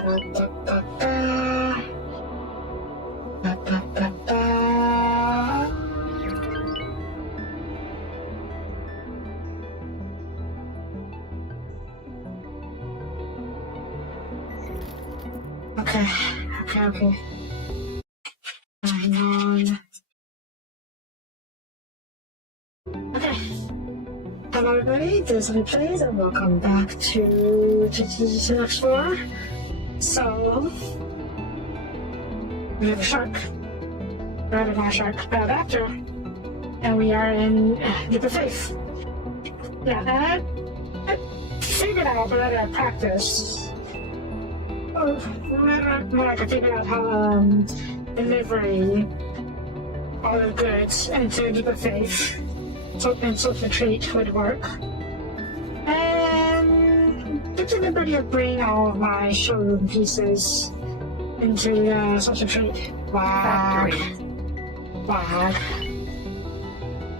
Okay. Hang on. Okay. Hello everybody, this is Replays and welcome back to the next floor. So, we have a shark. Rather than a shark, bad actor. And we are in Deep Faith. Yeah, I figured out that I practice. When I could figure out how delivery all the goods into Deep Faith and social treat would work. And took the liberty of bringing all of my showroom pieces into the social treat factory.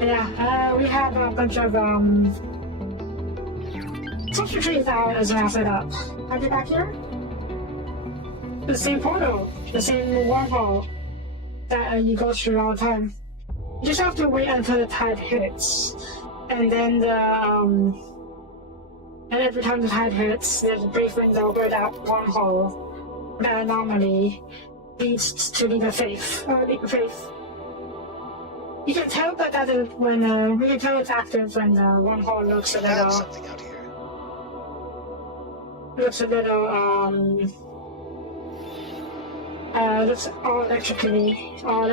Yeah, we have a bunch of social trees out as an asset up. Have you back here? The same portal, the same wormhole that you go through all the time. You just have to wait until the tide hits, and then and every time the tide hits, there's a brief window where that wormhole, that anomaly, leads to Leap of Faith. You can tell that is when you can tell it's active when the wormhole looks a little. Something out here. Looks a little looks all electrically. Oh,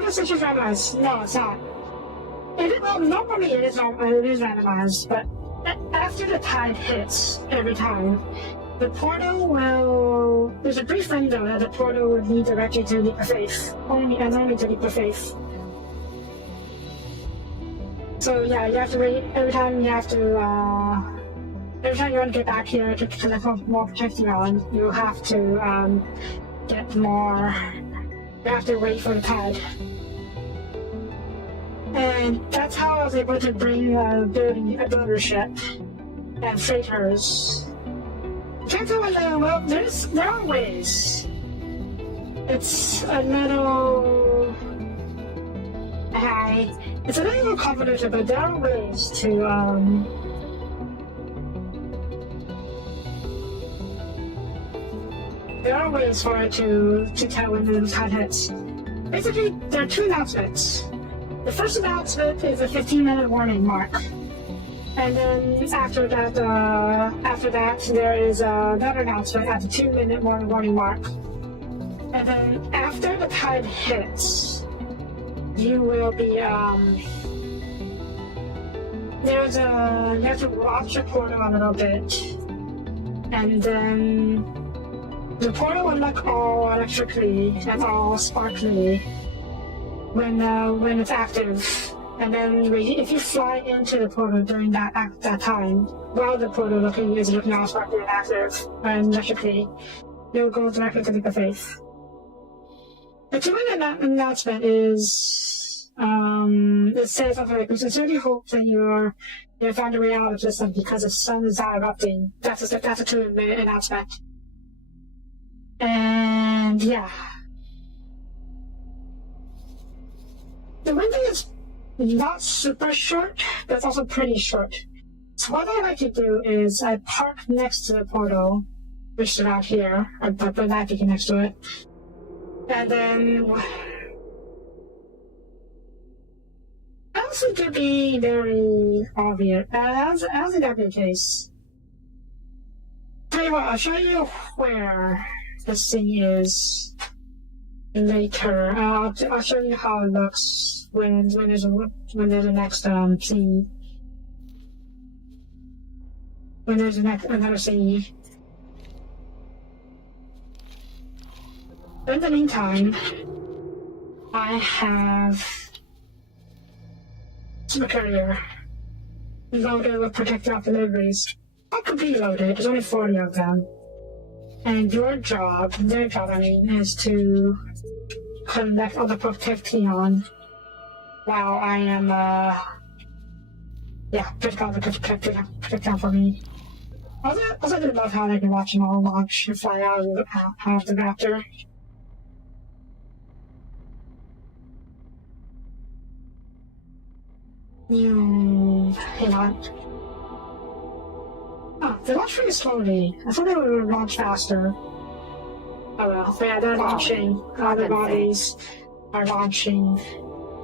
this is just randomized. No, it's not. Normally it is randomized, but after the tide hits every time, the portal will. There's a brief window that the portal would lead directly to Leap of Faith. Only to Leap of Faith. So yeah, you have to wait every time you have to. Every time you want to get back here to collect more protecting on, you have to get more. You have to wait for the tide. And that's how I was able to bring a builder ship and freighters. Can't tell well, there are ways. It's a little it's a little complicated, but there are ways to there are ways for it to tell when the tide hits. Basically, there are two announcements. The first announcement is a 15-minute warning mark. And then after that, there is another announcement at the 2-minute warning mark. And then after the tide hits, you will be, you have to watch your portal a little bit. And then the portal will look all electrically and all sparkly when it's active. And then if you fly into the portal during that time, while the portal is looking all sparkly and active and electrically, you'll go directly to Leap of Faith. The 2-minute announcement is it says something like, "We sincerely hope that you found a way out of this one because the sun is not erupting." That's a 2-minute announcement. And yeah, the window is not super short, but it's also pretty short. So what I like to do is I park next to the portal, which is out here. I put that beacon next to it, and then I also to be very obvious. I don't think that'd be the case. Tell you what, I'll show you where this thing is later. I'll show you how it looks when there's the next scene. When there's another scene. In the meantime, I have Super Carrier loaded with protective deliveries. Not completely loaded, there's only 40 of them. And their job, is to collect all the protective while I am, protect all the protection for me. Also, I did love how they can watch them all launch and fly out of the raptor. Hang on. Oh, they launch pretty slowly. I thought they would launch faster. Oh well. But yeah, they're launching. Other bodies are launching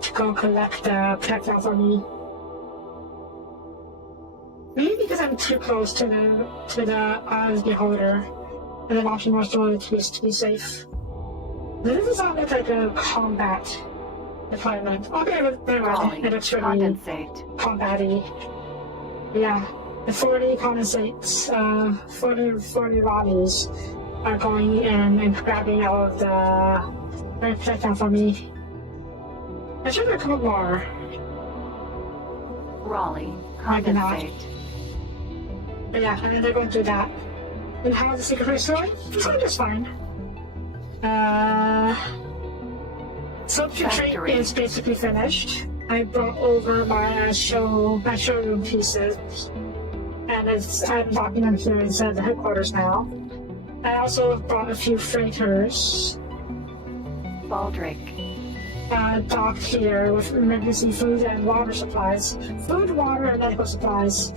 to go collect the projectile for me. Maybe because I'm too close to the eye of the beholder, and then launching more slowly to be safe. This does not look like a combat deployment. Okay, but very well. It looks really combat-y. Yeah, the 40 condensates, 40 bodies are going in and grabbing all of the projectile for me. I should have a couple more. Raleigh, condensate. But yeah, and then they're going to do that. And how's the secret race going? It's going just fine. Soapie tree is basically finished. I brought over my showroom pieces, and I'm docking them here inside the headquarters now. I also brought a few freighters. Baldric. Docked here with emergency food and water supplies. Food, water, and medical supplies.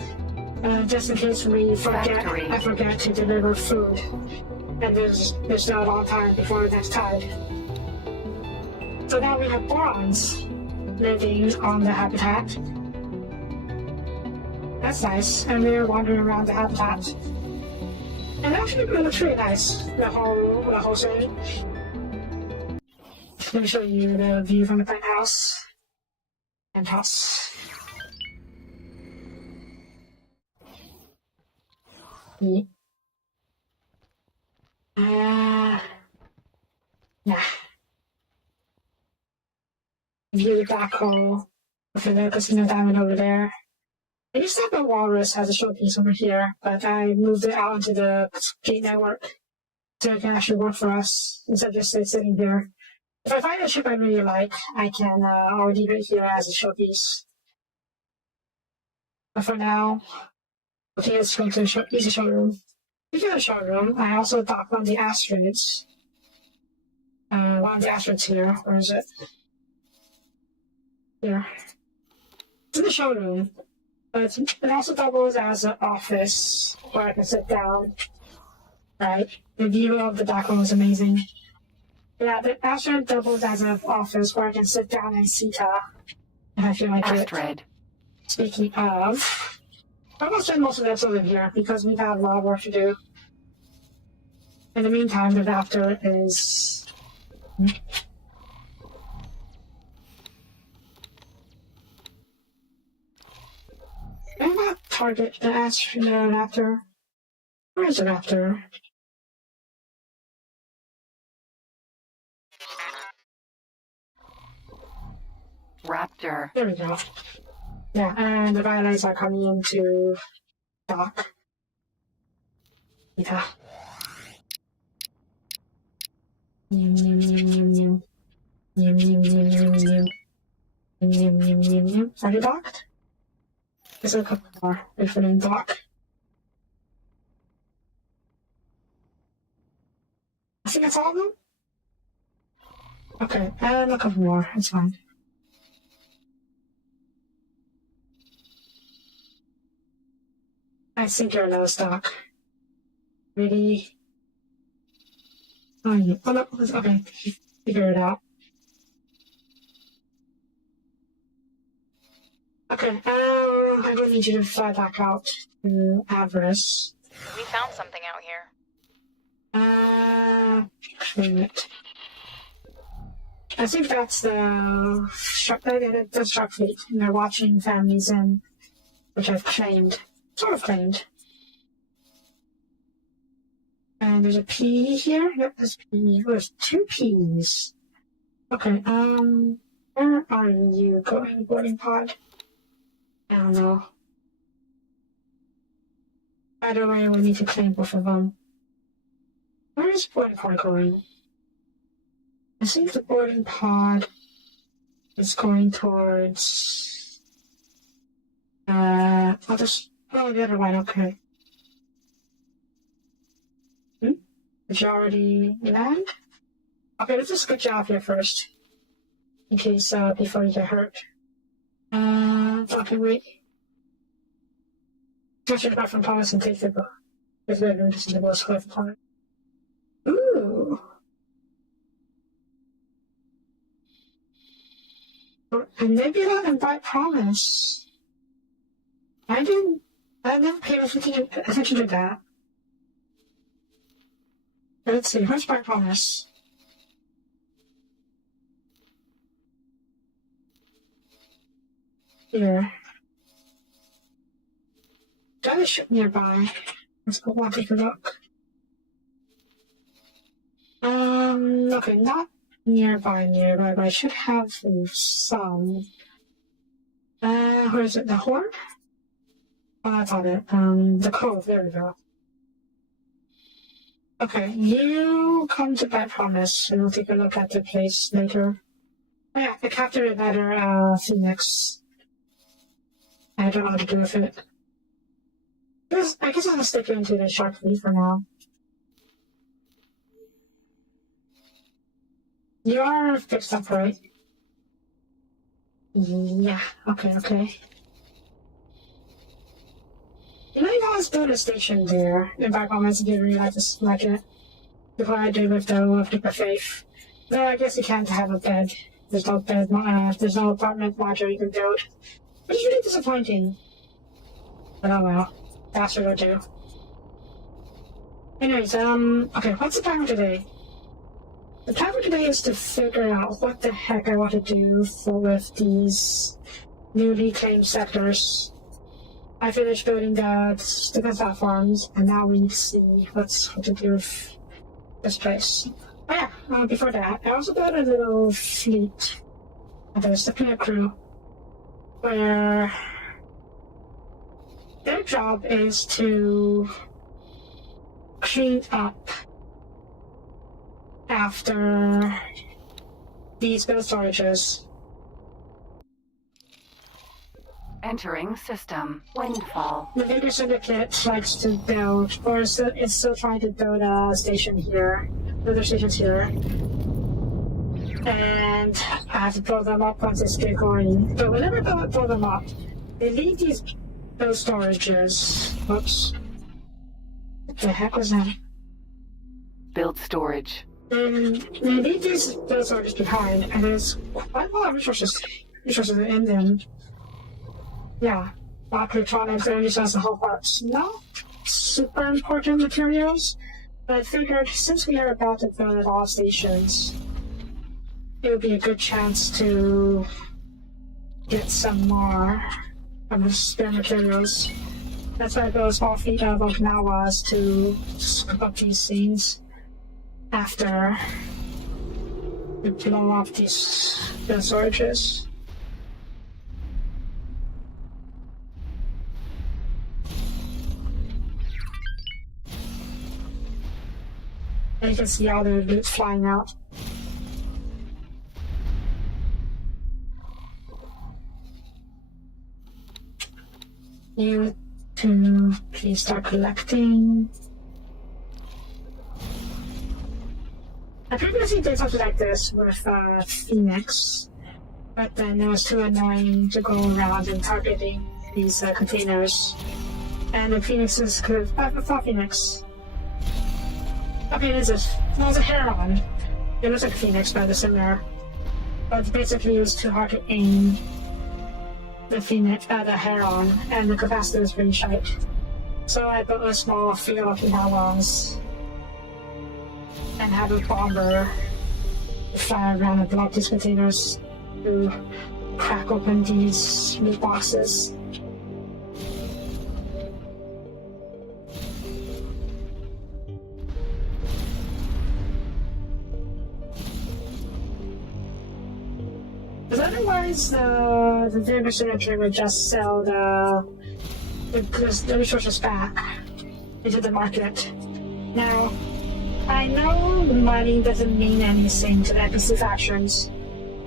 Just in case I forget to deliver food. And there's not a long time before the next tide. So now we have borons living on the habitat. That's nice. And they're wandering around the habitat. And actually it looks really nice, the whole scene. Let me show you the view from the penthouse. Penthouse. Yeah. View the black hole for the casino diamond over there. I used to have a walrus as a showpiece over here, but I moved it out into the gate network so it can actually work for us instead of just sitting here. If I find a ship I really like, I can already leave it here as a showpiece. But for now, okay, let's go to use the showroom. Speaking of the showroom, I also docked one of the asteroids. One of the asteroids here. Where is it? Here. It's in the showroom. But it also doubles as an office where I can sit down. Right? The view of the black hole is amazing. Yeah, the asteroid doubles as an office where I can sit down and see if I feel like it. Speaking of, I'm going to spend most of the episode in here because we've had a lot of work to do. In the meantime, the raptor is... I'm not target the raptor. Where is the raptor? Raptor. There we go. Yeah, and the violets are coming into dock. Yeah. Are you docked? There's a couple more if we're in dock. I think that's all of them? Okay, and a couple more, it's fine. I think you're low stock. Really? Oh, no, okay, figure it out. Okay, I'm gonna need you to fly back out to Avarice. We found something out here. Shit. I think that's the shark fleet, and they're watching families in, which I've claimed. Sort of claimed. And there's a P here? Yep, there's a P. There's two P's. Okay, where are you going, boarding pod? I don't know. Either way, we need to claim both of them. Where is boarding pod going? I think the boarding pod is going towards... oh, the other one, okay. Did you already land? Okay, let's just switch out here first. In case, before you get hurt. Okay, wait. Switch it back from Thomas and take the book. If they're interested in the most cliff part. Ooh. And maybe not invite promise. I never paid attention to that. Let's see, where's my promise? Here. Got a ship nearby. Let's go walk take a look. Okay, not nearby, but I should have some. Where is it? The Horde? Oh, that's on it. The Cove, there we go. Okay, you come to that promise, and we'll take a look at the place later. Oh yeah, I captured another, Phoenix. I don't know how to do with it. I guess I'll stick it into the Shark Fleet for now. You are fixed up, right? Yeah, okay. You know, you always build a station there. In fact, I almost didn't really like it. Before I did with the faith. No, I guess you can't have a bed. There's no bed, there's no apartment module you can build. Which is really disappointing. But oh well. That's what I'll do. Anyways, okay, what's the plan for today? The plan for today is to figure out what the heck I want to do with these newly claimed sectors. I finished building the different platforms, and now we need to see what to do with this place. Oh yeah, before that, I also built a little fleet. There's the peanut crew, where their job is to clean up after these build storages. Entering system. Windfall. The bigger syndicate likes to build, or is still trying to build a station here, other stations here. And I have to build them up once they get going. But whenever I build them up, they leave these build storages. Whoops. What the heck was that? Build storage. And they leave these build storages behind, and there's quite a lot of resources in them. Yeah, electronics, energy cells, and whole parts. Not super important materials, but I figured since we are about to build at all stations, it would be a good chance to get some more of the spare materials. That's why I built a small fleet of Okinawas to scoop up these things after we blow up these build storages. And you can see all the loot flying out. You to please start collecting. I previously did something like this with Phoenix, but then it was too annoying to go around and targeting these containers. And the Phoenixes could. I thought Phoenix. Okay, it is this. Well, it's a Heron. It looks like a Phoenix, but it's similar. But basically, it was too hard to aim the Phoenix, the Heron, and the capacity was pretty shite. So I built a small field of Okinawas and have a bomber fly around and block these containers to crack open these loot boxes. Because otherwise, the Vinegar Signature would just sell the resources back into the market. Now, I know money doesn't mean anything to the NPC factions.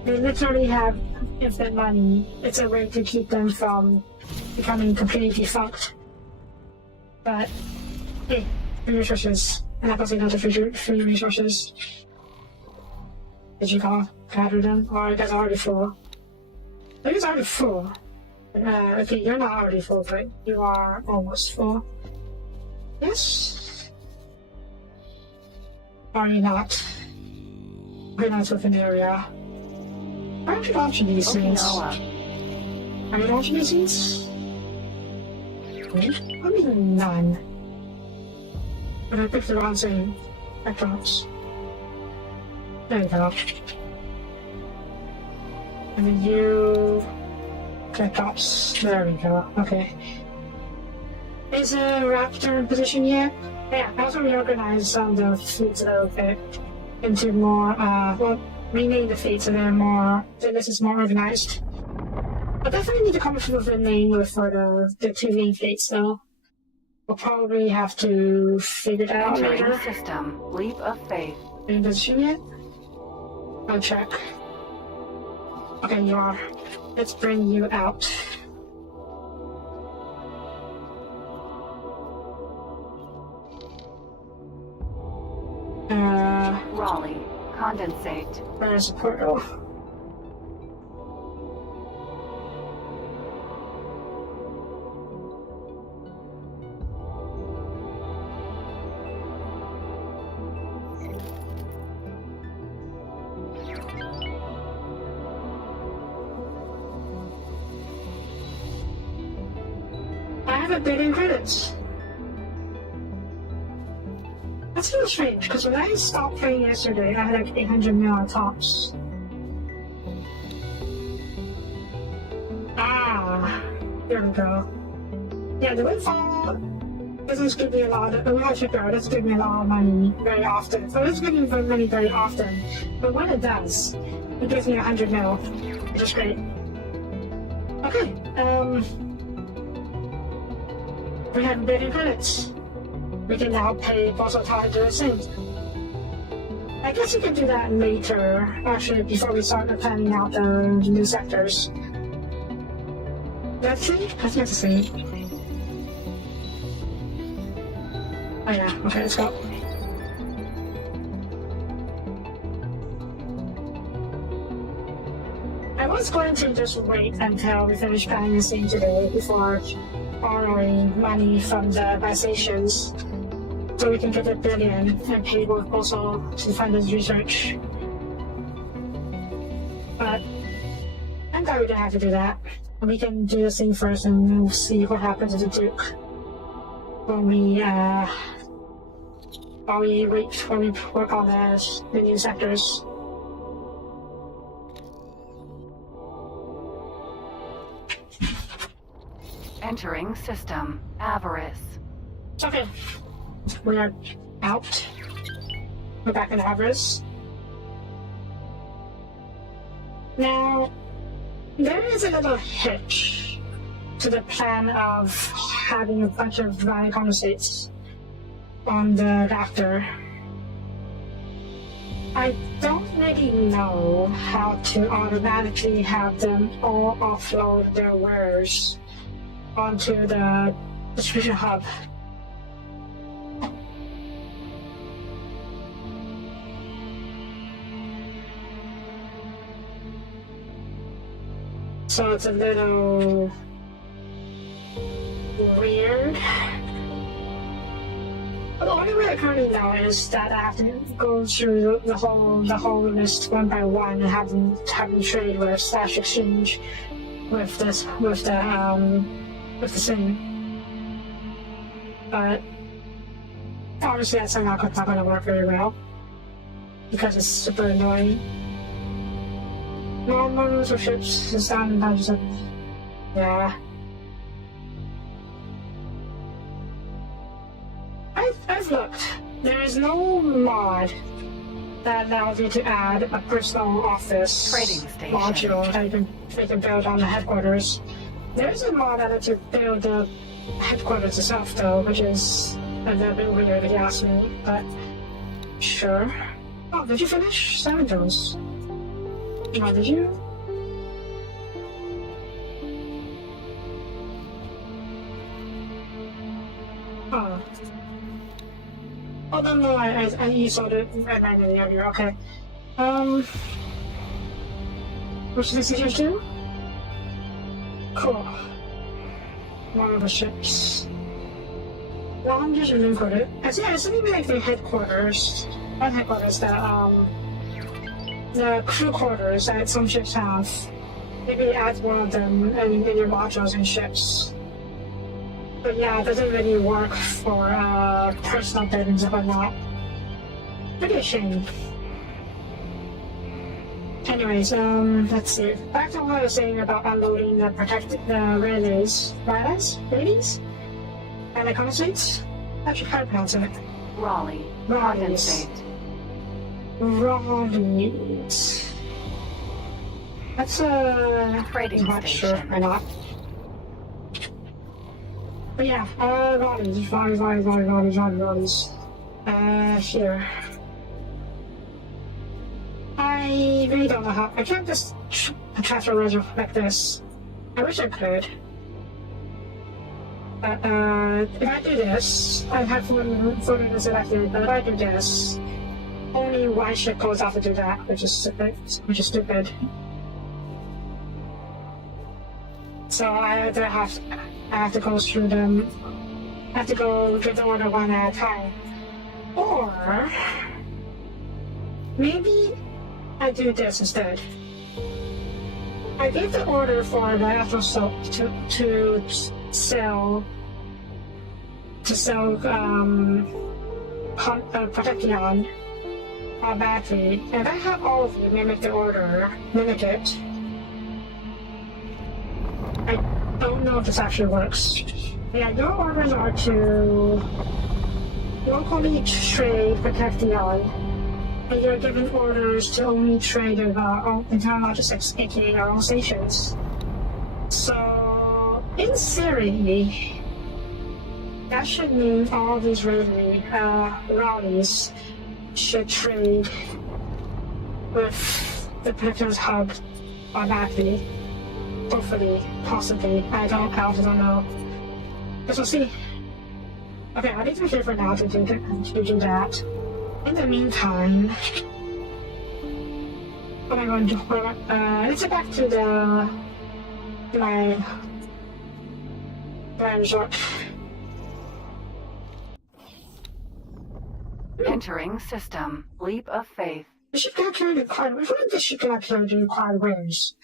They literally have infinite money. It's a way to keep them from becoming completely defunct. But, hey, resources. And that doesn't have the free resources. Did you gather them? Or you guys are already full? I think it's already full. Okay, you're not already full, but you are almost full. Yes? Are you not? You're not within the area. Why aren't you launching these things? Okinawa. Are you launching these things? I mean, none. But I picked the wrong thing. I promise. There you go. And then you... Okay, drops. There we go. Okay. Is a raptor in position yet? Yeah, I also reorganized some of the fleets a little bit into more, well, rename the fleet so they're more, so this is more organized. I definitely need to come up with a name for the two main fleets though. We'll probably have to figure that out Entering later. system. Leap of faith. Are you in position yet? I'll check. Okay, you are. Let's bring you out. Raleigh. Condensate. Where's the portal? I have a billion credits. That's a little strange, because when I stopped playing yesterday, I had like 800 mil tops. Ah, here we go. Yeah, the windfall doesn't give me a lot of, it doesn't give me a lot of money very often. So it doesn't give me money very often, but when it does, it gives me 100 mil, which is great. Okay, we have a billion credits. We can now pay Fossil Time to the same. I guess we can do that later, actually, before we start planning out the new sectors. Let's see? Let's get to see. Oh yeah, okay, let's go. I was going to just wait until we finish planning this thing today before borrowing money from the organizations so we can get a billion and pay both also to fund this research. But I'm glad we didn't have to do that. We can do this thing first and we'll see what happens to the Duke when we work on the new sectors. Entering system. Avarice. Okay, we are out. We're back in Avarice. Now, there is a little hitch to the plan of having a bunch of value condensates on the reactor. I don't really know how to automatically have them all offload their wares onto the distribution hub. So it's a little weird. The only way I currently know is that I have to go through the whole list one by one and have them trade with Slash Exchange with the thing. But obviously that's not going to work very well because it's super annoying. No moves or ships is down and just yeah. I've looked. There is no mod that allows you to add a personal office Trading station. module that you can build on the headquarters. There is a mod that lets you build the headquarters itself though, which is a little bit weird if you ask me, but sure. Oh, did you finish Simon Jones? No, did you? Oh. Oh no, I you saw the manually earlier. Okay. Which decisions do? Cool. One of the ships. Well, I'm just remembered it. It's maybe like the headquarters. Not headquarters, the crew quarters that some ships have. Maybe add one of them in your modules and ships. But yeah, it doesn't really work for personal buildings and whatnot. Pretty a shame. Anyways, let's see. Back to what I was saying about unloading the relays. Relays? And the condensates? I should try to pronounce it. Raleigh. Raleighs. Condensate. Raleighs. That's Trading not sure station. or not. But yeah, Raleighs. Here. I really don't know how. I can't just transfer roles like this. I wish I could. But if I do this, I have one photo selected, but if I do this, only one ship goes out to do that, which is stupid. So I either have to go through them. I have to go get the order one at a time. Or maybe I do this instead. I gave the order for the actual soap to sell Protection battery, and I have all of you mimic the order, mimic it. I don't know if this actually works. Yeah, your orders are to locally trade Protection, and you're given orders to only trade with internal logistics, aka our own stations. So, in theory, that should mean all these rallies should trade with the Protector's hub automatically. Hopefully, possibly. I also don't know. Guess we'll see. Okay, I need to be here for now to do that. In the meantime, what am I going to do? Let's get back to my resort. Entering system. Leap of faith. The ship cannot carry the required. Which one of the ship cannot carry the required wares?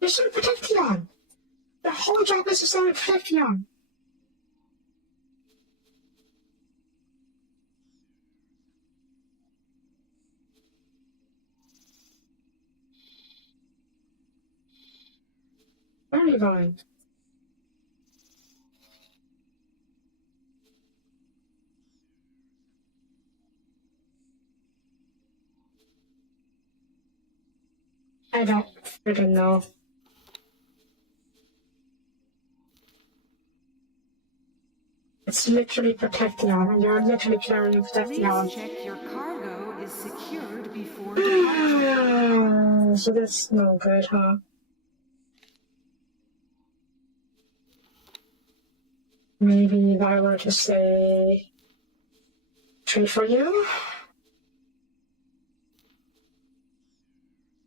This is Protection. The whole job is to sell Protection. Where are you going? I don't freaking know. It's literally Protection, and you're literally carrying Protection. Please check your cargo is secured before departure. So that's no good, huh? Maybe if I were to say trade for you?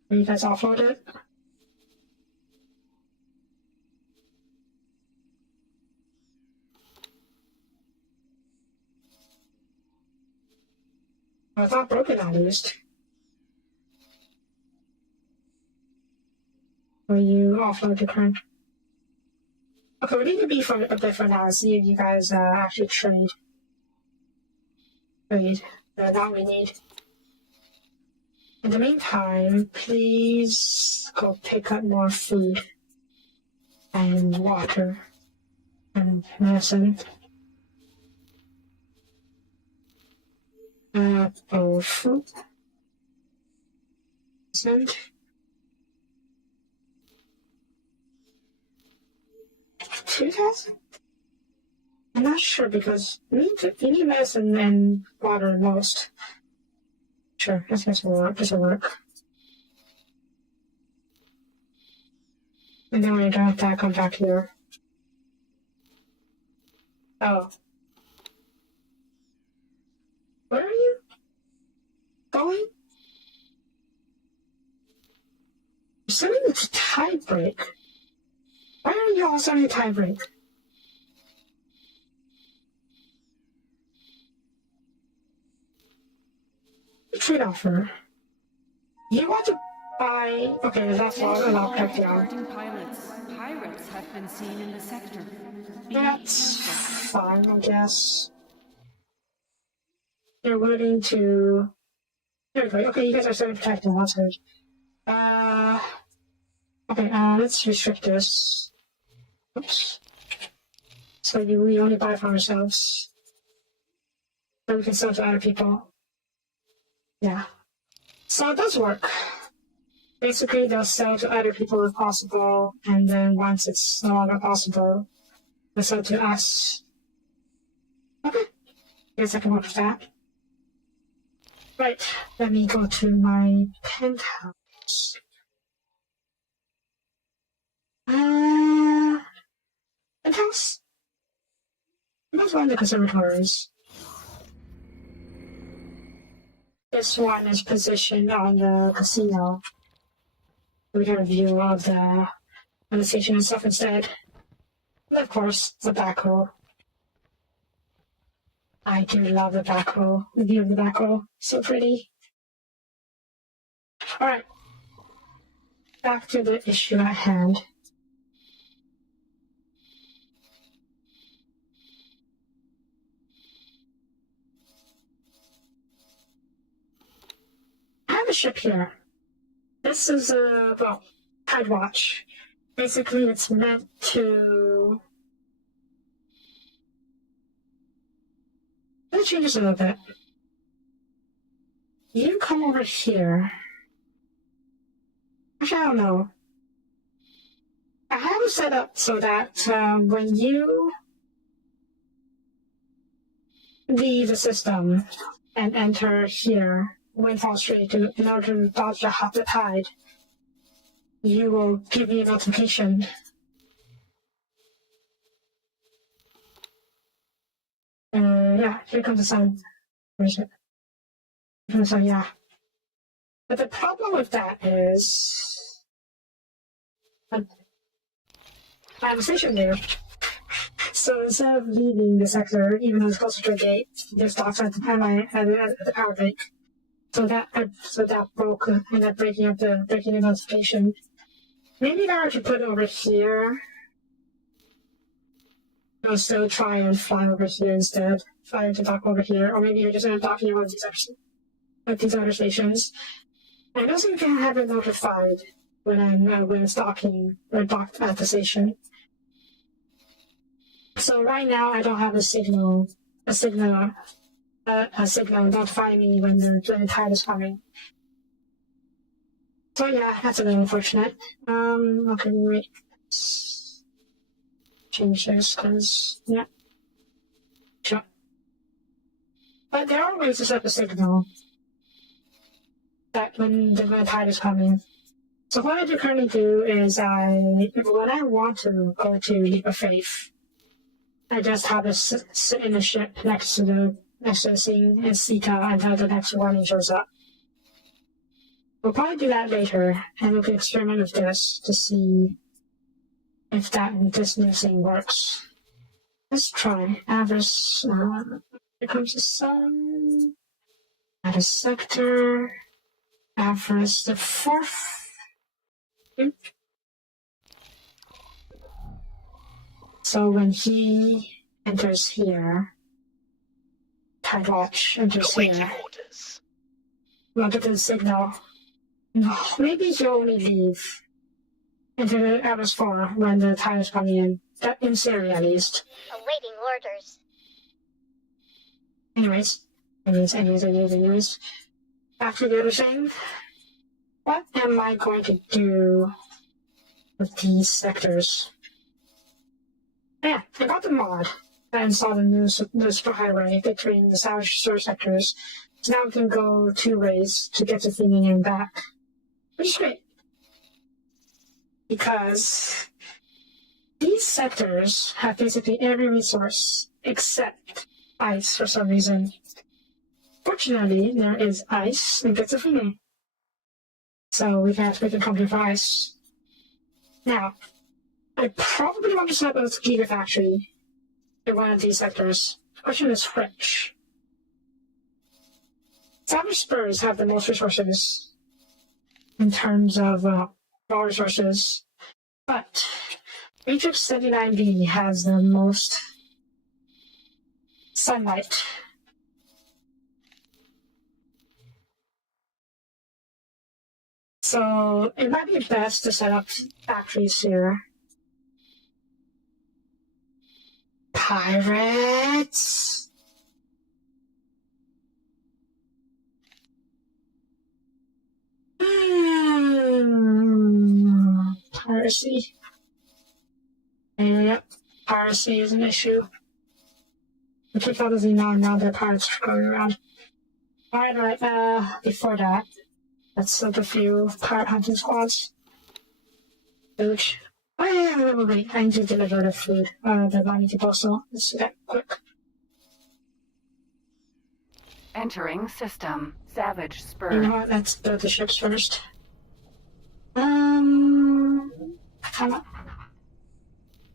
Are you guys offload it? I thought broken at least. Will you offload your current? Okay, we need to be for a bit for now and see if you guys actually trade. That we need. In the meantime, please go pick up more food and water and medicine. Food. 2,000? I'm not sure because you need medicine and water most. Sure, this will work. This will work. And then when you're done with that, come back here. Oh. Where are you going? You're sending me to tie break. Why are you all sending tie break? Trade offer. You want to buy... Okay, that's all about Attention all Pepsi. departing pilots. Pirates have been seen in the sector. Be That's careful. fine, I guess. They're willing to... There we go. Okay, you guys are starting protecting. That's good. Okay, let's restrict this. Oops. So we only buy for ourselves. Then we can sell to other people. Yeah. So it does work. Basically, they'll sell to other people if possible, and then once it's no longer possible, they'll sell to us. Okay. Guess I can work with that. Right. Let me go to my penthouse. Penthouse? That's one of the conservatories. This one is positioned on the casino. We get a view of the station and stuff instead. And of course, the back row. I do love the back row. The view of the back row. So pretty. Alright. Back to the issue at hand. I have a ship here. This is a, well, Tide Watch. Basically, it's meant to... Let me change this a little bit. You come over here. Actually, I don't know. I have it set up so that when you leave the system and enter here, Windfall Street, in order to dodge the tide, you will give me a notification. Yeah, here comes the sun. Where is it? Here comes the sun, yeah. But the problem with that is... I have a station there. So instead of leaving the sector, even though it's closer to the gate, just stops at the power break. So that broke, ended up breaking the notification. Maybe if I were to put it over here, I'll still try and fly over here instead. Fly to dock over here, or maybe you're just end up docking at one of these other stations. I don't think I can have it notified when it's docking or docked at the station. So right now I don't have a signal notifying me when the tide is coming. So yeah, that's a little unfortunate. Okay, wait. Change this, cause yeah. Sure. But there are ways to set the signal that when the tide is coming. So what I do currently do is when I want to go to Leap of Faith, I just have it sit in the ship next to the scene and Sita until the next warning shows up. We'll probably do that later, and we can experiment with this to see if this new thing works. Let's try. Average. Here comes the sun. Add a sector. Average the fourth. So when he enters here, Tide Watch enters here. We'll get the signal. Maybe he'll only leave into the atmosphere when the tide is coming in. That in theory, at least. Awaiting orders. Anyways. Back to the other thing. What am I going to do with these sectors? Yeah, I got the mod that installed a new superhighway between the Savage Shore sectors. So now we can go 2 ways to get to Phoenix and back. Which is great. Because These sectors have basically every resource except ice for some reason. Fortunately, there is ice in bits of me. So we can make a company for ice. Now, I probably want to set up a gigafactory in one of these sectors. The question is which? Savage Spurs have the most resources in terms of raw resources, but Matrix 79B has the most sunlight. So it might be best to set up factories here. Pirates? Piracy. Yep, piracy is an issue. The people obviously now that pirates are going around. Alright, before that, let's set up a few pirate hunting squads. Food. Wait, I need to deliver the food. The money to postal. Let's do that quick. Entering system. Savage You Spur. know what, let's build the ships first. Katana.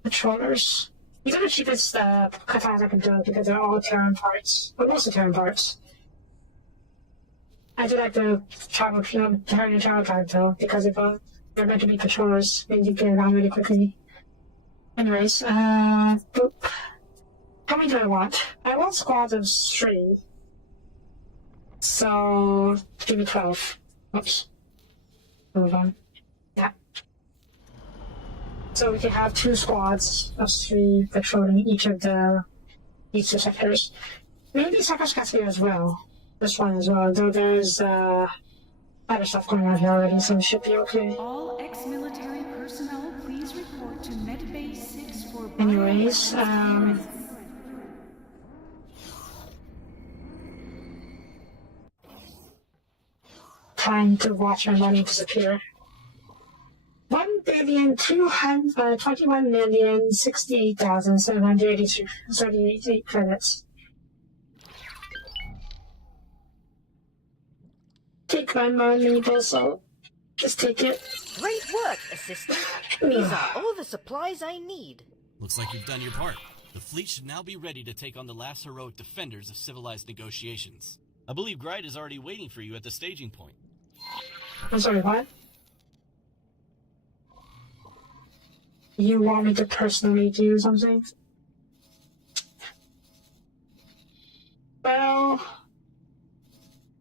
Controllers. These are the cheapest katanas I can do because they're all Terran parts. But mostly Terran parts. I do like the travel, Terran travel type though, because if they're meant to be controllers, means you get around really quickly. Anyways, boop. How many do I want? I want squads of 3. So, give me 12. Oops. Move on. Yeah. So we can have 2 squads of 3 patrolling each of the sectors. Maybe Sakaskatsuya as well. This one as well, though there's other stuff going on here already, so it should be okay. All ex-military personnel, please report to Medbay 6 for Anyways, clearance. time to watch my money disappear. 1,221,068,738 credits. Take my money, Bosso. Just take it. Great work, assistant. These are all the supplies I need. Looks like you've done your part. The fleet should now be ready to take on the last heroic defenders of civilized negotiations. I believe Gride is already waiting for you at the staging point. I'm sorry, what? You want me to personally do something? Well,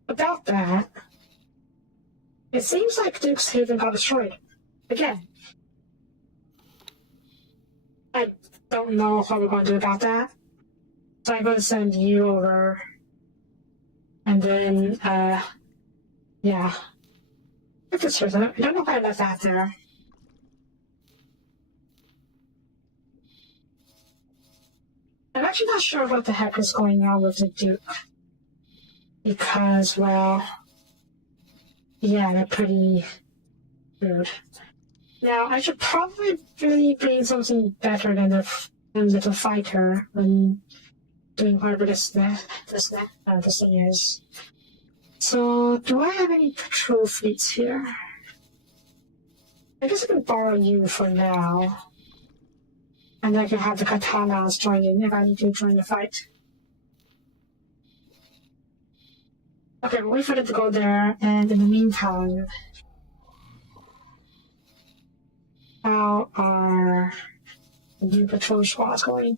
about that, it seems like Duke's Haven got destroyed. Again. I don't know what we're going to do about that. So I'm going to send you over. And then, yeah. I don't know if I left that there. I'm actually not sure what the heck is going on with the Duke. Because, well, yeah, they're pretty rude. Now, I should probably really bring something better than the little fighter when doing whatever this thing is. So, do I have any patrol fleets here? I guess I can borrow you for now. And I can have the katanas join in if I need to join the fight. Okay, we'll wait for them to go there, and in the meantime, how are the new patrol squads going?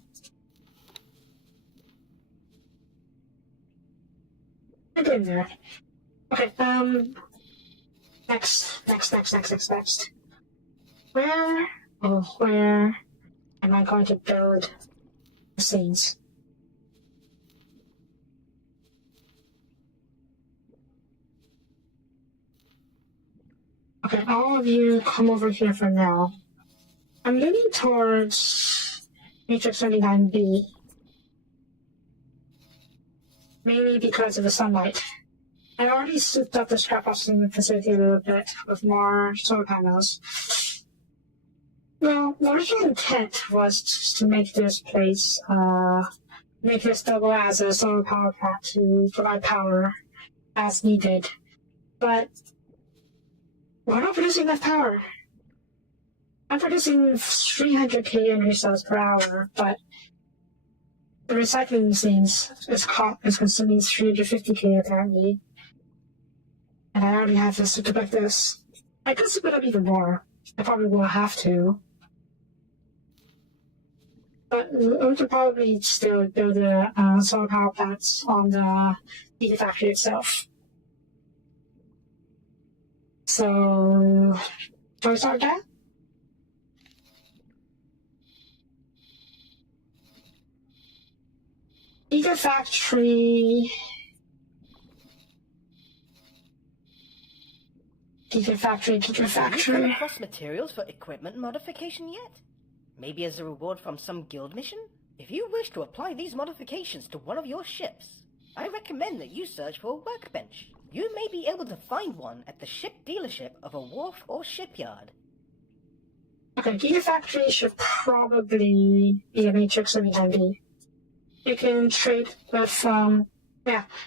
They're getting there. Okay, next. Where am I going to build the scenes? Okay, all of you come over here for now. I'm leaning towards Matrix 79B. Mainly because of the sunlight. I already souped up the scrap processing facility a little bit with more solar panels. Well, the original intent was just to make this place, make this double as a solar power plant to provide power as needed. But we're not producing enough power. I'm producing 300k energy cells per hour, but the recycling machines is consuming 350k apparently. And I already have this to like this. I could split up even more. I probably will have to. But we could probably still build the solar power plants on the Gigafactory itself. So, shall we start that? Gigafactory. Have you come across materials for equipment modification yet? Maybe as a reward from some guild mission? If you wish to apply these modifications to one of your ships, I recommend that you search for a workbench. You may be able to find one at the ship dealership of a wharf or shipyard. Okay, Gigafactory should probably be a matrix anytime. You can trade with,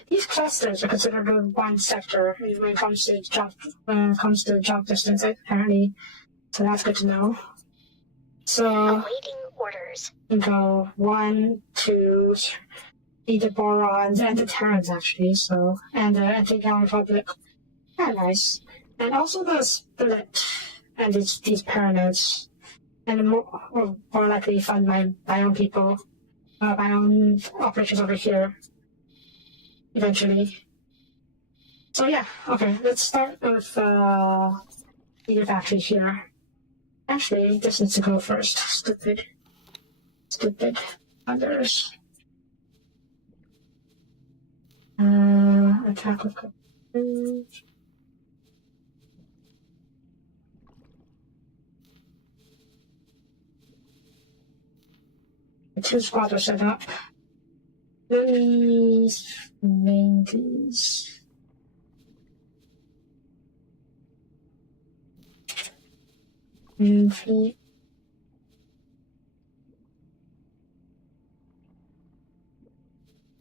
these clusters are considered one sector when it comes to jump distance, apparently. So that's good to know. So, Awaiting orders. you can go 1, 2, the borons and the terrans actually, so, and the Anti-Gal Republic. Yeah, nice. And also the split and these pyramids. And more likely fund my own people, my own operations over here. Eventually. So yeah, okay, let's start with the factory here. Actually, this needs to go first. Stupid. Others. Attack with coverage. The 2 squads are set up. Let me name these. Fleet.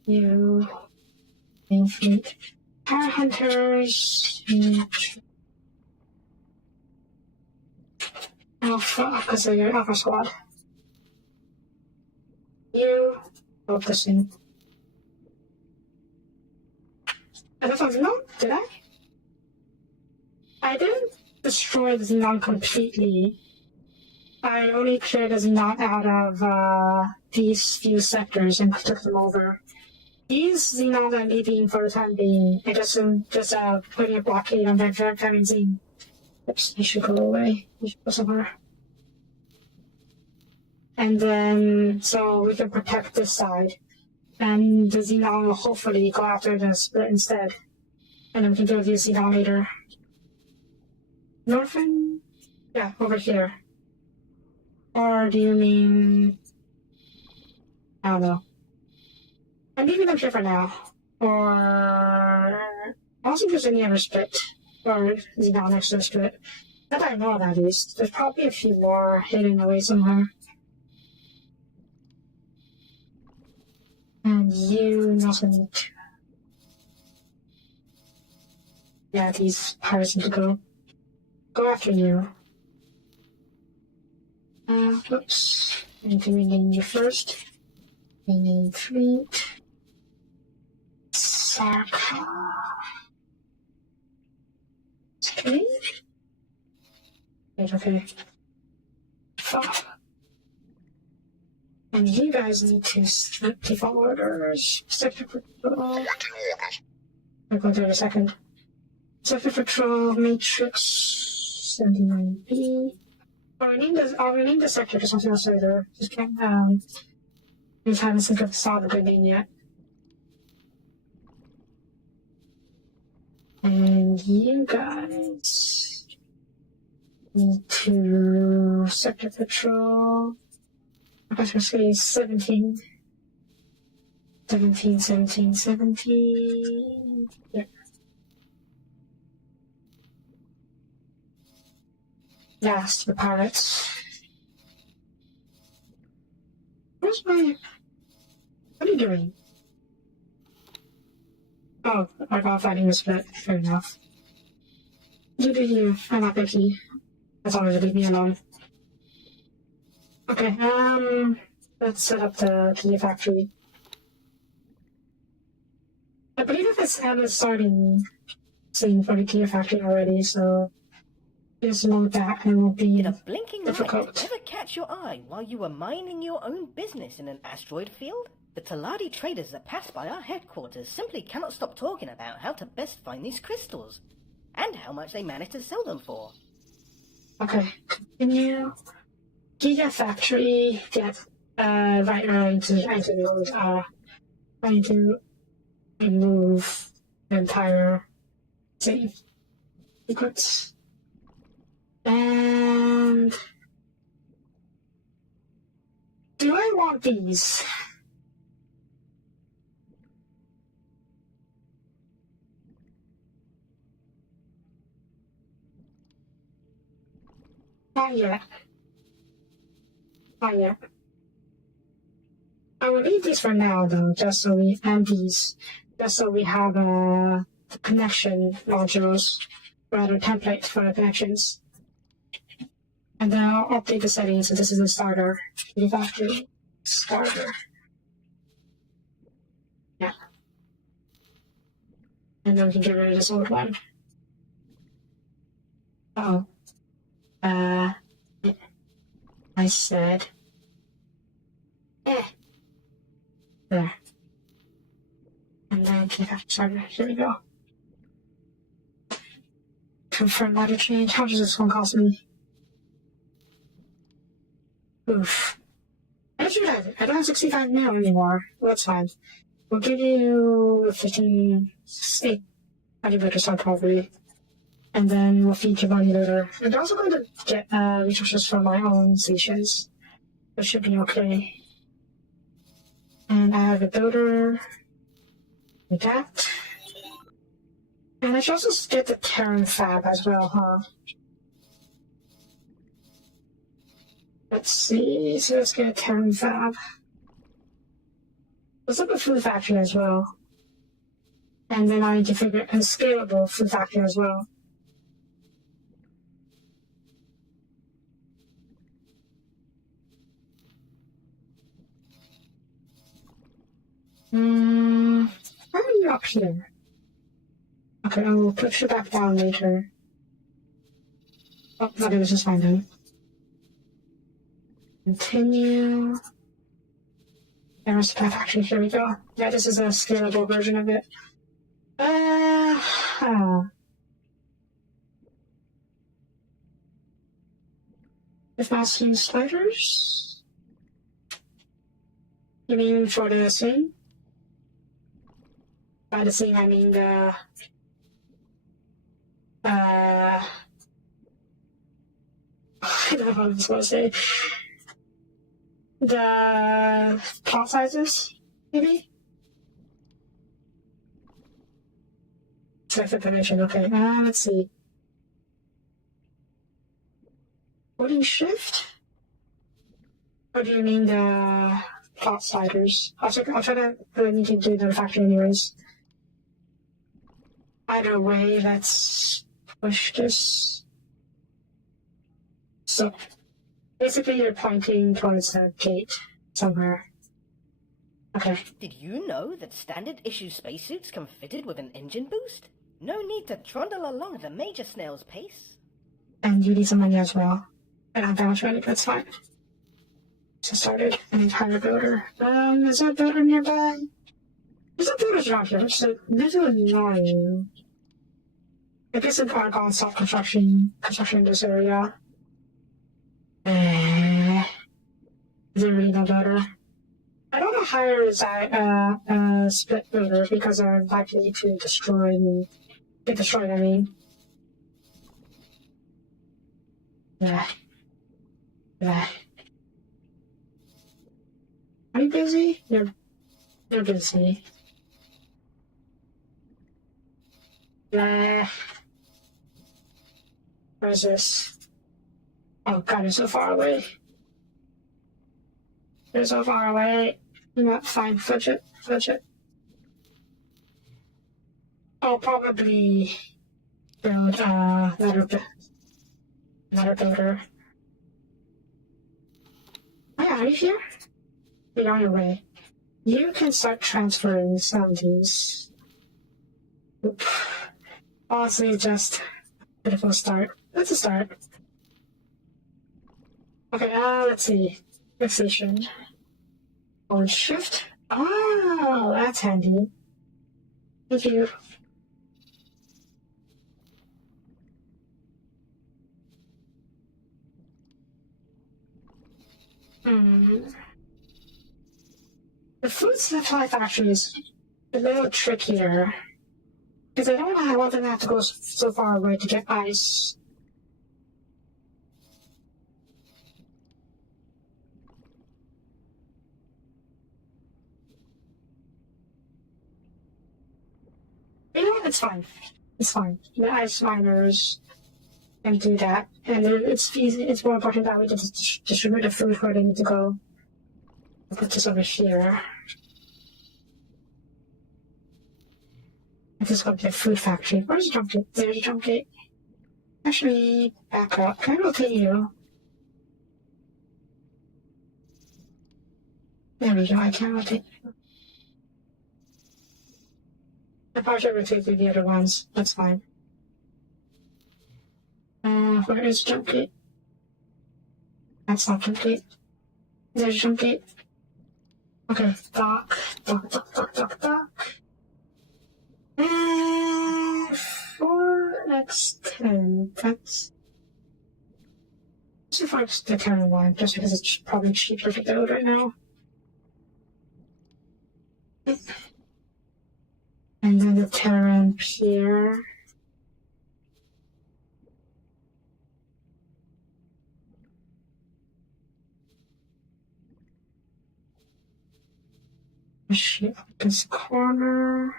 You. Main fleet. Power hunters. Alpha, because they're your Alpha squad. You. Focusing. I don't know, did I? I didn't destroy the Xenon completely. I only cleared the Xenon out of these few sectors and took them over. These Xenons I'm leaving for the time being. I just putting a blockade on their Zenith. Oops, you should go away. You should go somewhere. And then, so we can protect this side. And the Xenon will hopefully go after the split instead. And then we can do the Xenon later. Northern? Yeah, over here. Or do you mean... I don't know. I'm leaving them here for now. Or... I don't think there's any other split. Or Xenon next to the split. Not that I know of at least. There's probably a few more hidden away somewhere. And you nothing. Yeah, these pirates need to go after you. Whoops. I need to rename you first. Rename fleet. Sarka. Okay. Okay. Fuck. And you guys need to split default orders. Sector patrol. I'll go there in a second. Sector patrol matrix 79B. I'll rename the sector to something else later. Just can't just haven't think of a good name yet. And you guys need to sector patrol. I was going to say 17. 17. Yeah. Last, the pirates. Where's my... What are you doing? Oh, I got fighting the split. Fair enough. You do you. I'm not picky. As long as you leave me alone. Okay, let's set up the key factory. I believe that this have a starting scene for the key factory already, so just load that and it will be Did a blinking difficult. light ever catch your eye while you were minding your own business in an asteroid field? The Taladi traders that pass by our headquarters simply cannot stop talking about how to best find these crystals, and how much they manage to sell them for. Okay, continue. Gigafactory, get, right now I need to remove the entire save sequence. And... do I want these? Not yet. Not yet. I will leave these for now, though, just so we have the connection modules, rather template for the connections. And then I'll update the settings. So this is the starter. The factory starter. Yeah. And then we can get rid of this old one. Oh. I said. There. And then starter. Here we go. Confirm ladder change. How much does this one cost me? Oof. I should have it. I don't have 65 mil anymore. Well, that's fine. We'll give you 15 state better start probably. And then we'll feed your body later. I'm also going to get resources from my own stations. That should be okay. And I have a builder with that. And I should also get the Terran Fab as well, huh? Let's see, so let's get a Terran Fab. Let's look at food factory as well. And then I need to figure a scalable food factory as well. How are you up here? Okay, I will push you back down later. Oh, okay, this is fine then. Continue. Aerospace factory, here we go. Yeah, this is a scalable version of it. If not use sliders? You mean for the scene? By the scene, I mean the... I don't know what I was going to say. The plot sizes, maybe? Select the dimension, okay. Let's see. Holding shift? Or do you mean the plot sliders? I'll try to need to do the factory anyways. Either way, let's push this. So, basically you're pointing towards the gate somewhere. Okay. Did you know that standard issue spacesuits come fitted with an engine boost? No need to trundle along at a major snail's pace. And you need some money as well. I don't have that much money, but that's fine. So started an entire builder. Is there a builder nearby? There's a builder around here, so this is annoying. I guess I'm gonna go stop construction in this area. Is it really no better? I don't want to hire a split builder because they're likely to get destroyed, I mean. Yeah. Are you busy? You're busy. Where's this? Oh god, it's so far away. You're so far away. You know, fine, fudge it, fudge it. I'll probably build another builder. Oh yeah, are you here? You're on your way. You can start transferring some of these. Oop. Honestly, just a beautiful start. That's a start. Okay, let's see. Next station. Hold shift. Oh, that's handy. Thank you. The food supply factory is a little trickier. Because I don't want them to have to go so far away to get ice. You know what? It's fine. It's fine. The ice miners can do that. And it's easy. It's more important that we just distribute the food where they need to go. I'll put this over here. This is going to be a food factory. Where's the jump gate? There's the jump gate. Actually, back up. Can I rotate you? There we go. I can rotate you. I probably should rotate through the other ones. That's fine. Where is jump gate? That's not jump gate. There's jump gate. Okay, dock. And 4x10. That's. Let's see if I just the Terran one, just because it's probably cheaper to build right now. And then the Terran Pier. Shape this corner.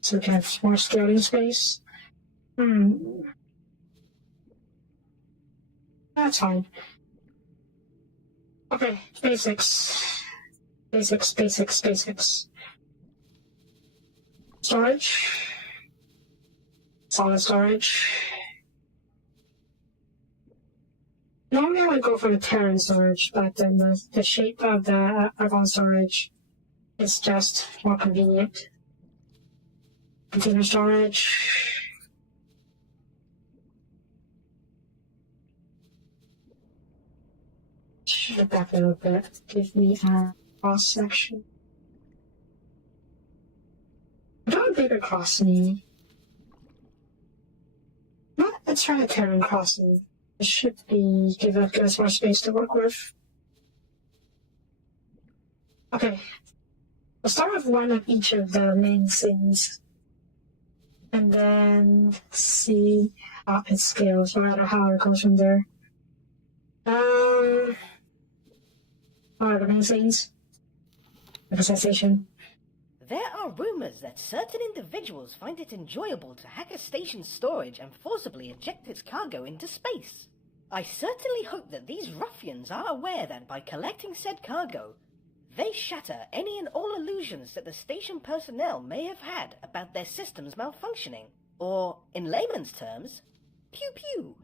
So we can have more scaling space. That's fine. Okay, basics. Basics. Storage. Solid storage. Normally I would go for the Terran storage, but then the shape of the Argon storage is just more convenient. Container storage. Should have back a little bit. Give me a cross section. I don't have a bigger crossing. Well, let's try a Terran crossing. It should give us more space to work with. Okay. We'll start with one of each of the main things. And then see how it scales, no matter how it goes from there. What are the main things? The sensation. There are rumors that certain individuals find it enjoyable to hack a station's storage and forcibly eject its cargo into space. I certainly hope that these ruffians are aware that by collecting said cargo, they shatter any and all illusions that the station personnel may have had about their systems malfunctioning. Or, in layman's terms, pew-pew.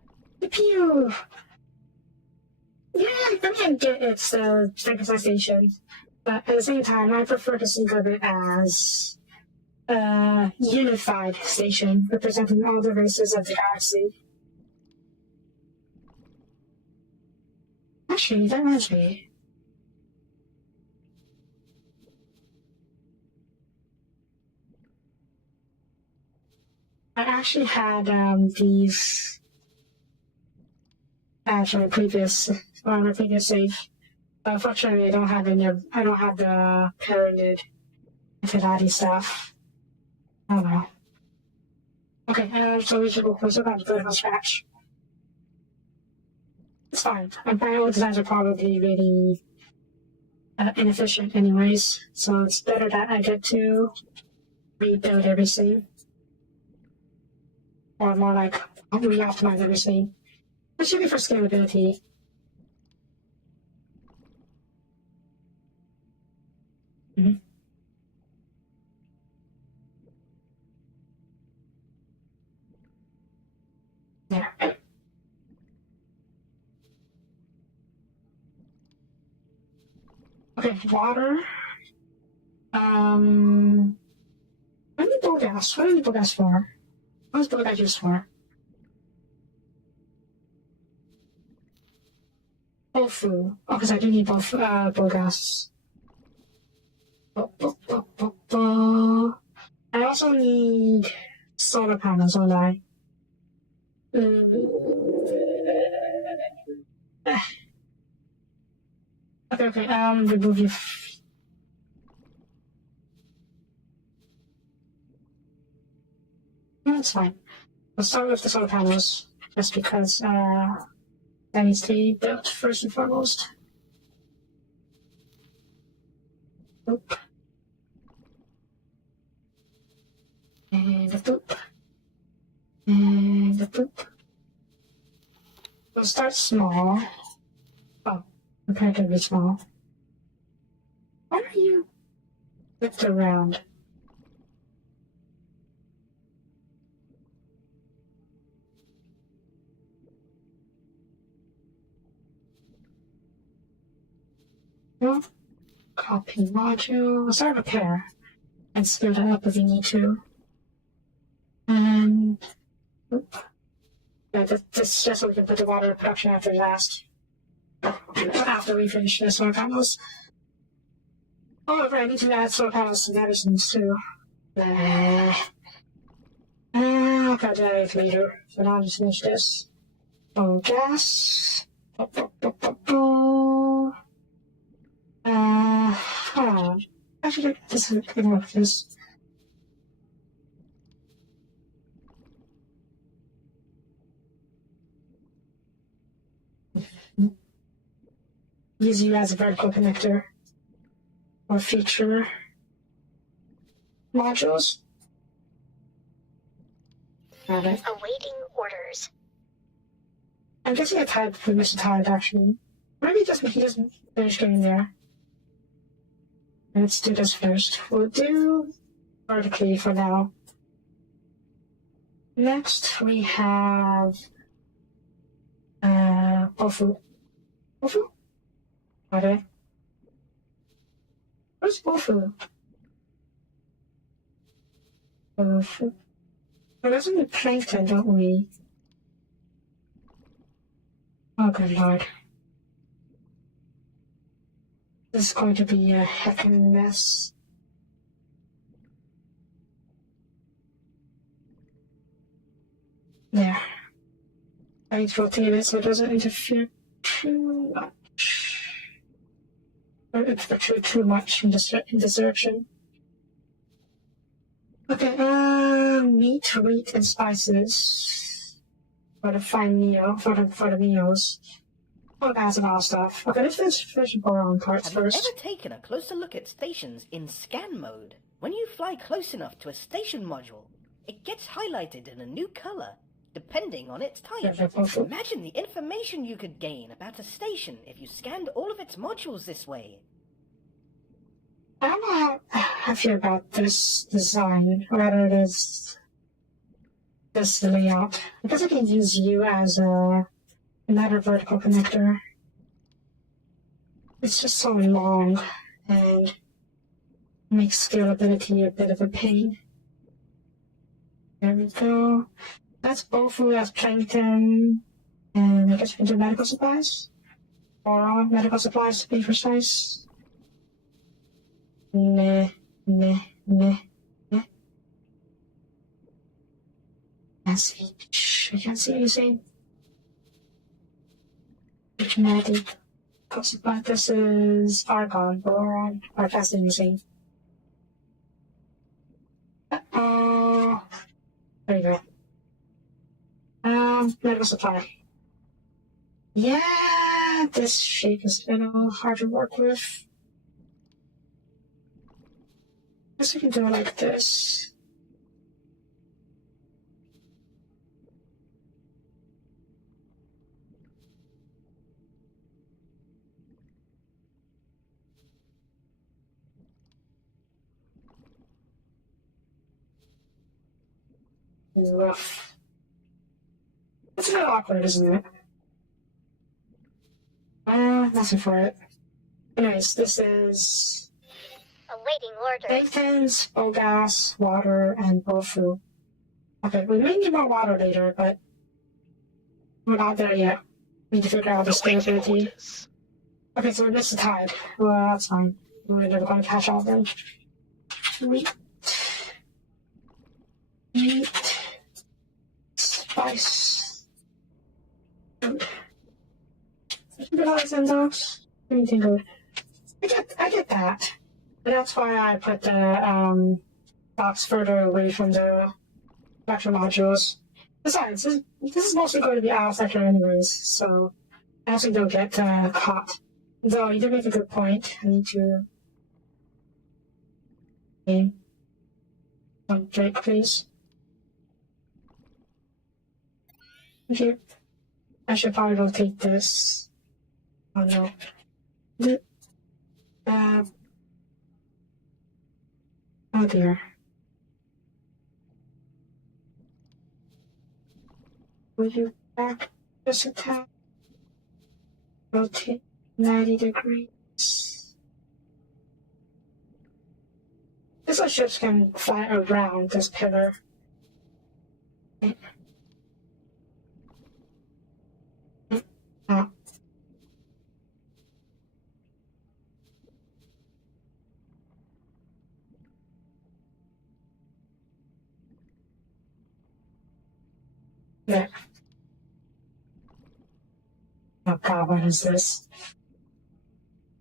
Pew! Yeah, I get it's a station, but at the same time, I prefer to think of it as a unified station representing all the races of the galaxy. Actually, that reminds me. I actually had these from a previous save. Unfortunately, I don't have the pyramid Infinity stuff. I don't know. Okay, so we should go closer back to go from scratch. It's fine. My old designs are probably really inefficient anyways, so it's better that I get to rebuild everything. Or more like, re-optimize everything. It should be for scalability. Okay, water. What do you need gas? What do you need gas for? What is gas used for? Tofu. Oh, because I do need both gas. I also need solar panels, don't I? Okay, remove you. That's fine. I'll start with the solar panels, just because, that needs to be built first and foremost. Boop. And a boop. And a boop. We'll start small. Oh, comparatively small. Why are you flipped around? Well, copy module. We'll start repair and split it up if you need to. And oop. Yeah, this just so we can put the water production after last. After we finish the solar panels. However, I need to add solar panels to medicines too. I'll cut that later. So now I'll just finish this. Oh, gas. Hold on. Actually, this is good enough for this. Use you as a vertical connector or feature modules. Got it. Awaiting orders. I'm guessing I tied permission tied actually. Maybe just he doesn't finish getting there. Let's do this first. We'll do vertically for now. Next we have Uhhh. Uhhh? Okay. Where's Uhhh? Uhhh. We're using the plankton, don't we? Oh good lord. This is going to be a heckin' mess. There. I need to rotate it so it doesn't interfere too much. Or interfere too much in this direction. Okay, meat, wheat, and spices. For the fine meal, for the meals. All kinds of all stuff. Okay, let's finish the boron parts Have first. you ever taken a closer look at stations in scan mode? When you fly close enough to a station module, it gets highlighted in a new color, depending on its type. Imagine the information you could gain about a station if you scanned all of its modules this way. I don't know how I feel about this design, whether it is this layout. Because I can use you as another vertical connector. It's just so long and makes scalability a bit of a pain. There we go. That's Uhhh as plankton, and I guess we can do medical supplies. Or medical supplies to be precise. Meh. Shh, I can't see anything. Genetic. But this is argon, boron, or casting using. There you go. Medical supply. Yeah, this shape is a little hard to work with. Guess we can do it like this. Rough. It's a bit awkward, isn't it? Nothing for it. Anyways, this is Awaiting orders. bacons, gas, water, and tofu. Okay, we may need more water later, but we're not there yet. We need to figure out the scalability. Okay, so this is tied. Well, that's fine. We're never going to catch all of them. Meat. Spice. Anything good. I get that. And that's why I put the box further away from the actual modules. Besides, this is mostly going to be out sector anyways, so I actually don't get caught. Though you did make a good point. I need to name Drake, please. Okay. I should probably rotate this. Oh no. Oh dear. Will you back this attack? Rotate 90 degrees. This way ships can fly around this pillar. Oh. Yeah. Oh god, what is this?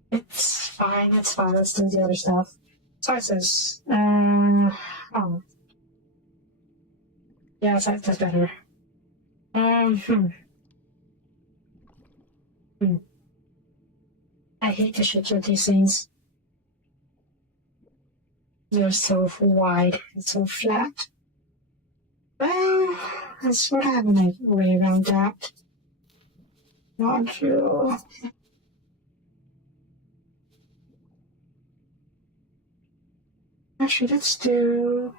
It's fine, let's do the other stuff. Slices. Oh. Yeah, that's better. I hate the shit with these things. They're so wide and so flat. Well, that's what I have my way around that. Module. Actually, let's do...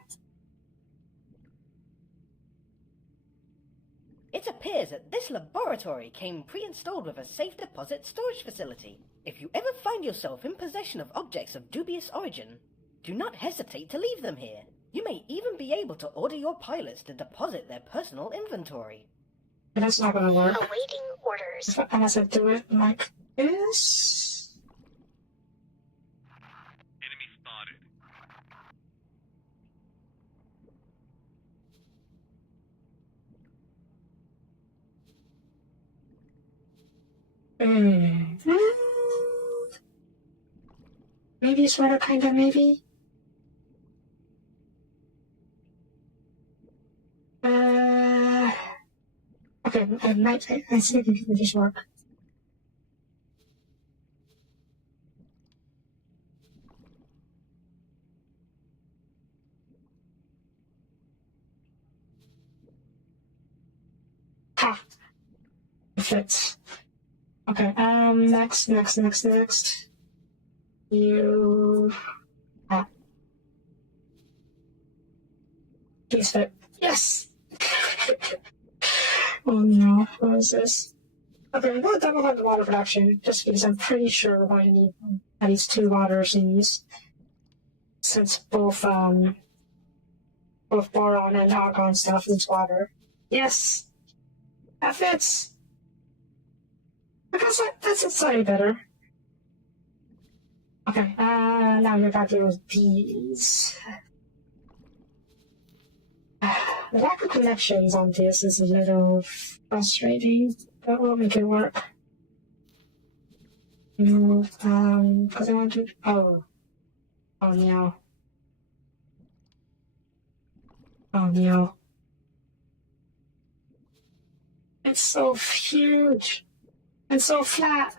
It appears that this laboratory came pre-installed with a safe deposit storage facility. If you ever find yourself in possession of objects of dubious origin, do not hesitate to leave them here. You may even be able to order your pilots to deposit their personal inventory. But that's not gonna work. Awaiting orders. Unless I do it like this. Enemy spotted. Maybe sweater, kinda, maybe. Okay, I see if it can just work. Ha! It fits. Okay, next. You... Ah. Please fit. Yes! Oh no, what is this? Okay, I'm going to double up the water production, just because I'm pretty sure we're going to need at least 2 waters in these. Since both boron and argon stuff needs water. Yes! That fits! Because that's slightly better. Okay, now you're back to with these. The lack of connections on this is a little frustrating, but we'll make it work. Because I want to... Oh no. Oh no. It's so huge and so flat.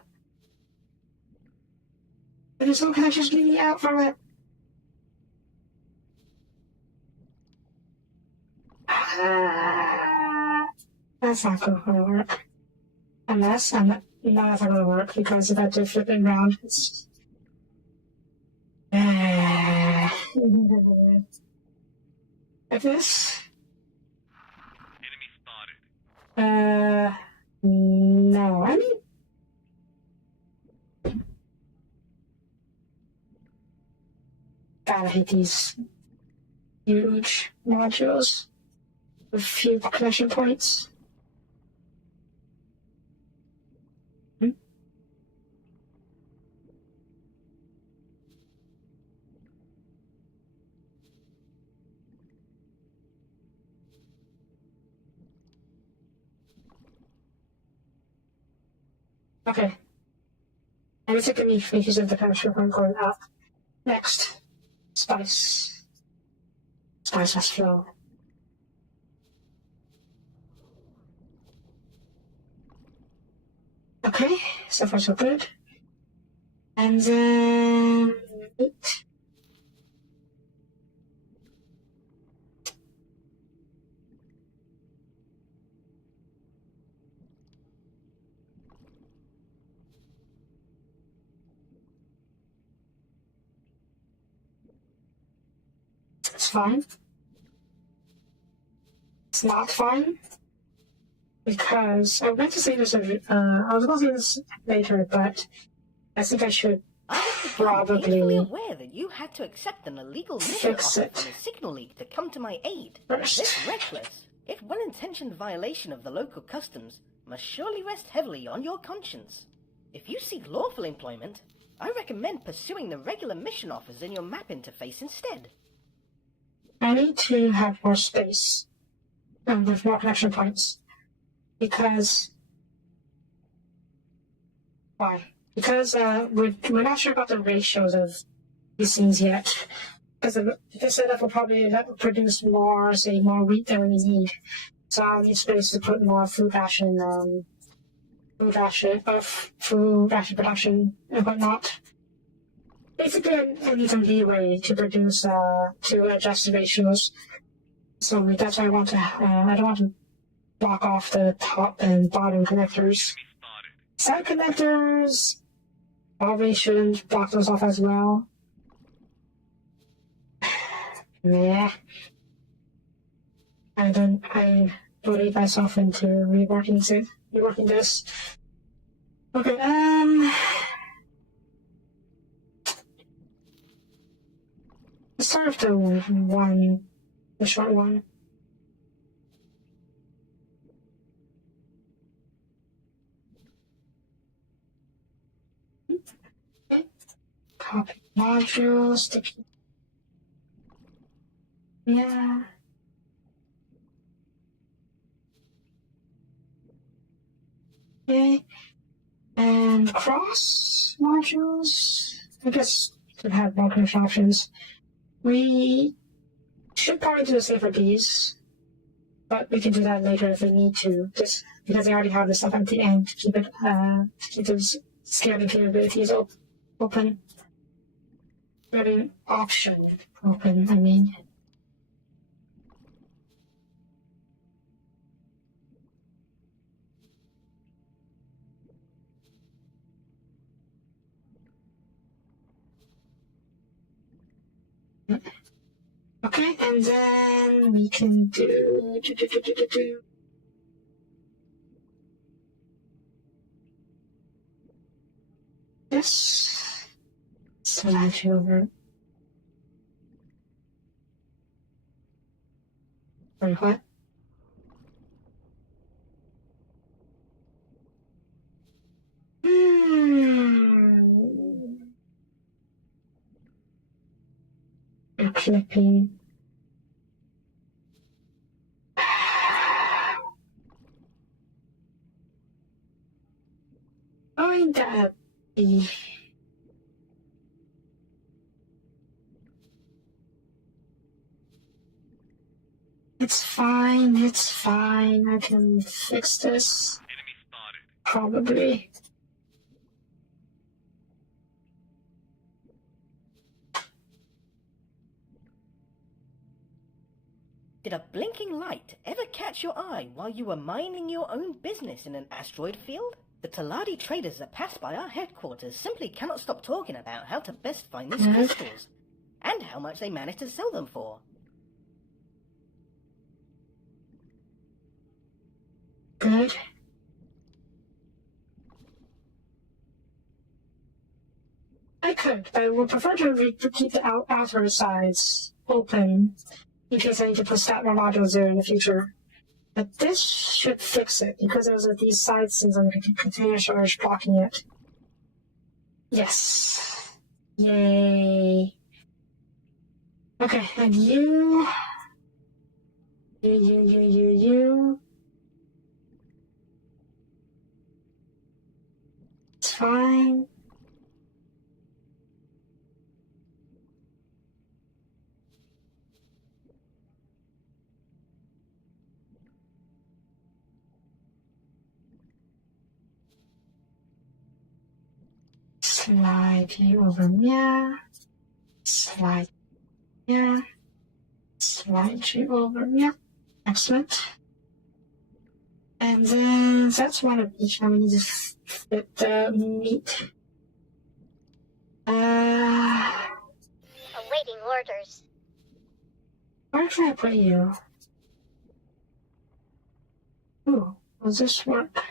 And there's no connections leading out from it. That's not going to work. Unless I'm not, no, that's not going to work because if I do flip it around, it's. Like this? Enemy spotted. No. I mean. God, I hate these huge modules with few connection points. Okay. And it's a me features of the connection point going up. Next. Spice. Spice has flow. Okay, so far so good. And then meat. It's fine. It's not fine because I meant to say this. I was going to say this later, but I think I should I was probably painfully aware that you had to accept an illegal mission fix offer it from the Signal League to come to my aid. first. This reckless, if well-intentioned violation of the local customs must surely rest heavily on your conscience. If you seek lawful employment, I recommend pursuing the regular mission offers in your map interface instead. I need to have more space with more connection points because why? Because we're not sure about the ratios of these things yet. Because this setup will probably produce more, say, more wheat than we need. So I'll need space to put more food ration production and whatnot. Basically, I need some leeway to produce, to adjust the ratios. So that's why I want to, I don't want to block off the top and bottom connectors. Side connectors probably shouldn't block those off as well. Yeah. I believe myself into reworking this. Okay, let's start with the short one. Okay. Copy modules, sticky. Yeah. Okay. And cross modules. I guess to have more connection options. We should probably do the same for these, but we can do that later if we need to. Just because I already have the stuff at the end to keep those scaling capabilities open. Scaling option open. I mean. Okay, and then we can do this. Slide over. Or what? Clipping. Going to be. It's fine, it's fine. I can fix this. Enemy spotted. Probably. Did a blinking light ever catch your eye while you were minding your own business in an asteroid field? The Taladi traders that pass by our headquarters simply cannot stop talking about how to best find these crystals, and how much they manage to sell them for. Good. I could, but I would prefer to keep the outer sides open in case I need to put stat more modules there in the future. But this should fix it because there was these side things on the container storage blocking it. Yes. Yay. Okay, and you. It's fine. Slide you over here. Slide here. Slide you over here. Excellent. And then that's one of each. Now we need to fit the meat. Awaiting orders. Where can I put you? Ooh, will this work?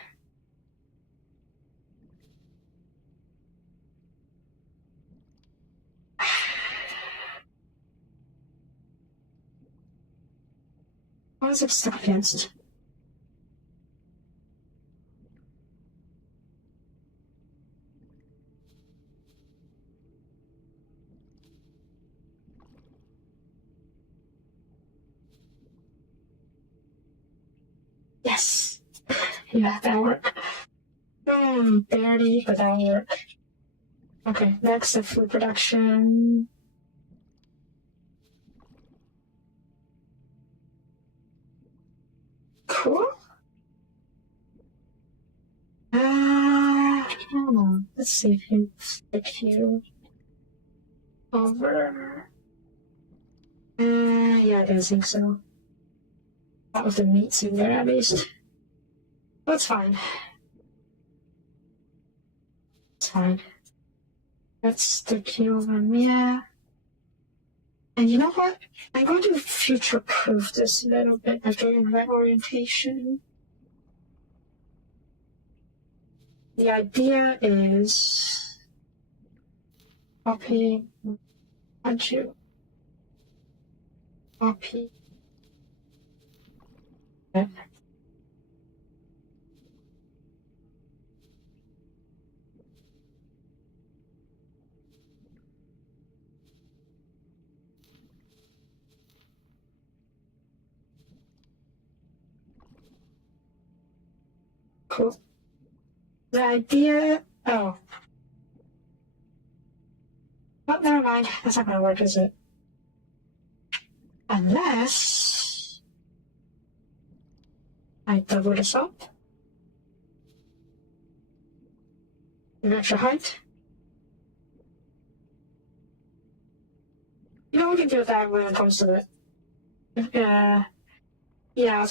What is it stuck against? Yes. Yeah, that'll work. Barely, but that'll work. Okay, next the food production. Cool. I don't know. Let's see if you stick you over. Yeah, I don't think so. That was the meats in there at least. That's fine. It's fine. Let's stick you over here. And you know what? I'm going to future-proof this a little bit by getting that orientation. The idea is copy, punch you, copy. Okay. Cool. The idea. Oh, never mind. That's not gonna work, is it? Unless I double this up. Give extra height. You know, we can do that when it comes to it. Yeah,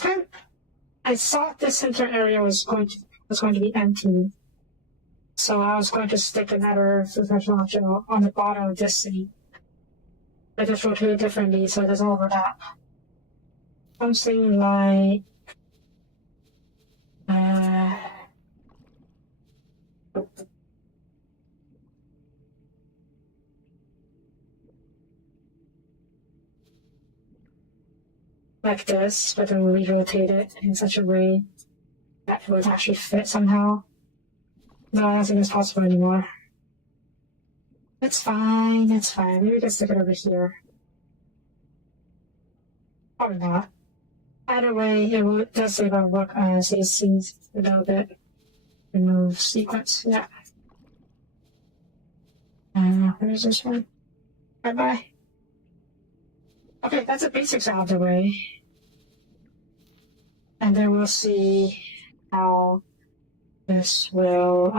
I thought this center area was going to be empty, so I was going to stick another suspension module on the bottom of this thing. I just rotate it differently so it doesn't overlap. Something like this, but then we rotate it in such a way that it would actually fit somehow. No, I don't think it's possible anymore. It's fine, it's fine. Maybe we can stick it over here. Probably not. Either way, it does save our work as these scenes a little bit. Remove sequence, yeah. Where's this one? Bye-bye. Okay, that's the basics out of the way. And then we'll see how this will,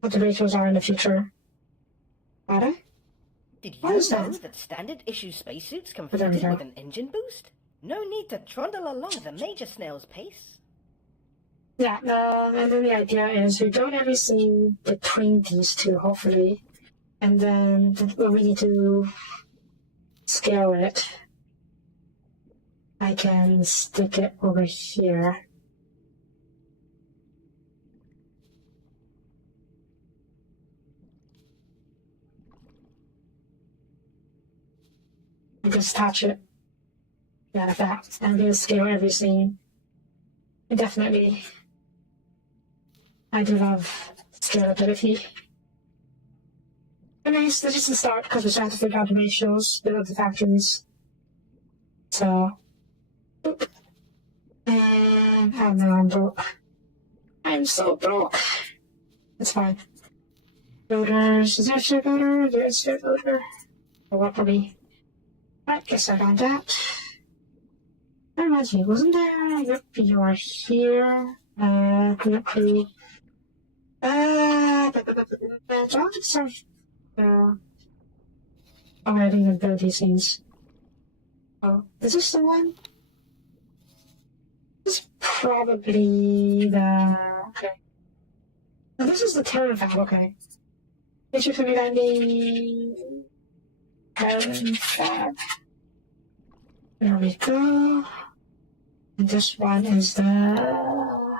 what the ratios are in the future. Got it? Did you What is know that? that standard issue spacesuits come There we fitted go. with an engine boost? No need to trundle along the major snail's pace. Yeah, and then the idea is we build everything between these two, hopefully. And then when we need to scale it, I can stick it over here. and just touch it. Yeah, like that. And do scale every scene. And definitely, I do love scalability. I mean, it's just a start because we're trying to figure out the ratios, build the factories. So, boop. And oh no, I'm broke. I'm so broke. It's fine. Builders, is there a ship builder? There is a ship builder. Or what for me? Right, guess I got that. There reminds me, wasn't there? Yep, you are here. Clean crew. I'll just start. Oh, I didn't even build these things. Oh, is this the one? This is probably the. Okay. Oh, this is the Terran fab, okay. Picture for me landing. Terran fab. There we go. And this one is the.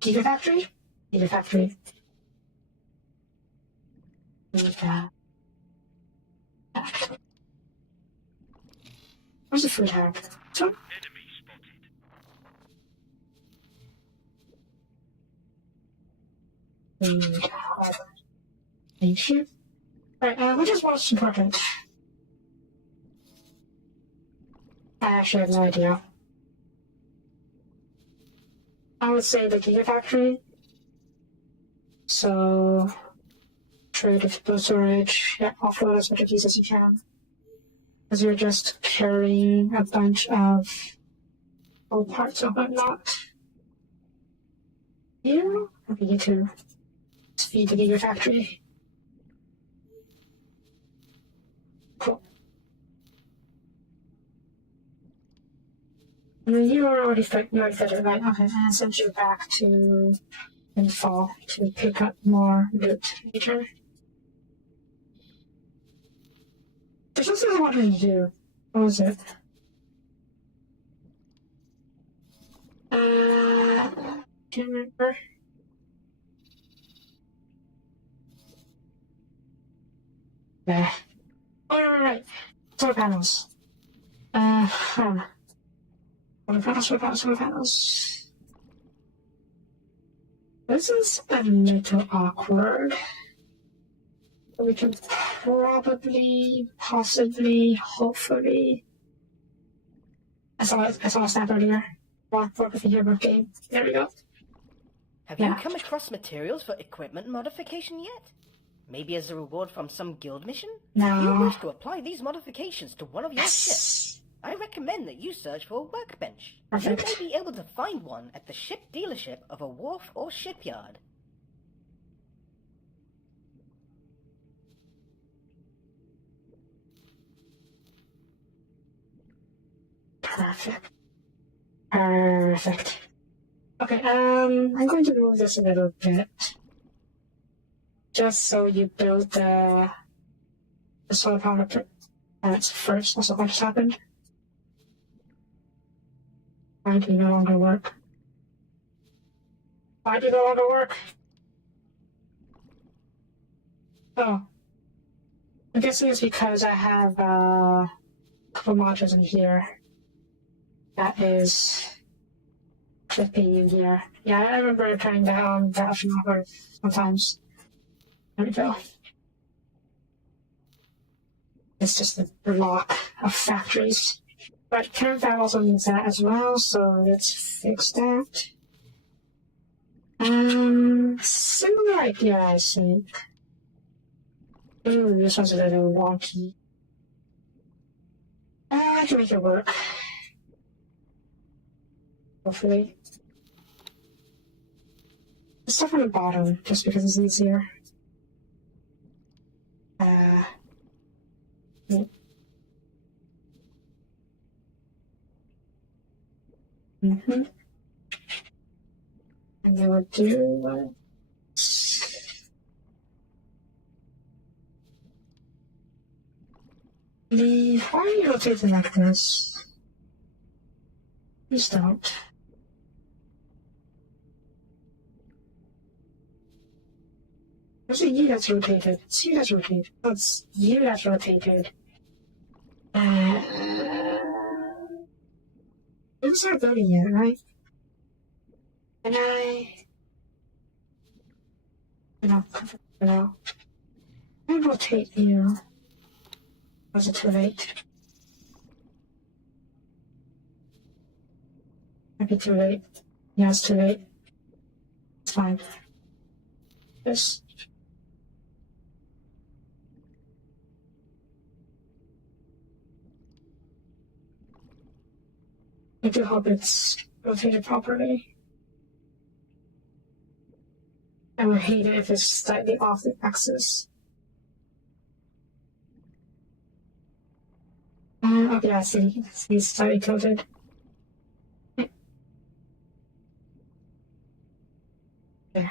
Gigafactory? Gigafactory. Where's the food hab? So, Enemy spotted. thank you. Right, which is most important? I actually have no idea. I would say the Gigafactory. So, trade with the storage, yeah, offload as much of these as you can. Because you're just carrying a bunch of old parts and whatnot. You need to feed the Gigafactory. Cool. And then you are already fed it, right? Okay, and I sent you back to in fall to pick up more loot later. There's something I wanted to do. What was it? Can't remember. Yeah. Oh, right. Solar panels. Solar panels. This is a little awkward. We can probably, possibly, hopefully. I saw a snap earlier. Work with the yearbook game. There we go. Have you come across materials for equipment modification yet? Maybe as a reward from some guild mission? No. If you wish to apply these modifications to one of your ships, I recommend that you search for a workbench. Perfect. You may be able to find one at the ship dealership of a wharf or shipyard. Perfect. Perfect. Okay, I'm going to move this a little bit. Just so you build the solar power plants first. Also, what just happened? Why do you no longer work? Why do you no longer work? Oh. I'm guessing it's because I have a couple modules in here that is clipping in here. Yeah, I remember trying that on the option offer sometimes. There we go. It's just the block of factories. But Terran also needs that as well, so let's fix that. Similar idea, I think. Ooh, this one's a little wonky. I can make it work. Hopefully. Let's start from the bottom, just because it's easier. Mm-hmm. And then we'll do why are you rotating like this? Please don't. It's you that's rotated. It's you that's rotated. Oh, it's you that's rotated. Didn't start building yet, right? And no. I rotate you. Was it too late? Might be too late. Yeah, it's too late. It's fine. Just I do hope it's rotated properly. I would hate it if it's slightly off the axis. Okay, I see. It's slightly tilted. There.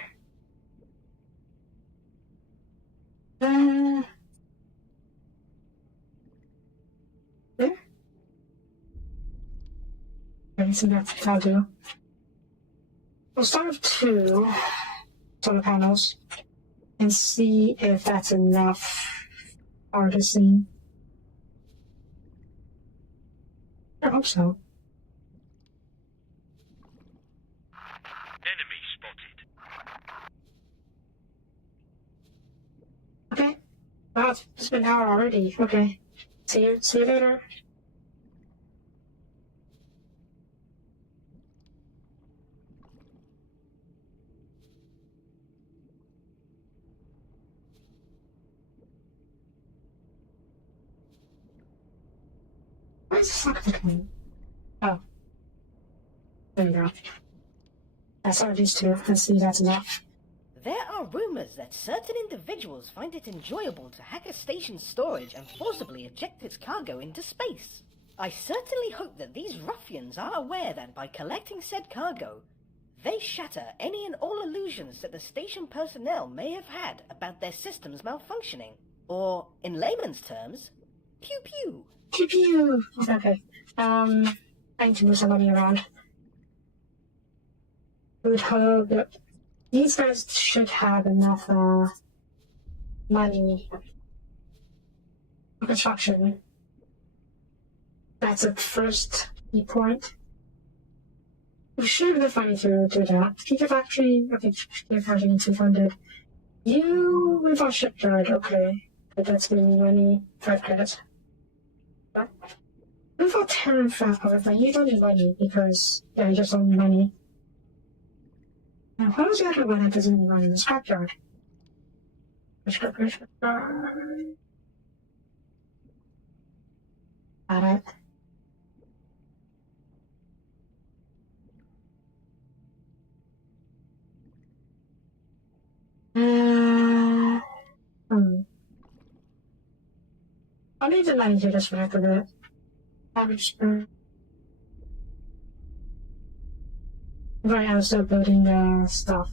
There. Okay, so that's what I'll do. We'll start with 2 solar panels and see if that's enough for the scene. I hope so. Enemy spotted. Okay. Wow, it's been an hour already. Okay. See you later. Why is this not clicking? Oh. There we go. I saw these 2. Let's see if that's enough. There are rumors that certain individuals find it enjoyable to hack a station's storage and forcibly eject its cargo into space. I certainly hope that these ruffians are aware that by collecting said cargo, they shatter any and all illusions that the station personnel may have had about their systems malfunctioning. Or, in layman's terms, pew pew. Pew pew! Okay. I need to move some money around. We would hope that these guys should have enough money for construction. That's a first key point. We should have enough money to do that. Future factory, okay, future factory needs to be funded. You live on shipyard, okay. But that's gonna be money, 5 credits. What about Terran Fast? You don't need money because, yeah, you just don't need money. Now, what was the other one that doesn't need money? The scrapyard. Got it. I'll leave the money here just for a bit. Average spur. Right, I was still building the stuff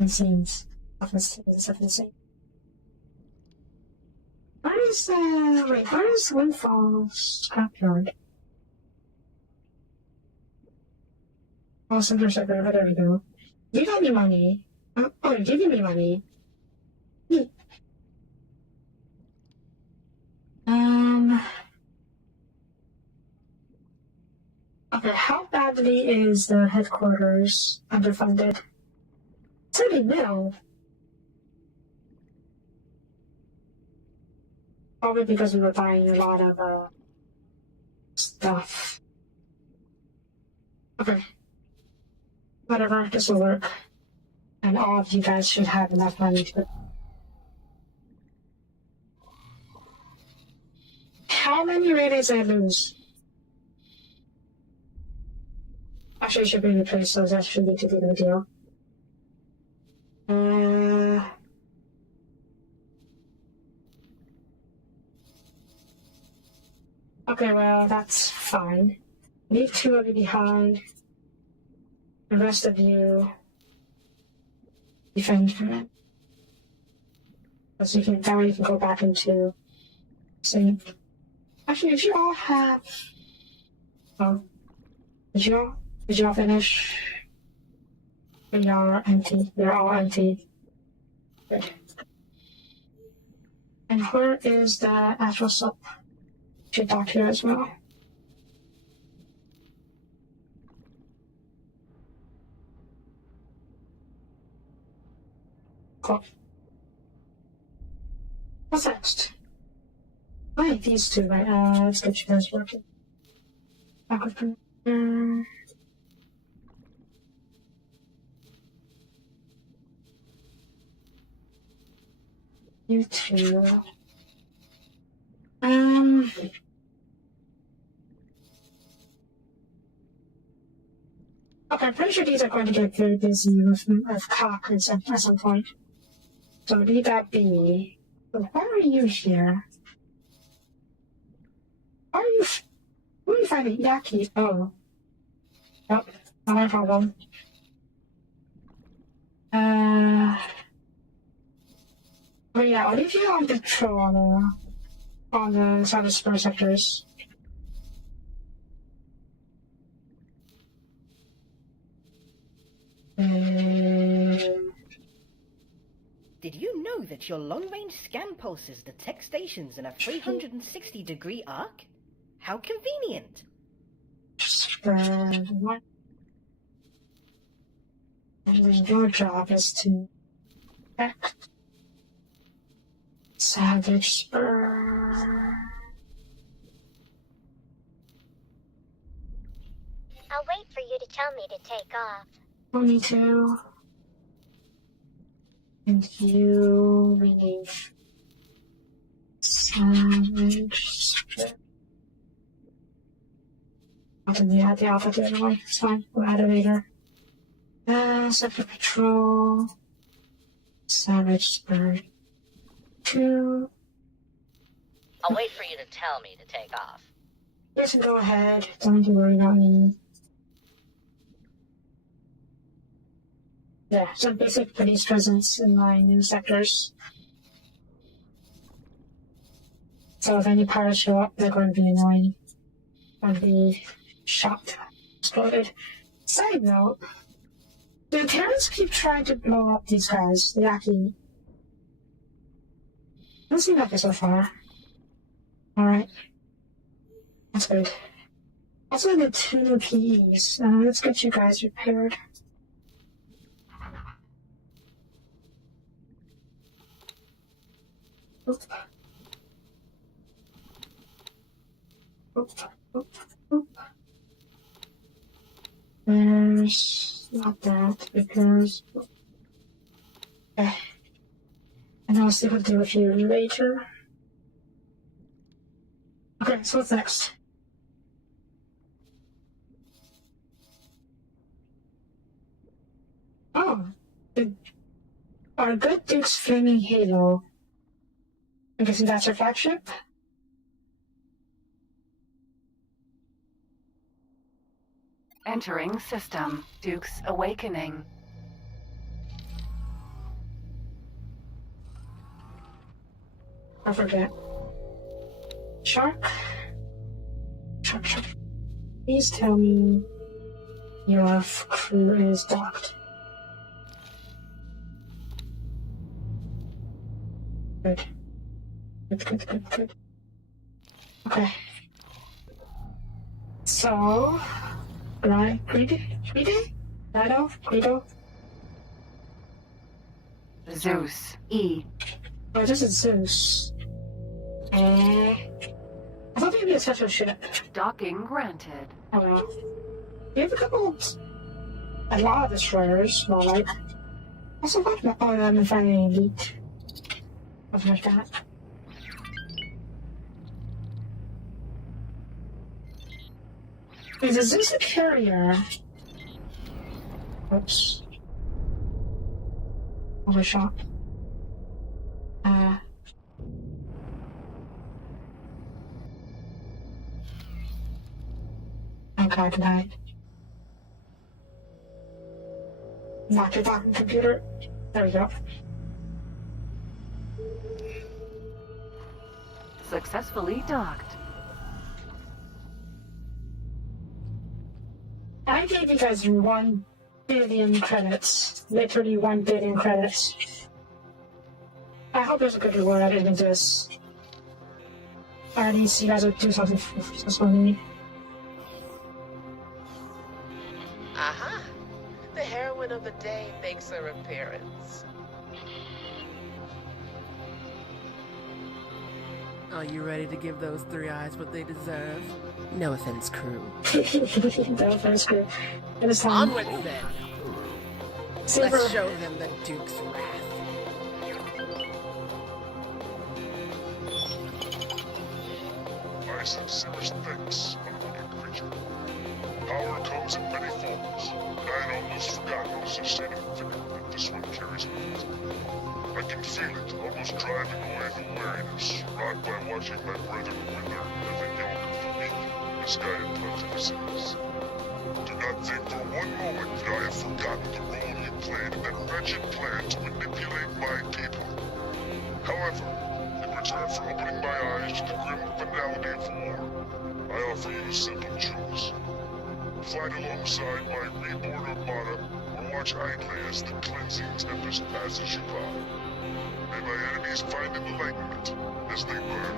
and scenes. Stuff and scenes. Where is Windfall's scrapyard? Oh, center sector, there we go. You got me money. Oh, you're giving me money. Okay, how badly is the headquarters underfunded? Certainly no. Probably because we were buying a lot of stuff. Okay. Whatever, this will work. And all of you guys should have enough money to... How many ratings did I lose? Actually, it should be replaced, so that should be too big of a deal. Okay, well, that's fine. Leave 2 of you behind. The rest of you defend from it. So that way you can go back into same. Actually, did you all have... Oh. Did you all finish? They are empty. They're all empty. Good. where is the actual soap? Should dock here as well. Cool. What's next? Wait, these two, right? Let's get you guys working. Backward from there. You two. Okay, I'm pretty sure these are going to get very busy with cock at some point. So leave that be. But why are you here? Why are you? Where are you finding Yaki? Oh. Nope, not my problem. But yeah, I'll leave you on patrol on the side of spur sectors. Did you know that your long-range scan pulses detect stations in a 360-degree arc? How convenient! Spread one. And then your job is to detect savage spur. I'll wait for you to tell me to take off. 22. And you leave savage spur. I'll do the alpha the other way. It's fine. We'll add it later. Sector patrol. Savage spur. 2. I'll wait for you to tell me to take off. Yes, go ahead. Don't have to worry about me. Yeah, so basic police presence in my new sectors. So if any pirates show up, they're going to be annoying. Going to be shot, exploded. Side note, do the Terrans keep trying to blow up these guys, the Yaki? Doesn't seem like it so far. Alright. That's good. Also, the 2 new PEs. Let's get you guys repaired. Oop. Oop. Oop. Oop. There's not that because. Okay. And I'll see what to do with you later. Okay, so what's next? Oh, our good Duke's Flaming Halo. I'm guessing that's our flagship? Entering system. Duke's Awakening. I forget. Shark? Shark. Please tell me your crew is docked. Good. Good. Okay. So, right, Greedo? Zeus. E. Oh, this is Zeus. I thought maybe a special ship. Docking granted. I don't know. We have a lot of destroyers, more like. Also, what about them finding elite? Something like that. Is Zeus a carrier? Oops. Overshot. Okay, tonight. Not your talking computer. There we go. Successfully docked. I gave you guys 1 billion credits. Literally 1 billion credits. hope there's a good reward at the end of this. I already see you guys would do something for me. Aha! The heroine of the day makes her appearance. Are you ready to give those three eyes what they deserve? No offense, crew. No offense, crew. It is time. Onwards then. Super. Let's show them the Duke's wrath. My sincerest thanks, unholy creature. Power comes in many forms, and I had almost forgotten the sustained vigor that this one carries with it. I can feel it, almost driving away the weariness, wrought by watching my brethren wither at the yoke of the meek, misguided pontifices. Do not think for one moment that I have forgotten the role you played in that wretched plan to manipulate my people. However, in return for opening my eyes to the grim finality of war, I offer you a simple choice. Fight alongside my reborn armada, or watch idly as the cleansing tempest passes you by. May my enemies find enlightenment as they burn.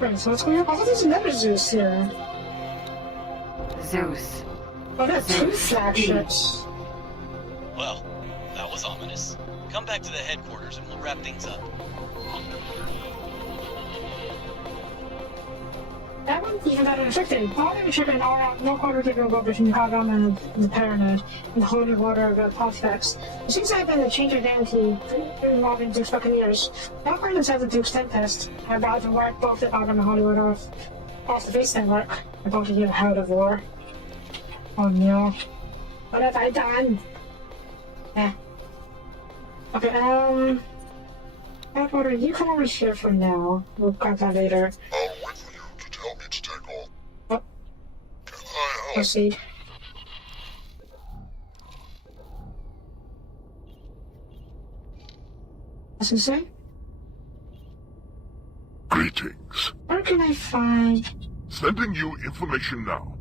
Right, so what's going on? I thought there's another Zeus here. Zeus. Oh, that's two flagships. Well, that was ominous. Come back to the headquarters and we'll wrap things up. That one's even better restricted. All the ship and all no quarter can go between Kagam and the Pyramid and the holy water of the Pontifex. It seems to have been a change of identity involving Duke's Buccaneers. That part inside the Duke's Tempest have vowed to wipe both the Kagam and holy water off the base network. They're both to get out of war. Oh no. What have I done? Eh. Okay, Headquarter, you come over here for now. We'll grab that later. I'll wait for you to tell me to take off. Oh. Can I help? Proceed. What's he say? Greetings. Where can I find... Sending you information now.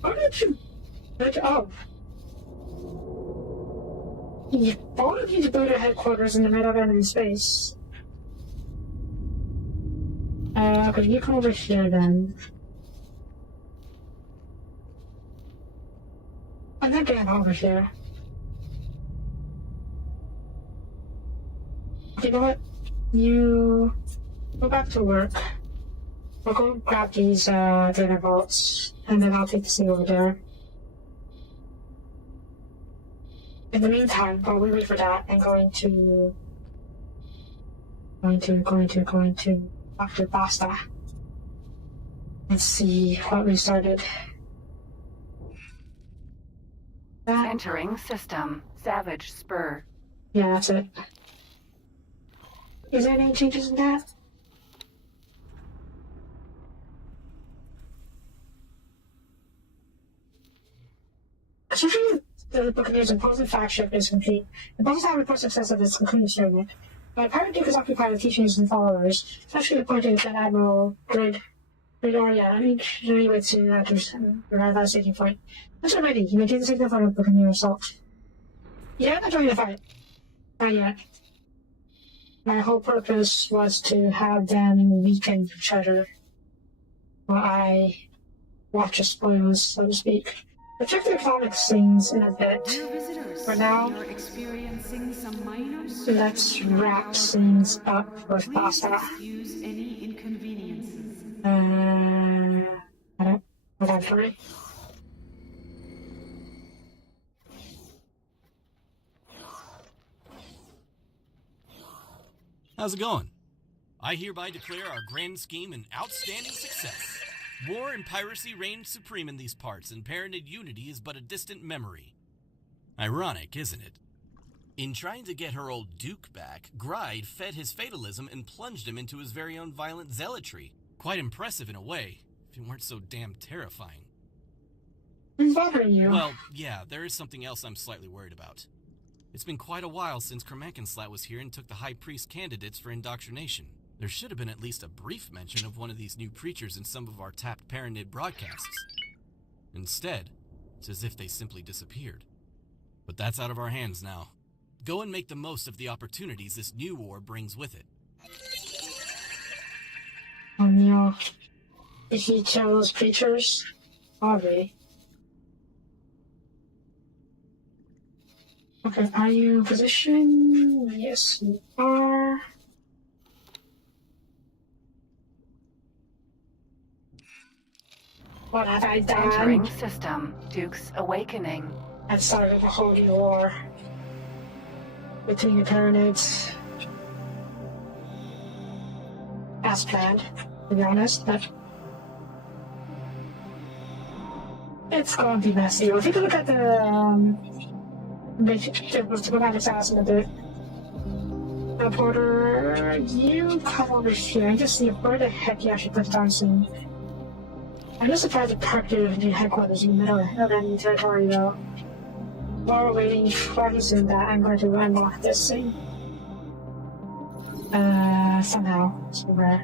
Where did you... Oh. You both of you to build your headquarters in the middle of enemy space. Okay, you come over here then. And then get over here. Okay, you know what? You go back to work. We'll go grab these data vaults, and then I'll take this thing over there. In the meantime, while we wait for that, I'm going to Dr. Basta and see what we started. Entering system. Savage Spur. Yeah, that's it. Is there any changes in that? Essentially, the Buccaneers' imposing flagship is complete. The Buccaneers report success of its concluding experiment. But Pirate Duke is occupied with teachers and followers, especially appointing that Admiral Gridoria. I mean, anyway, to that staging point. Once you're ready, you maintain the signal for a Buccaneer assault. You haven't joined the fight. Not yet. My whole purpose was to have them weaken each other while I watch the spoils, so to speak. We'll check the economic things in a bit. Dear visitors, For now, we are experiencing some minor let's wrap things up with Please pasta. excuse any inconveniences. I don't have to. How's it going? I hereby declare our grand scheme an outstanding success. War and piracy reign supreme in these parts, and parented unity is but a distant memory. Ironic, isn't it? In trying to get her old Duke back, Gride fed his fatalism and plunged him into his very own violent zealotry. Quite impressive in a way, if it weren't so damn terrifying. Who's bothering you? Well, yeah, there is something else I'm slightly worried about. It's been quite a while since Kermankenslat was here and took the High Priest candidates for indoctrination. There should have been at least a brief mention of one of these new preachers in some of our tapped Paranid broadcasts. Instead, It's as if they simply disappeared. But that's out of our hands now. Go and make the most of the opportunities this new war brings with it. Oh no. Did he kill those creatures? Probably. Okay, are you in position? Yes, you are. What have I done? Entering system. Duke's awakening. I started a whole new war between the pyramids. As planned, to be honest, but it's going to be messy. If you look at the schematics assassin a bit, Porter, you come over here and just see where the heck you actually put down soon. I'm just surprised the park did the headquarters in the middle of enemy territory though. While we're waiting for that, I'm going to unlock this thing. Somehow. Somewhere.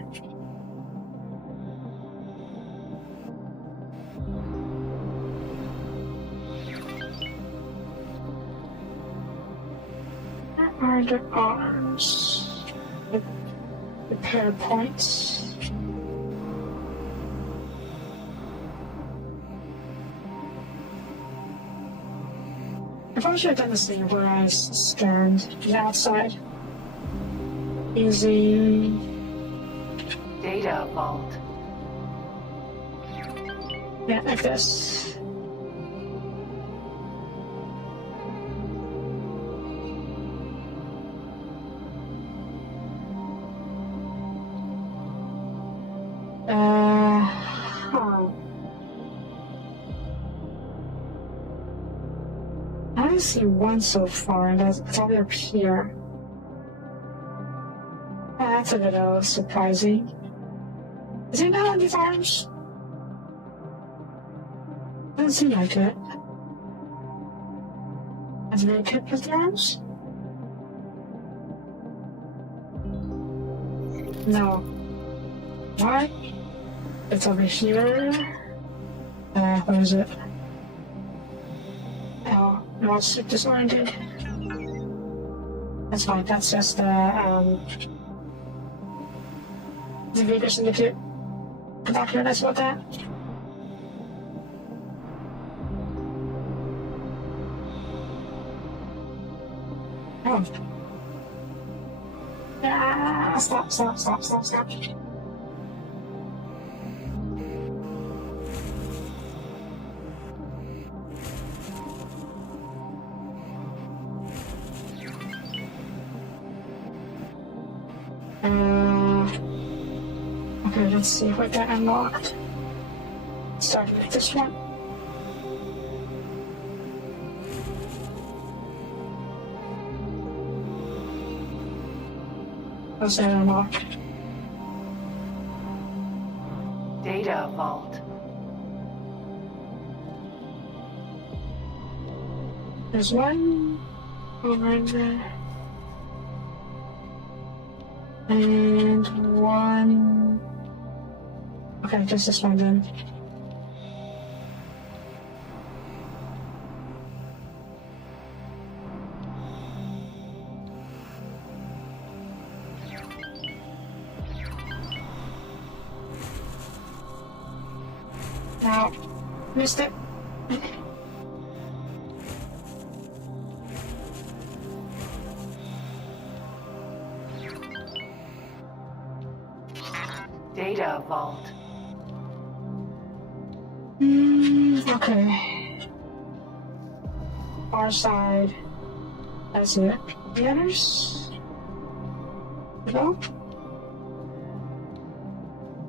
Where are the arms? The pair points. I probably should have done this thing where I scanned the outside using Data vault. yeah, like this. I only see one so far, and it's all up here. That's a little surprising. Is it not on these arms? Doesn't seem like it. Has it kept with the arms? No. Why? It's over here. Where is it? Oh, no, it's disoriented. That's fine, that's just the Vegas Syndicate. Come back here, nice about that. Oh. Ah, stop. Okay, let's see what that unlocked. Starting with this one. What's that unlocked? Data vault. There's one over in there. And one. Okay, just this one then. Now, missed it. Data vault. Okay. Far side. That's it. The others? No?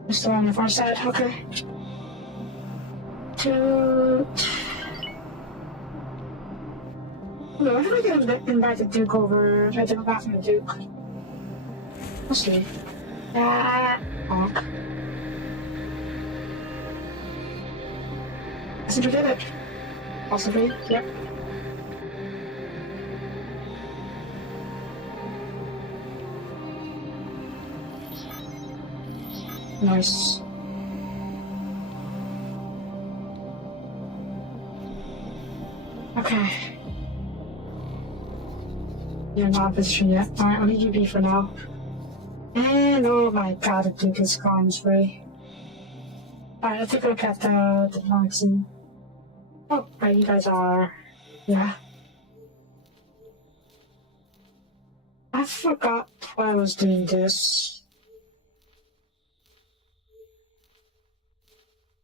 We're still on the far side, okay. Two. No, I think I can invite the Duke over. I didn't back from the Duke. We'll see. Honk. I think we did it. Possibly, yep. Nice. Okay. You're not in position yet. Alright, I'll leave you be for now. And oh my god, the Duke is gone free. Alright, let's take a look at the magazine. Oh, right, you guys are. Yeah. I forgot why I was doing this.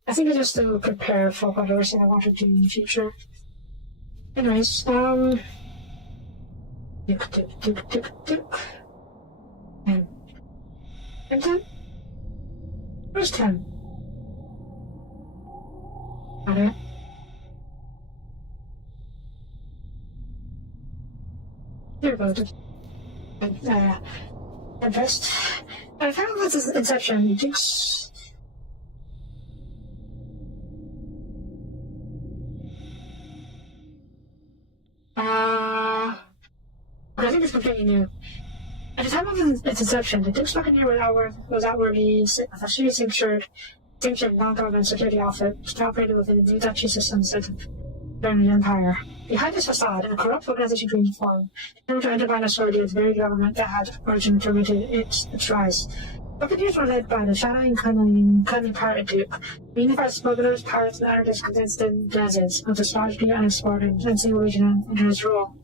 I think it's just to prepare for whatever thing I want to do in the future. Anyways, Duke. And 10? Where's 10? Okay. Here we go. And first, I found this is Inception. Duke's. I think it's completely new. At the time of its inception, the Duke's Buccaneer was outwardly a serious sanctioned non-government security outfit operated within the Duchy systems during the Empire. Behind this facade, a corrupt organization green form, determined to undermine authority of the very government that had originally permitted its rise. Buccaneers were led by the shadowy and cunning pirate Duke, who unified smugglers, pirates, and anarchists against the deserts of the largely unexplored and single region under his rule.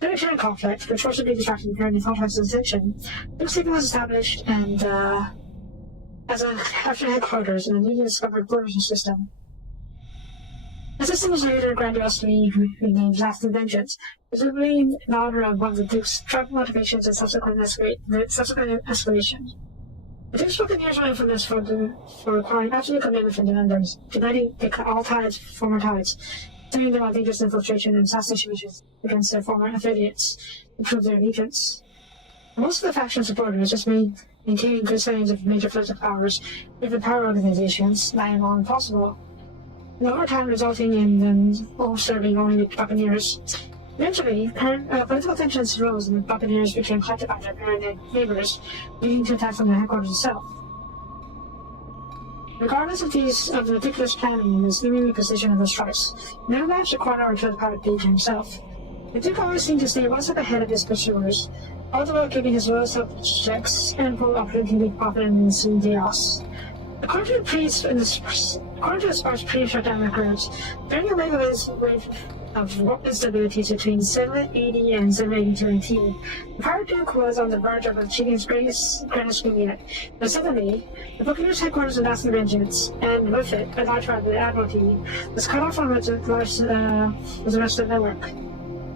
During the conflict, which forcibly distracted the period of Halifax's attention, Duke's Haven was established and as a after headquarters in a newly discovered bordering system. The system was later grandiosely renamed Lasting Vengeance, presumably in honor of one of the Duke's tribal motivations and subsequent escalation. The Duke's Buccaneers were infamous for requiring absolute commitment from the members, uniting all tides, former tides, turning them on dangerous infiltration and assassination missions against their former affiliates to prove their allegiance. Most of the faction supporters just maintaining good standings of major political powers, even power organizations, nigh on impossible, and over time resulting in them all serving only the Buccaneers. Eventually, political tensions rose and the Buccaneers became hunted by their parent neighbors, leading to attacks on their headquarters itself. Regardless of the ridiculous planning and the seemingly precision of the strikes, no match the corner or to the pirate Duke himself. The Duke always seemed to stay one step ahead of his pursuers, all the while giving his loyal subjects ample opportunity to profit in the ensuing chaos. According to the sparse pre-shutdown records, during the wave of instabilities between 780 and 782 AD, the pirate Duke was on the verge of achieving his grandest scheme yet. But suddenly, the Buccaneers' headquarters in Lasting Vengeance, and with it, a large part of the Admiralty, was cut off from the rest of the network.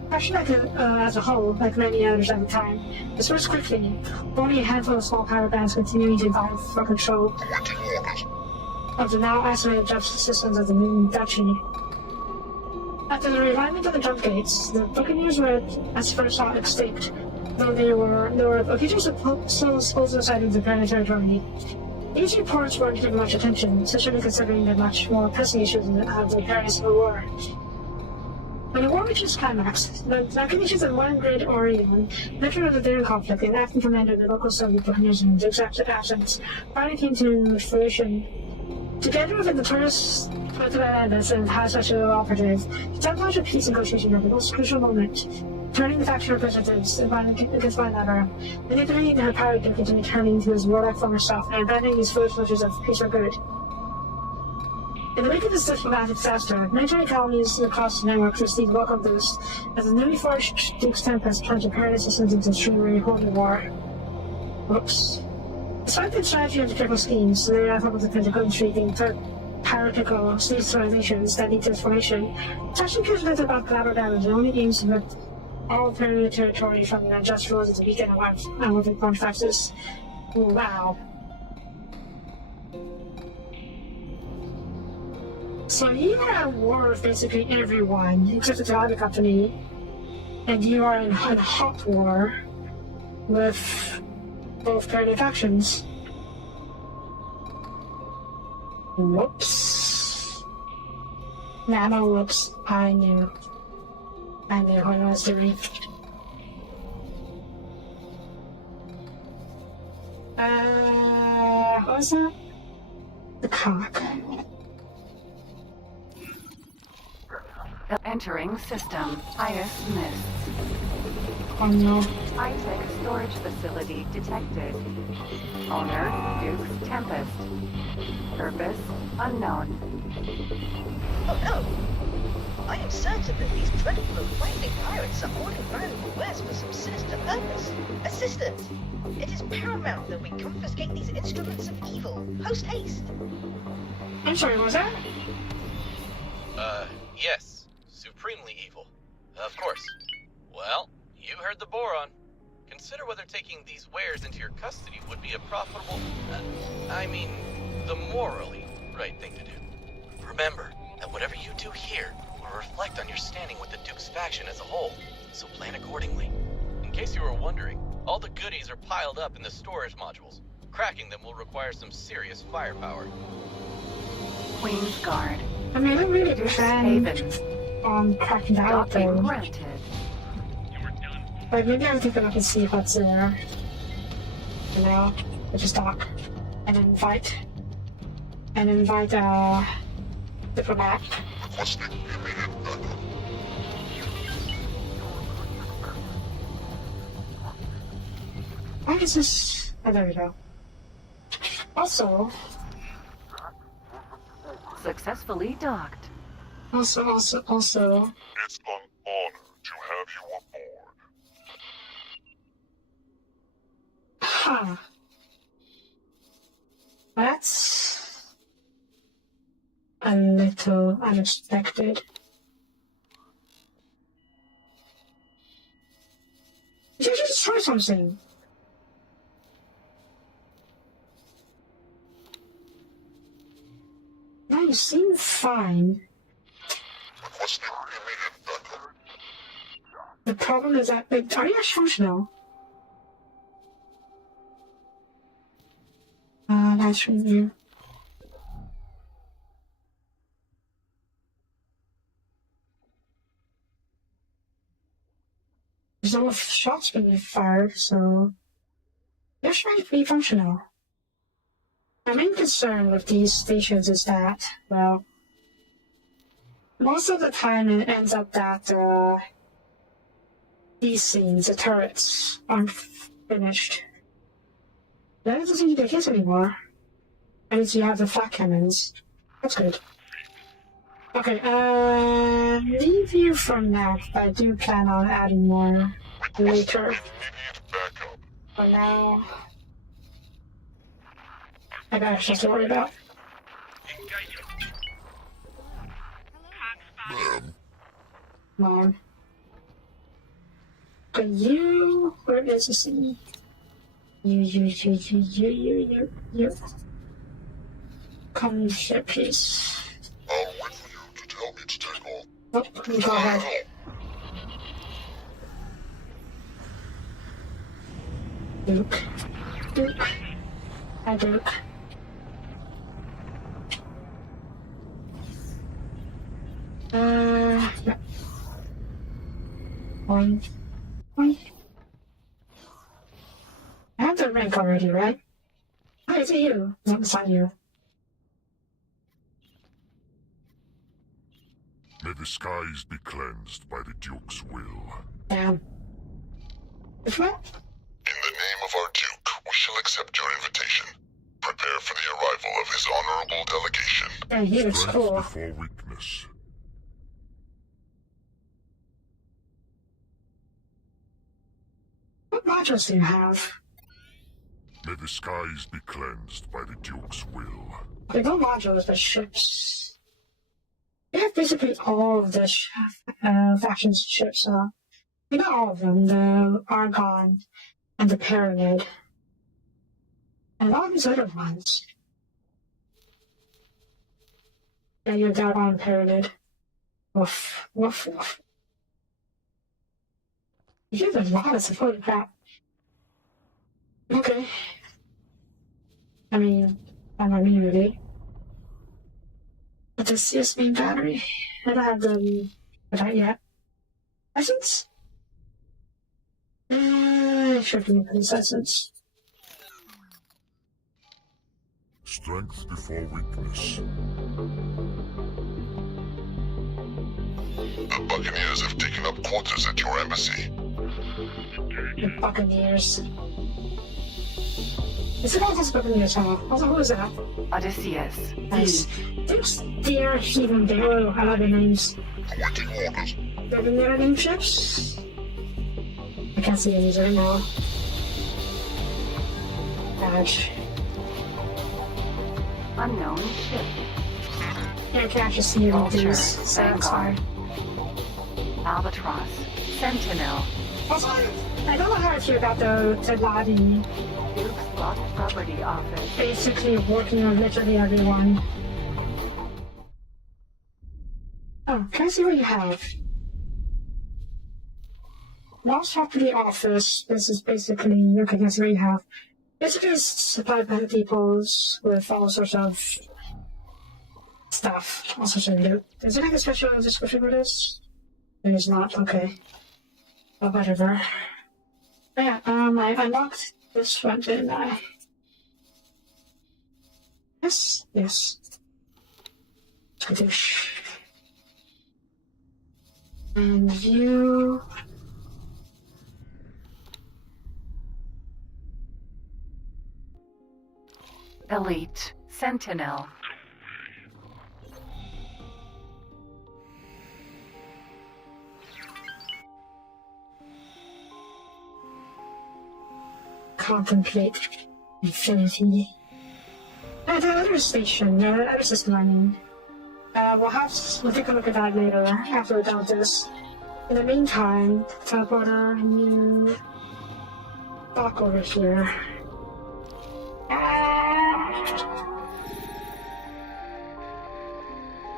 Faction as a whole, like many others at the time, dispersed quickly, with only a handful of small pirate bands continuing to vie for control of the now isolated justice systems of the new Duchy. After the realignment of the jump gates, the Buccaneers were as first thought extinct, though there were occasional supposed sightings of Granite territory. These reports weren't given much attention, especially considering the much more pressing issues of the Paris Civil War. When the war reached its climax, the machinations of one great Orion, veteran of the daring conflict and acting commander of the local Soviet Buccaneers in Duke's absence, finally came to fruition. Together with the notorious political analyst and high special operative, he sabotaged a peace negotiation at the most crucial moment, turning the faction representatives against one another, manipulating the pirate Duke into returning to his warlike former self and abandoning his foolish measures of peace for good. In the wake of this diplomatic disaster, military colonies across the network received welcome boost as the newly forged Duke's Tempest plunged the pirate systems into extremely holy war. Whoops. Despite the strategy of the critical schemes, the outcome of the political intriguing piratical state civilizations that lead to its formation, Tashi cares little about collateral damage and only aims to lift all Imperial territory from the unjust rules of the weekend and within Pontifexes. Wow. So you are at war with basically everyone, except the Talabot Company, and you are in hot war with both parallel factions. Whoops. Nano whoops. I knew what I was doing. What was that? The cock. Entering system. Iris mists. Oh no. Isaac storage facility detected. Owner, Duke's Tempest. Purpose, unknown. Oh no! I am certain that these dreadful and frightening pirates are hoarding valuable wares for some sinister purpose. Assistant! It is paramount that we confiscate these instruments of evil. Post haste! I'm sorry, what was that? Yes. Supremely evil. Of course. Well, you heard the Boron. Consider whether taking these wares into your custody would be a profitable... the morally right thing to do. Remember that whatever you do here will reflect on your standing with the Duke's faction as a whole, so plan accordingly. In case you were wondering, all the goodies are piled up in the storage modules. Cracking them will require some serious firepower. Queen's Guard. I mean, I really Duke's depend Haven. on cracking that out Docking though. granted. Like, maybe I'll take a look and see what's there. You know, I just dock. And invite, diplomat. Requesting immediate backup. Why is this? Oh, there we go. Also, Successfully docked. It's an honor to have you aboard. huh. That's a little unexpected. Did you just try something? No, you seem fine. Requesting immediate backup. The problem is that, like, are you functional? Nice from you. There's a lot of shots being fired, so they're trying to be functional. My main concern with these stations is that, well, most of the time it ends up that these scenes, the turrets, aren't finished. That doesn't seem to be the case anymore. At least you have the flak cannons. That's good. Okay, leave you for now. I do plan on adding more later. Immediate backup. For now, I got stuff to worry about. Mom. But you, where is the scene? You. Come here, please. I'll wait for you to tell me to take off. Oh, go ahead. Duke. Hi, Duke. No. One. I have the rank already, right? Oh, is it you? No, it's not you. May the skies be cleansed by the Duke's will. Damn. Which one? In the name of our Duke, we shall accept your invitation. Prepare for the arrival of his honorable delegation. Yeah, he looks Strength cool. before weakness. What modules do you have? May the skies be cleansed by the Duke's will. Okay, no modules, but ships. We have basically all of the faction's ships, not all of them, the Argon and the Pyramid. And all these other ones. Yeah, you got on Pyramid. Woof. You have a lot of support, crap. Okay. I mean, I'm not really. But the CS main battery, I don't have them that yet. Essence? Should be this essence. Strength before weakness. The Buccaneers have taken up quarters at your embassy. The Buccaneers. It's about this Buccaneers, huh? Also, who is that? Odysseus. Nice. They're even better. I love the names. Awaiting orders. They're the never named ships. I can't see any right now. Badge. Unknown ship. Yeah, I can actually see all Vulture. these. So that's fine. Vanguard. Albatross. Sentinel. Also, I don't know how I feel about the lobby. Duke's locked property office. Basically working on literally everyone. Oh, can I see what you have? Lost property office. This is basically, okay, can I see what you have? Basically, it's supplied by peoples with all sorts of stuff. All sorts of loot. Does it have a special description for this? It is not, okay. Oh, whatever. But yeah, I unlocked this one, didn't I? Yes, yes. Skadoosh. And view. Elite. Sentinel. Contemplate infinity. The other station, the other system, I mean. We'll take a look at that later after we're done with this. In the meantime, teleporter, new dock over here.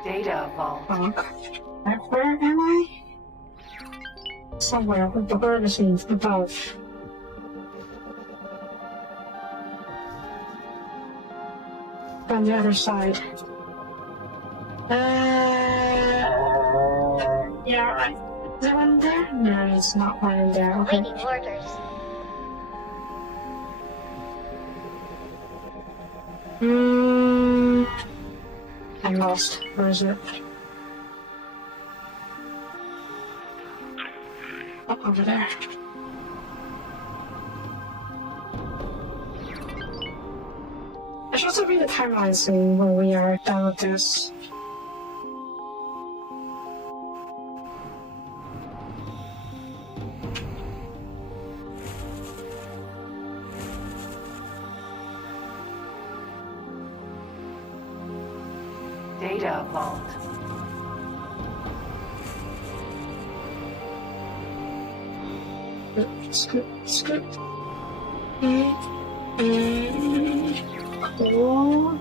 Data vault. Dock. Where am I? Somewhere, where this means above. On the other side. Yeah, right. Is there one there? No, it's not one in there. Okay. Waiting orders. I'm lost. Where is it? Oh, over there. I should also read the timeline soon when we are done with this. Data vault. Scoop, scoop. Cool.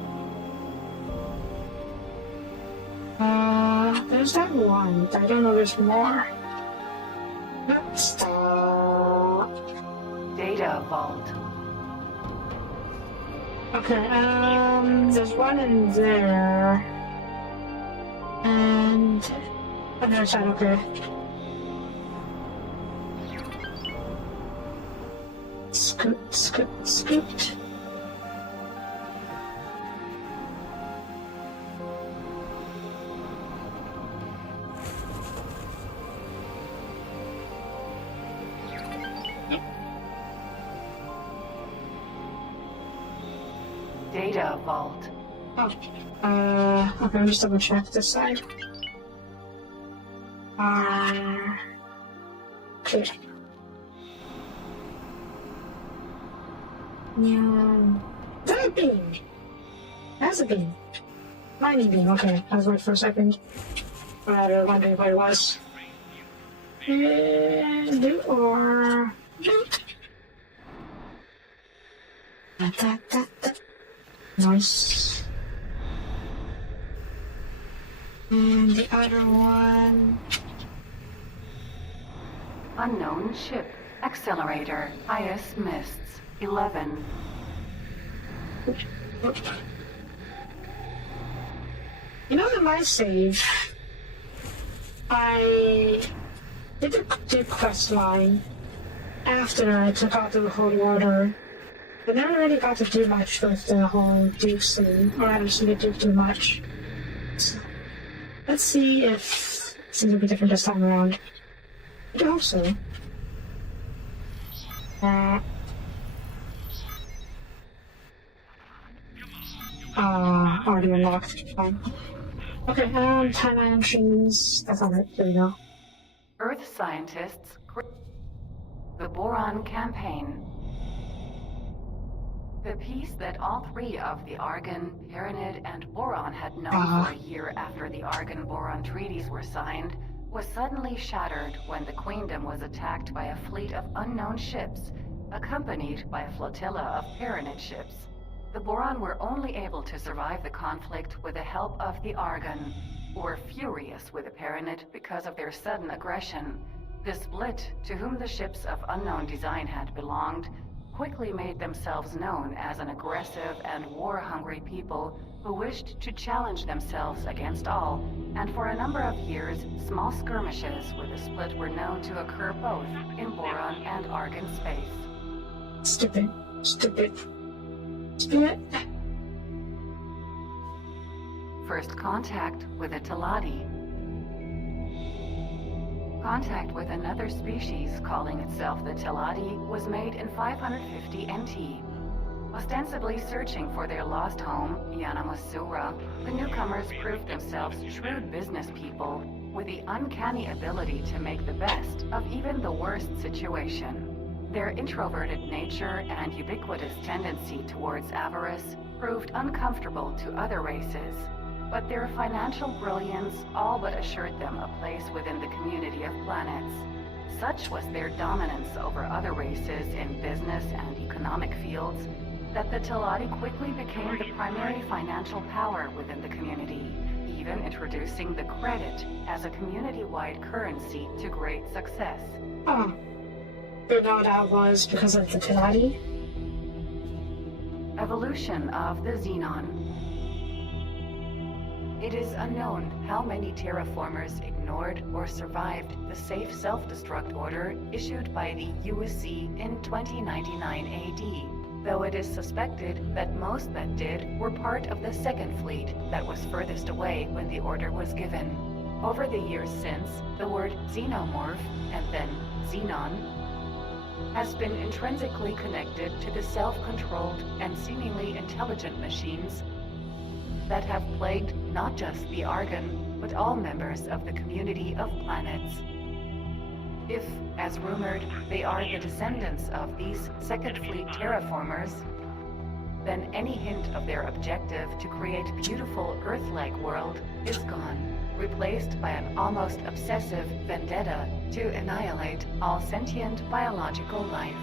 There's that one. I don't know there's more. Stop. Data vault. Okay, there's one in there. And on the other side, okay. Scoot, scoot, scoot. Data vault. Oh, okay, let me just double check this side. Clear. Yeah. Is that a beam? That's a beam. Mining beam, okay. I was worried for a second. But I was wondering what it was. Loot or... loot? Nice. And the other one... Unknown ship. Accelerator. IS Mists. 11. You know, in my save, I did the quest line after I took out the whole order. I never really got to do much with the whole Duke scene, or I just didn't do too much. So, let's see if Seems to be different this time around. I hope so. Already unlocked. Fine. Okay, time actions. That's all right. There we go. Earth scientists. The Boron Campaign. The peace that all three of the Argon, Pyranid, and Boron had known for a year after the Argon-Boron treaties were signed was suddenly shattered when the Queendom was attacked by a fleet of unknown ships, accompanied by a flotilla of Pyranid ships. The Boron were only able to survive the conflict with the help of the Argon, who were furious with the Pyranid because of their sudden aggression. The Split, to whom the ships of unknown design had belonged, quickly made themselves known as an aggressive and war-hungry people who wished to challenge themselves against all, and for a number of years, small skirmishes with the Split were known to occur both in Boron and Argon space. Stupid. Stupid. Stupid. First contact with a Teladi. Contact with another species calling itself the Teladi was made in 550 NT. Ostensibly searching for their lost home, Yanamasura, the newcomers proved themselves shrewd business people with the uncanny ability to make the best of even the worst situation. Their introverted nature and ubiquitous tendency towards avarice proved uncomfortable to other races, but their financial brilliance all but assured them a place within the community of planets. Such was their dominance over other races in business and economic fields that the Teladi quickly became the primary financial power within the community, even introducing the credit as a community-wide currency to great success. Oh. But no, that was because of the Teladi? Evolution of the Xenon. It is unknown how many terraformers ignored or survived the safe self-destruct order issued by the USC in 2099 AD, though it is suspected that most that did were part of the Second Fleet that was furthest away when the order was given. Over the years since, the word xenomorph, and then xenon, has been intrinsically connected to the self-controlled and seemingly intelligent machines that have plagued not just the Argon, but all members of the community of planets. If, as rumored, they are the descendants of these Second Fleet terraformers, then any hint of their objective to create a beautiful Earth-like world is gone, replaced by an almost obsessive vendetta to annihilate all sentient biological life.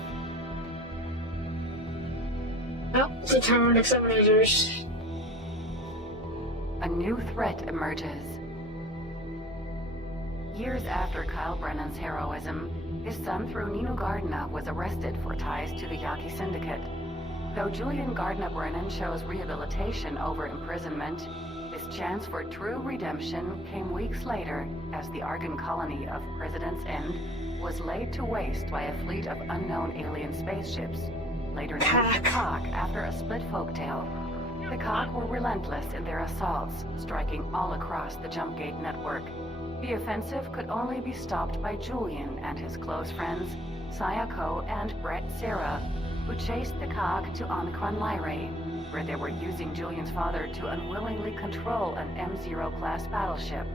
Oh, the tower examinators. A new threat emerges. Years after Kyle Brennan's heroism, his son through Nino Gardner was arrested for ties to the Yaki Syndicate. Though Julian Gardner Brennan chose rehabilitation over imprisonment, his chance for true redemption came weeks later as the Argon colony of President's End was laid to waste by a fleet of unknown alien spaceships, later named the Cock after a split folktale. The Cock were relentless in their assaults, striking all across the Jumpgate network. The offensive could only be stopped by Julian and his close friends, Sayako and Brett Serra, who chased the Cock to Omicron Lyrae, where they were using Julian's father to unwillingly control an M0 class battleship.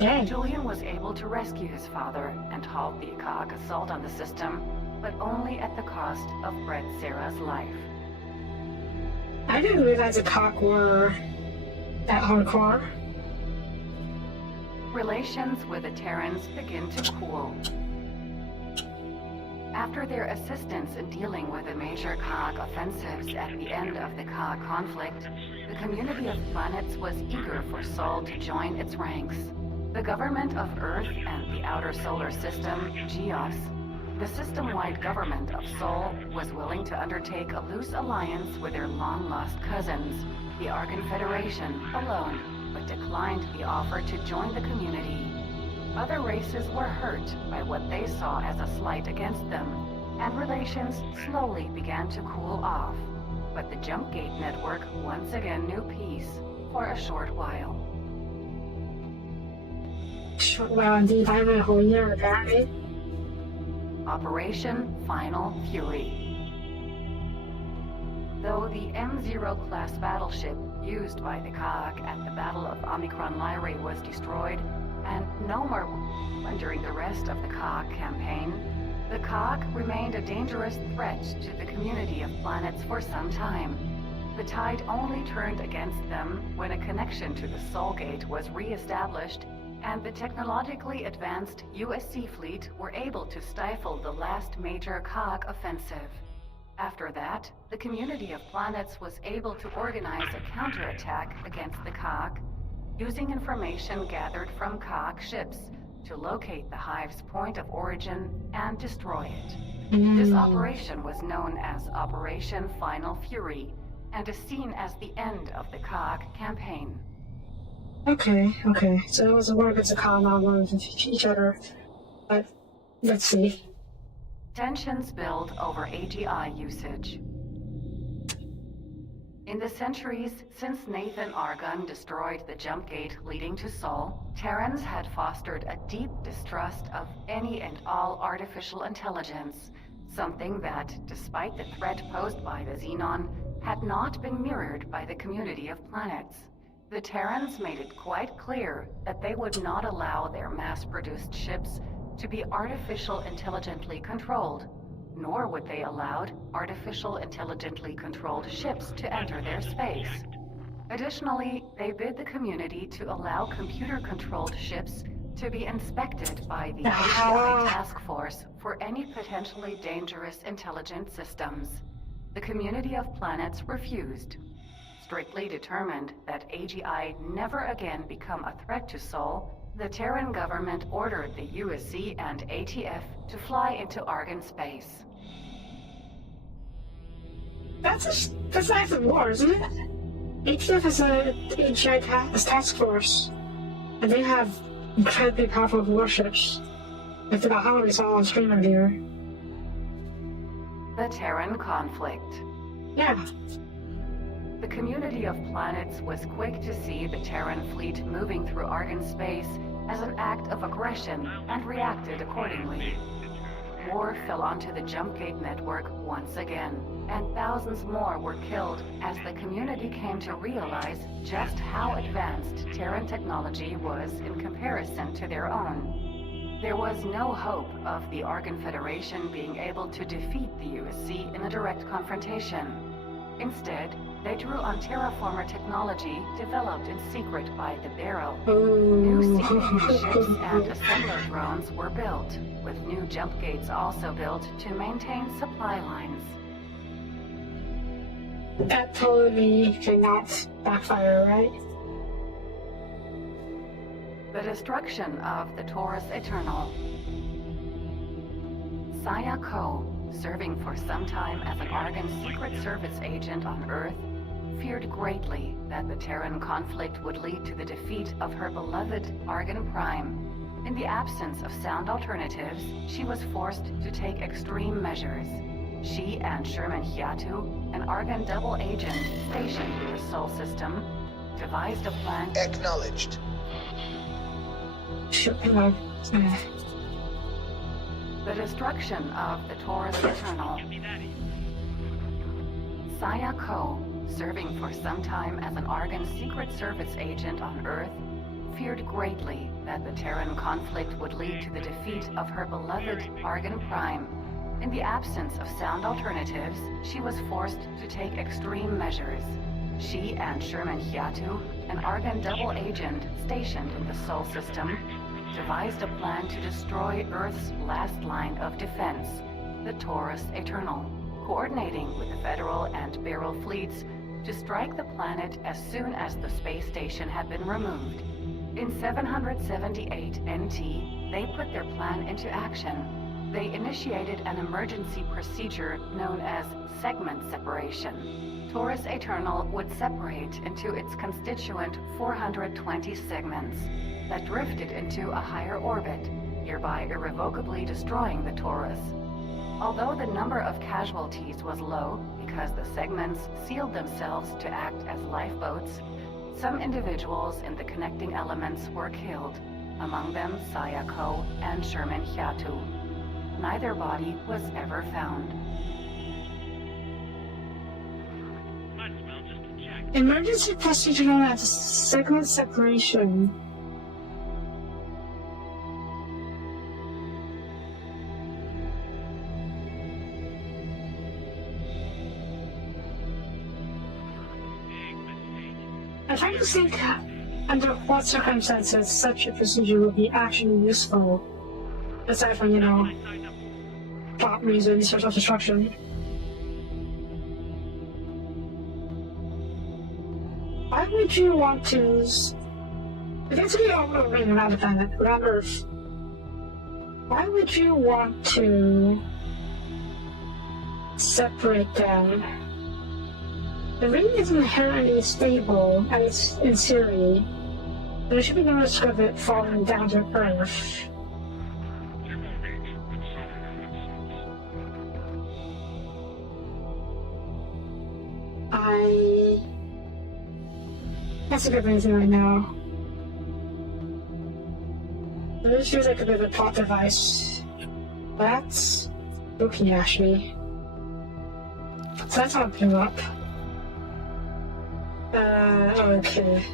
Julian was able to rescue his father and halt the Cock assault on the system, but only at the cost of Brett Serra's life. I didn't realize the Cock were that hardcore. Relations with the Terrans begin to cool. After their assistance in dealing with the major Cock offensives at the end of the Cock conflict, the community of planets was eager for Sol to join its ranks. The government of Earth and the outer solar system, Geos, the system-wide government of Sol, was willing to undertake a loose alliance with their long-lost cousins, the Argon Federation, alone, but declined the offer to join the community. Other races were hurt by what they saw as a slight against them, and relations slowly began to cool off. But the Jumpgate network once again knew peace for a short while. Well, indeed, I have a whole year apparently. Operation Final Fury. Though the M0 class battleship used by the COG at the Battle of Omicron Lyrae was destroyed, and no more during the rest of the COG campaign, the COG remained a dangerous threat to the community of planets for some time. The tide only turned against them when a connection to the Soul Gate was re-established, and the technologically advanced USC fleet were able to stifle the last major COG offensive. After that, the community of planets was able to organize a counterattack against the COG, using information gathered from COG ships to locate the Hive's point of origin and destroy it. This operation was known as Operation Final Fury, and is seen as the end of the COG campaign. Okay. So it was a war against a COG, not war against each other. But let's see. Tensions build over AGI usage. In the centuries since Nathan Argon destroyed the jump gate leading to Sol, Terrans had fostered a deep distrust of any and all artificial intelligence, something that, despite the threat posed by the Xenon, had not been mirrored by the community of planets. The Terrans made it quite clear that they would not allow their mass-produced ships to be artificial intelligently controlled, nor would they allow artificial intelligently controlled ships to enter their space. Additionally, they bid the community to allow computer-controlled ships to be inspected by the AGI task force for any potentially dangerous intelligent systems. The community of planets refused, strictly determined that AGI never again become a threat to Sol. The Terran government ordered the USC and ATF to fly into Argon space. That's not even war, isn't it? ATF is a AGI task force, and they have incredibly powerful warships. Like the Valhalla we saw on stream earlier. The Terran conflict. Yeah. The community of planets was quick to see the Terran fleet moving through Argon space as an act of aggression and reacted accordingly. War fell onto the jump gate network once again, and thousands more were killed as the community came to realize just how advanced Terran technology was in comparison to their own. There was no hope of the Argon Federation being able to defeat the USC in a direct confrontation. Instead, they drew on terraformer technology developed in secret by the Barrow. New CPU ships and assembler drones were built, with new jump gates also built to maintain supply lines. That totally cannot backfire, right? The destruction of the Taurus Eternal. Saya Ko, serving for some time as an Argon Secret Service agent on Earth, feared greatly that the Terran conflict would lead to the defeat of her beloved Argon Prime. In the absence of sound alternatives, she was forced to take extreme measures. She and Sherman Hiatu, an Argon double agent stationed in the Sol system, devised a plan. Acknowledged. The destruction of the Taurus Eternal. Saya Ko, serving for some time as an Argon Secret Service agent on Earth, feared greatly that the Terran conflict would lead to the defeat of her beloved Argon Prime. In the absence of sound alternatives, she was forced to take extreme measures. She and Sherman Hiatu, an Argon double agent stationed in the Sol system, devised a plan to destroy Earth's last line of defense, the Taurus Eternal, coordinating with the Federal and Barrow fleets to strike the planet as soon as the space station had been removed. In 778 NT, they put their plan into action. They initiated an emergency procedure known as segment separation. Taurus Eternal would separate into its constituent 420 segments that drifted into a higher orbit, hereby irrevocably destroying the Taurus. Although the number of casualties was low because the segments sealed themselves to act as lifeboats, some individuals in the connecting elements were killed. among them Sayako and Sherman Hyatu. Neither body was ever found. Emergency procedure known as segment separation. I'm trying to think under what circumstances such a procedure would be actually useful, aside from, plot reasons or self-destruction. Why would you want to... If it's really all over another planet, around Earth, why would you want to separate them? The ring is inherently stable, and it's in theory. There should be no risk of it falling down to Earth. That's a good reason right now. This feels like a bit of a plot device. That's spooky, actually. So that's how it blew up. Okay.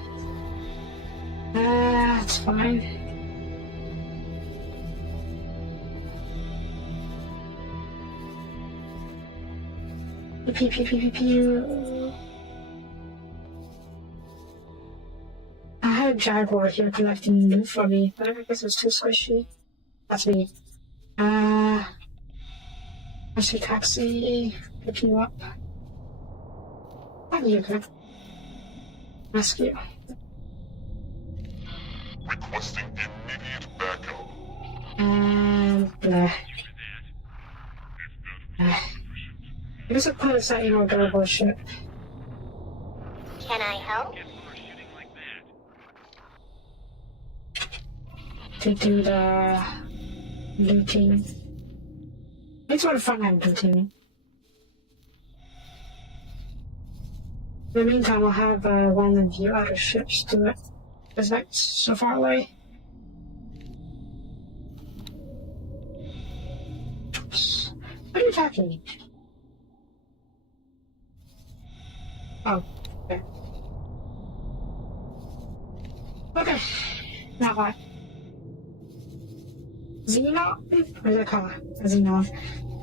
That's fine. Pew. I had a jaguar here collecting loot for me, but I guess it's too squishy. That's me. I see taxi, pick you up. You can rescue. Requesting immediate backup. And blah. I guess I'll put this out in our durable ship. Can I help? To do the looting. It's sort of fun I'm looting. In the meantime, I'll have one of you other ships do it. Because that's so far away. Oops. What are you talking? Oh, okay. Okay. Now what? Xenon? What is it called? Xenon.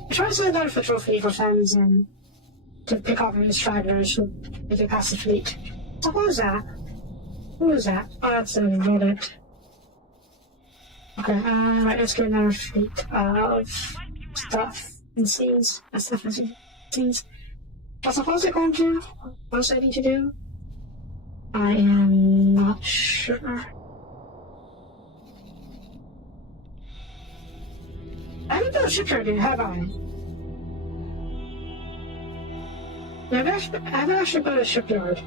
I'm trying to send out a trophy for fans and to pick off any stragglers who make it past the fleet. So what was that? Who was that? Oh, that's a rodent. Okay, right, let's get another fleet of stuff and scenes. Stuff and scenes. What's opposite going to? What's I need to do? I am not sure. I haven't done a shipyard yet, have I? I've actually built a shipyard.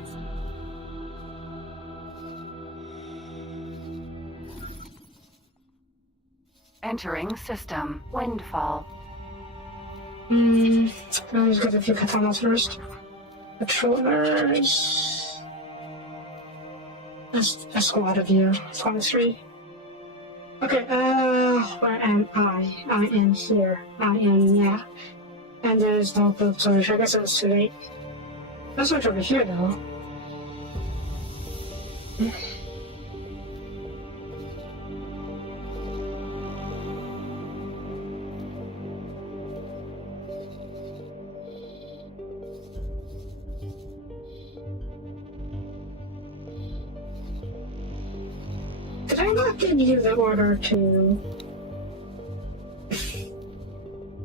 Entering system. Windfall. Let's get a few katanas first. Patrollers. There's a squad of you. Squad of 3. Okay, where am I? I am here. Yeah. And there's no boat storage. I guess it was too late. Let's switch over here, though. Did I not give you the order to...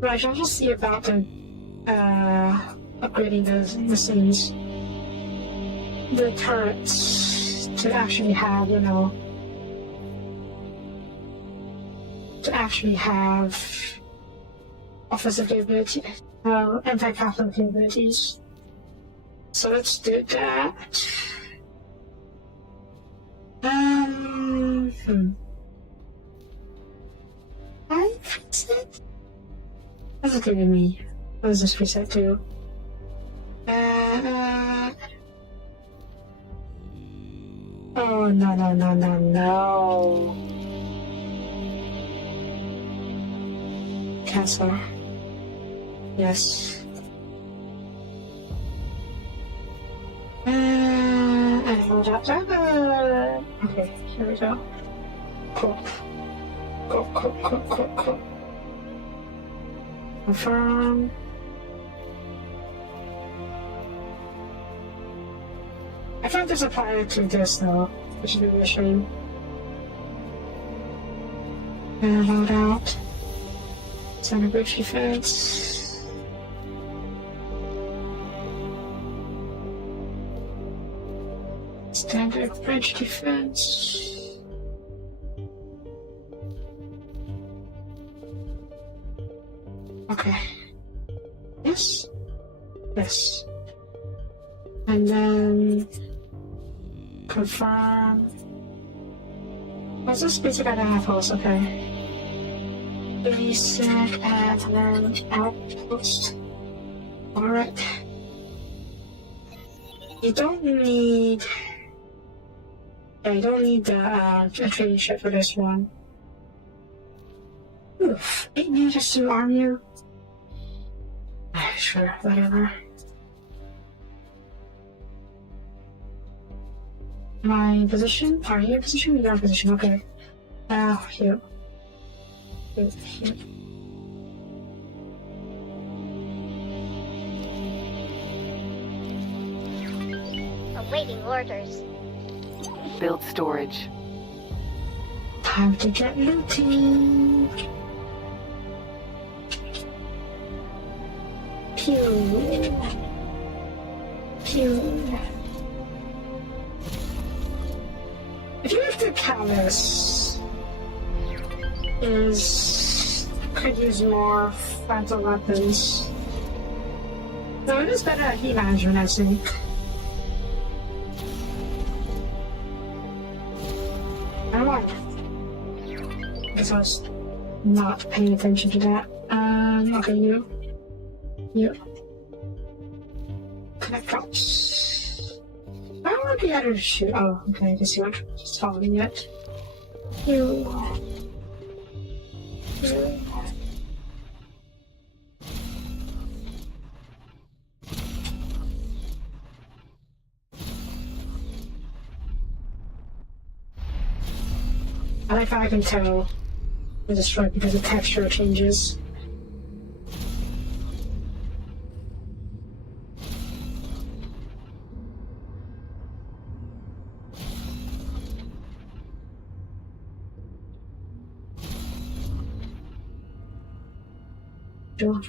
Right, I'll just see about the, upgrading the scenes. The turrets to actually have, to actually have offensive capability, anti-capital capabilities. So let's do that. Preset? What's it giving me? What does this preset do? Oh, no. cancel. Yes. And hold up. Okay, here we go. Cool. Cool. Confirm. I thought there's a prior to this though, which is really a shame. And hold out. Center bridge defense. Standard bridge defense. Okay. Yes. Yes. And then confirm. What's this basic at outpost? Okay. Basic and then outpost. Alright. You don't need. Yeah, you don't need a training ship for this one. Oof. 8 ninjas to arm you. Sure, whatever. My position? Are you in position? You're in position, okay. Here. Here. Awaiting orders. Build storage. Time to get looting. Pew. Pew. I feel like the callus could use more frontal weapons. Though it is better at heat management, I think. I don't know. I guess I was not paying attention to that. Okay, you. Connect drops. I don't want to be out of shoot. Oh, okay, I guess you aren't just following it. You. I like how I can tell the destroyed because the texture changes. Sure.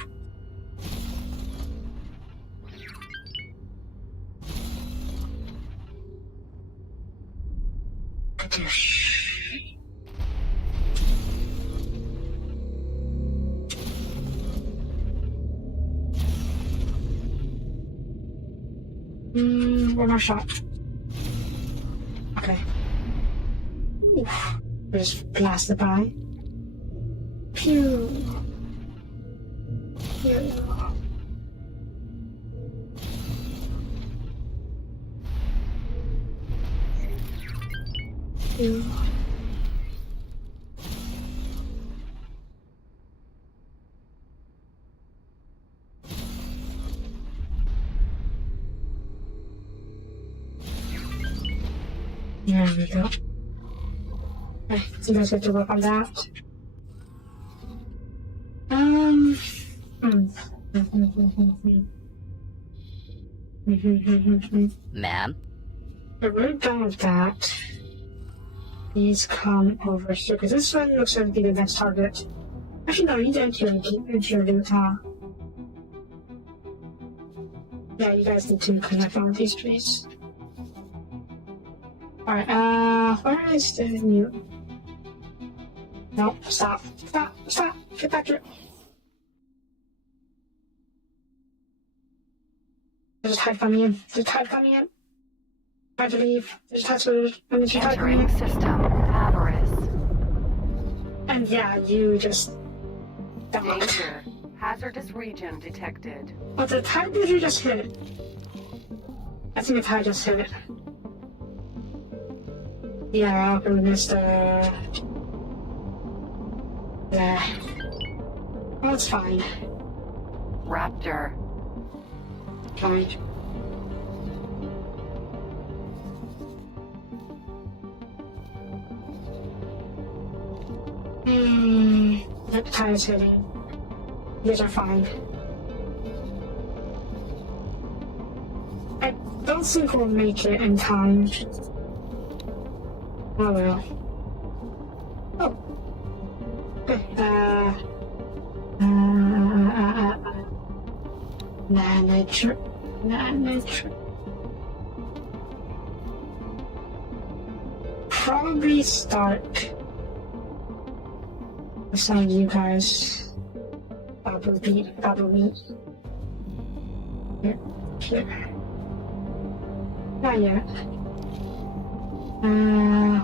One more shot. Okay. Oof. Just blast it by. Pew. Pew. Pew. There we go. Okay, so you guys get to work on that. Ma'am? If we're done with that, please come over here, because this one looks like to be the next target. Actually, no, you need to enter your loot, huh? Yeah, you guys need to connect on with these trees. Alright, where is the new? No, stop. Get back here. There's a tide coming in. Try to leave. There's a tide coming Entering in. system. Avarice. And yeah, you just ducked. Danger. Hazardous region detected. But the tide did you just hit? I think the tide just hit. Yeah, we missed yeah. That's fine. Raptor. Fine. Yep, tire's hitting. These are fine. I don't think we'll make it in time. Oh well. Oh. Okay, Manager. Probably start with some of you guys. Bubble meat. Here. Not yet.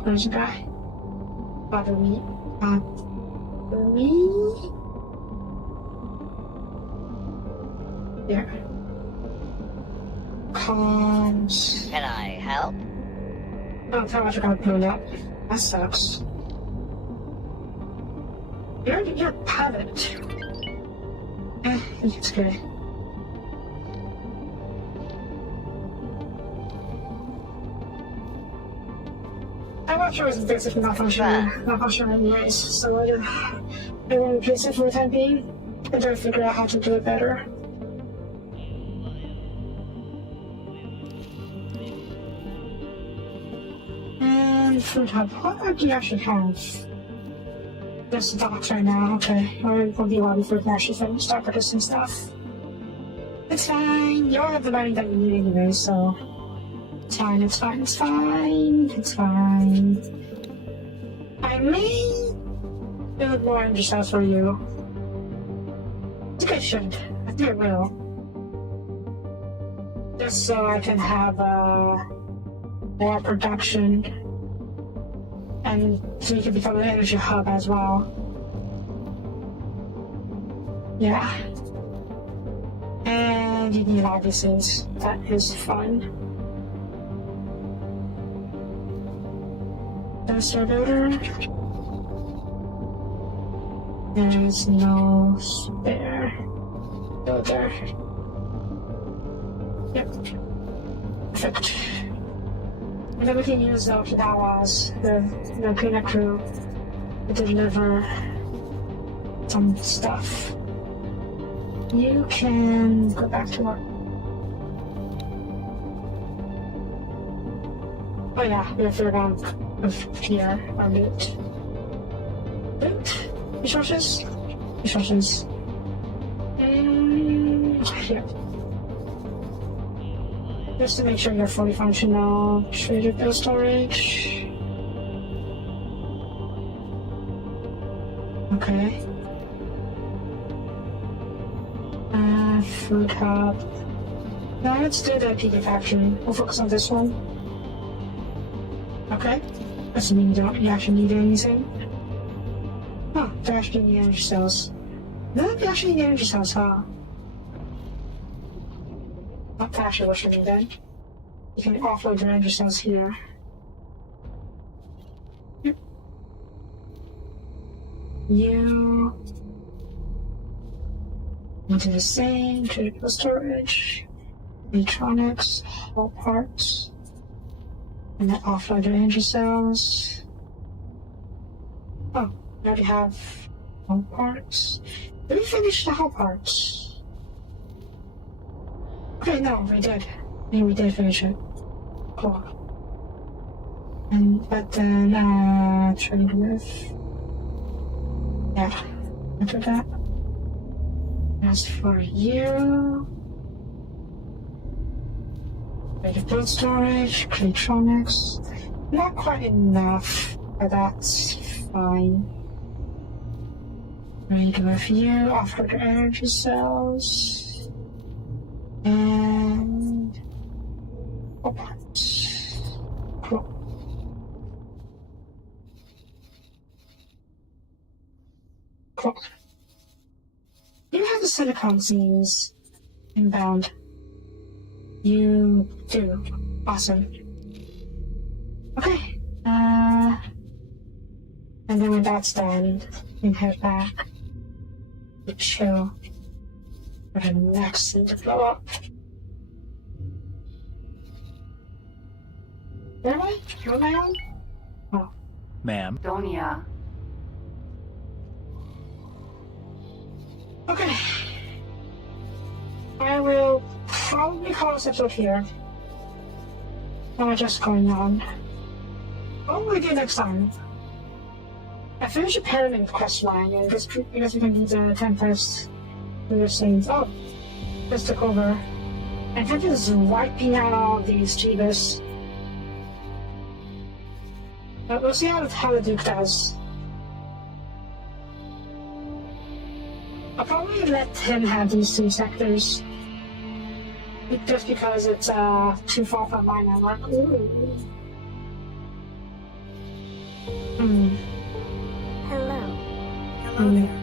Where's the guy? Bubble meat. Here. Comms. Can I help? Oh, how much I got blown up. That sucks. You're a pilot. It's good. I'm not sure it's basically not functional anyways, so I won't replace it for the time being until I figure out how to do it better. And food hub. What do you actually have? Just docks right now, okay. It'll be a while before we can actually start producing stuff. It's fine. You all have the money that you need anyway, so it's fine. I may build more energy cells for you. I think I should. I think I will. Just so I can have more production. And so you can become an energy hub as well. Yeah. And you need obviously. That is fun. Dinosaur builder. There's no spare builder. Yep. Perfect. And then we can use the Okinawas, the cleanup crew, to deliver some stuff. You can go back to work. Oh yeah, we have to go here, our loot. Loot? Resources? Resources. Here. Just to make sure you're fully functional. Treated bill storage. Okay. Food hub. Now let's do the PD factory. We'll focus on this one. Okay. Assuming you actually need anything. Huh, they actually need energy cells. No, they actually need energy cells, huh? Not actually what you need then. You can offload your energy cells here. Yep. You do the same, critical storage, electronics, all parts, and then offload your energy cells. Oh, we already have all parts. Did we finish the whole parts? Okay, no, we did. Yeah, we did finish it. Cool. But then, trade with... Yeah, after that. As for you... Creative build storage, electronics. Not quite enough, but that's fine. Trade with you, offer the energy cells. And... Oh, cool. Cool. You have the silicon seams inbound. You do. Awesome. Okay. And then when that's done, you can head back. The chill. For the next thing to blow up. Where am I? Where am I on? Oh. Ma'am. Donia. Okay. I will probably call this episode here. What just going on? What will we do next time? I finished a pyramid quest line, and because we can do the Tempest we were saying, oh, this took over. And Tempest is wiping out all of these Jeebus. But we'll see how the Duke does. I'll probably let him have these 2 sectors. Just because it's too far from my network. Ooh. Hello. Hello there.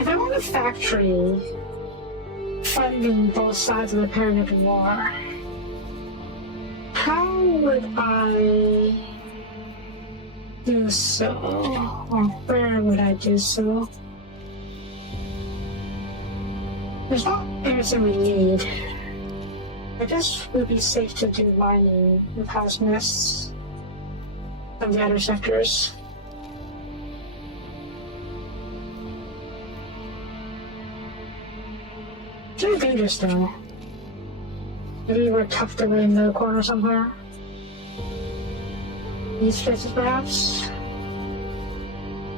If I want a factory funding both sides of the Pyramid War, how would I do so? Or where would I do so? There's not everything we need. I guess it would be safe to do mining with house nests from the other sectors. It's really dangerous though. Maybe we're tucked away in the corner somewhere. These places perhaps?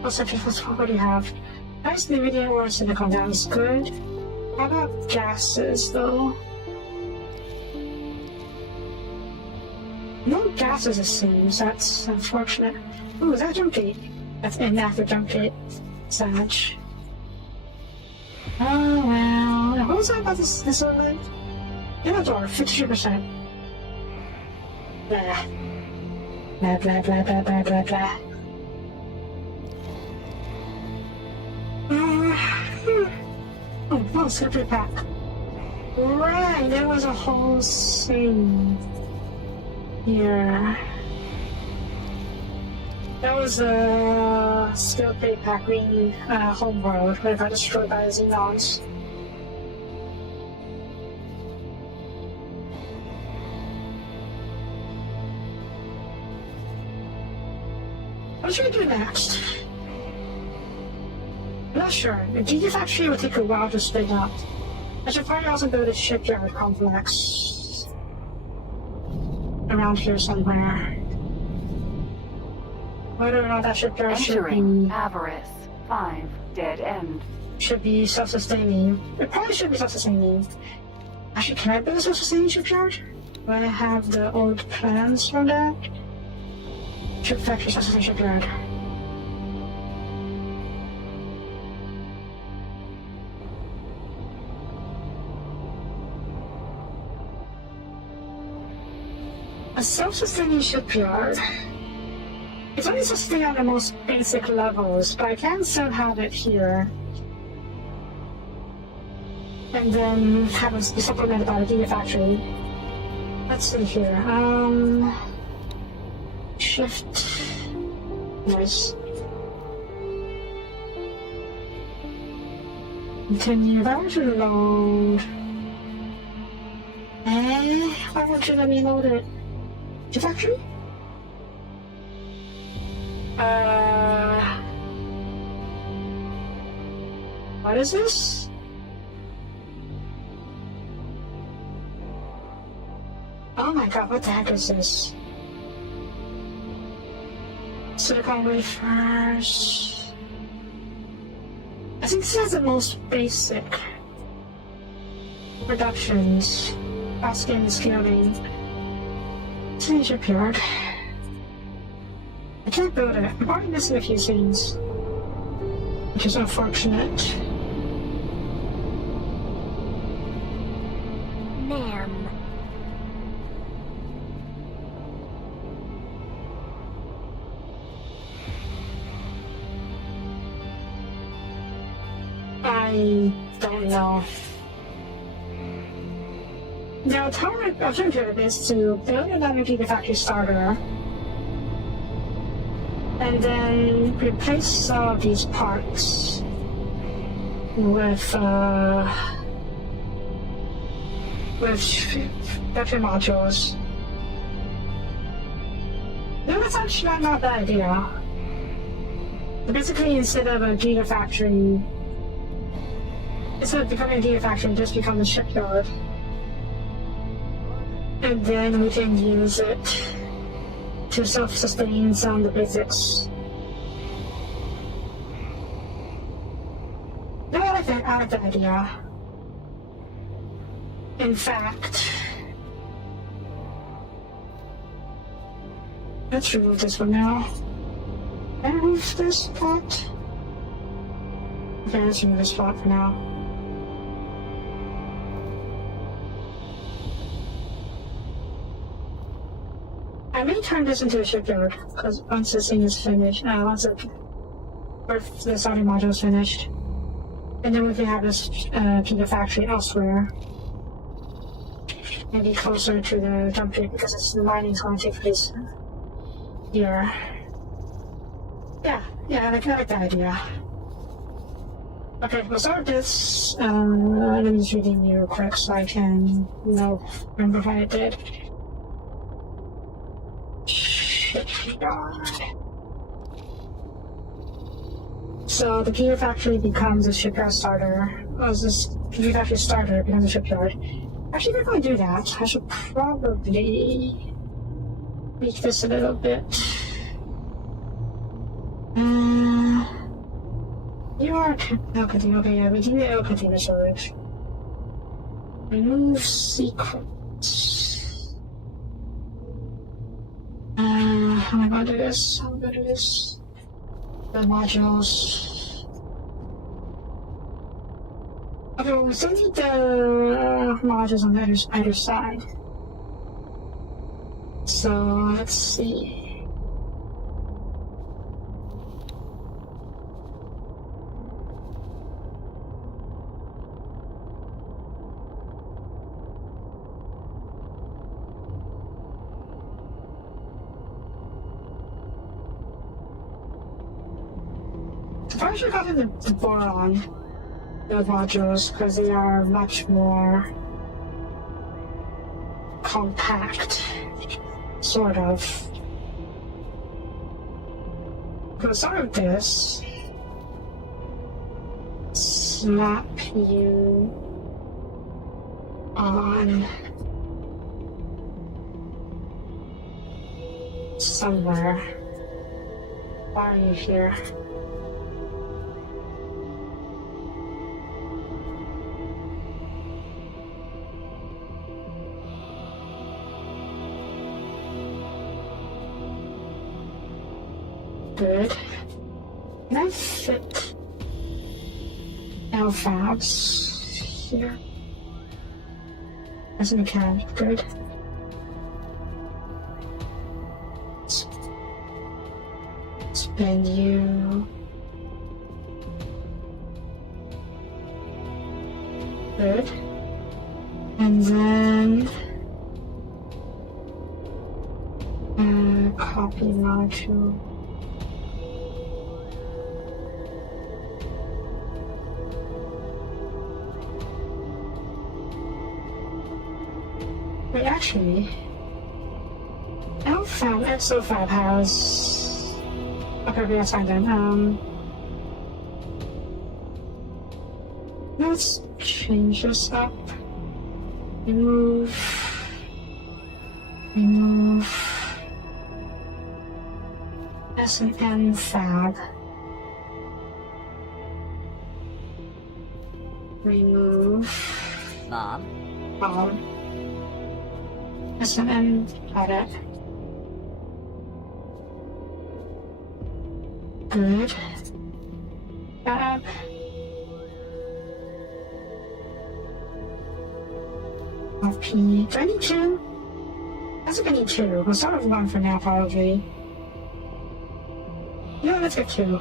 What sectors? What do you have? Nice Nvidia or silicon, that was good. How about gases, though? No gases, it seems. That's unfortunate. Ooh, is that a jump gate? That's inactive jump gate. Sad. Oh, well. What was that about this one? Inventory, 52%. Blah. Blah, blah, blah, blah, blah, blah, blah. Oh, slippery pack. Right, there was a whole thing here. That was a slippery pack green homeworld where it got destroyed by the Xenons. What should we do next? I'm not sure. The Gigafactory will take a while to spin up. I should probably also build a shipyard complex around here somewhere. Whether or not that shipyard should be... Avarice. 5. Dead end. Should be self-sustaining. It probably should be self-sustaining. Actually, can I build a self-sustaining shipyard? Do I have the old plans for that? Ship factory, self-sustaining shipyard. A self-sustaining shipyard. It's only self-sustaining on the most basic levels, but I can still have it here. And then have it be supplemented by the Gigafactory. Let's see here. Shift. Nice. Continue. That one should load. Why won't you let me load it? Factory? What is this? Oh my god, what the heck is this? Silicon wafers. I think this has the most basic productions. Asking scaling. Change appeared. I can't build it. I'm probably missing a few scenes, which is unfortunate. Ma'am. I don't know. The alternative is to build another Gigafactory starter And then replace some of these parts with battery modules. No, that's actually not a bad idea. So basically, instead of a gigafactory, instead of becoming a gigafactory, just become a shipyard. And then we can use it to self-sustain some of the basics. No, I like that idea. In fact, let's remove this one now. Can I remove this spot? Okay, let's remove this spot for now. I may turn this into a shipyard, because once this thing is finished, once the starting module is finished, and then we can have this gigafactory elsewhere. Maybe closer to the dump pit, because the mining is going to take place here. Yeah, I like that idea. Okay, we'll start with this. Let me just reading you real quick so I can remember what I did. Shipyard. So the gigafactory becomes a shipyard starter. This gigafactory starter becomes a shipyard. Actually, before I do that, I should probably tweak this a little bit. You are air container. Okay, yeah, we do the air container storage. Remove secrets. How am I going to do this? The modules. Okay, well, we still need the modules on either side. So, let's see. I should have the boron modules because they are much more compact, sort of. We'll start with this. Slap you on somewhere. Why are you here? Good. Can I fit L-fabs here? As we can. Good. Spin you. Good. And then copy module. Wait, actually, L-fab, XO-fab has... Okay, that's fine then. Let's change this up. Remove... S and N fab. Remove... Mom? S&M product. Good. Fab. RP. Do I need two? I think I need two. We'll start with one for now, probably. No, let's get two.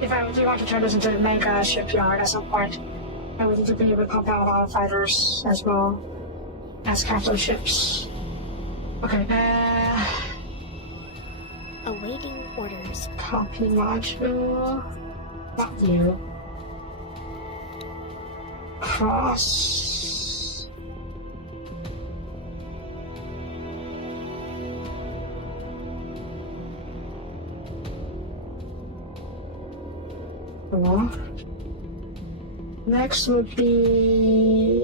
If I do want to turn this into a mega shipyard at some point, I would need to be able to pump out a lot of fighters as well as capital ships. Okay, Awaiting orders. Copy module. Not you. Cross. Cool. Next would be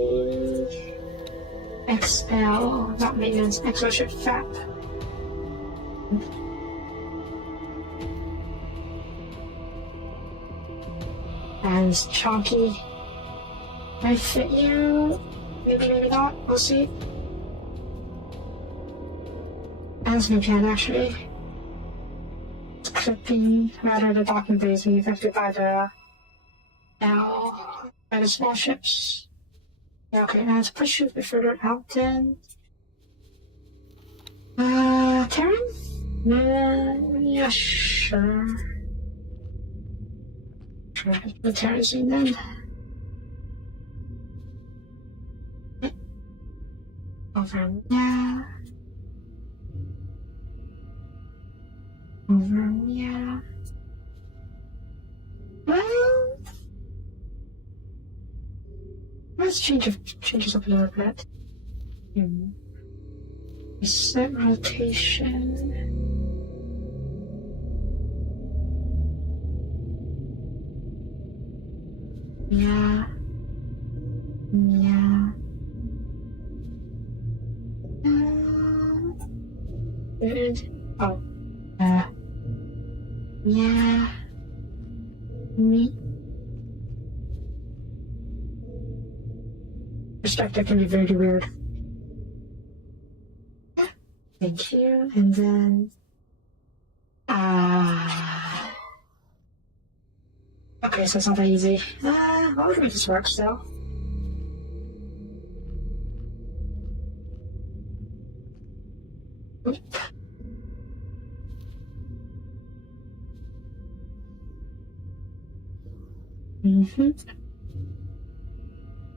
XL, not maintenance, XL ship FAP. And Chonky might fit you, maybe, maybe not, we'll see. As we can actually. Clipping, rather the docking bays being affected by the by the small ships. Yeah, okay, now let's push you a bit further out then. Terran? Yeah, sure. Sure, let's put Terran's in then. Over, yeah. Over, yeah. Well, let's change this up a little bit. Set rotation. Yeah. Yeah. Good. Oh. Yeah. Me. Perspective can be very weird. Thank you. And then okay, so it's not that easy. Well, we can make this work still. Oop.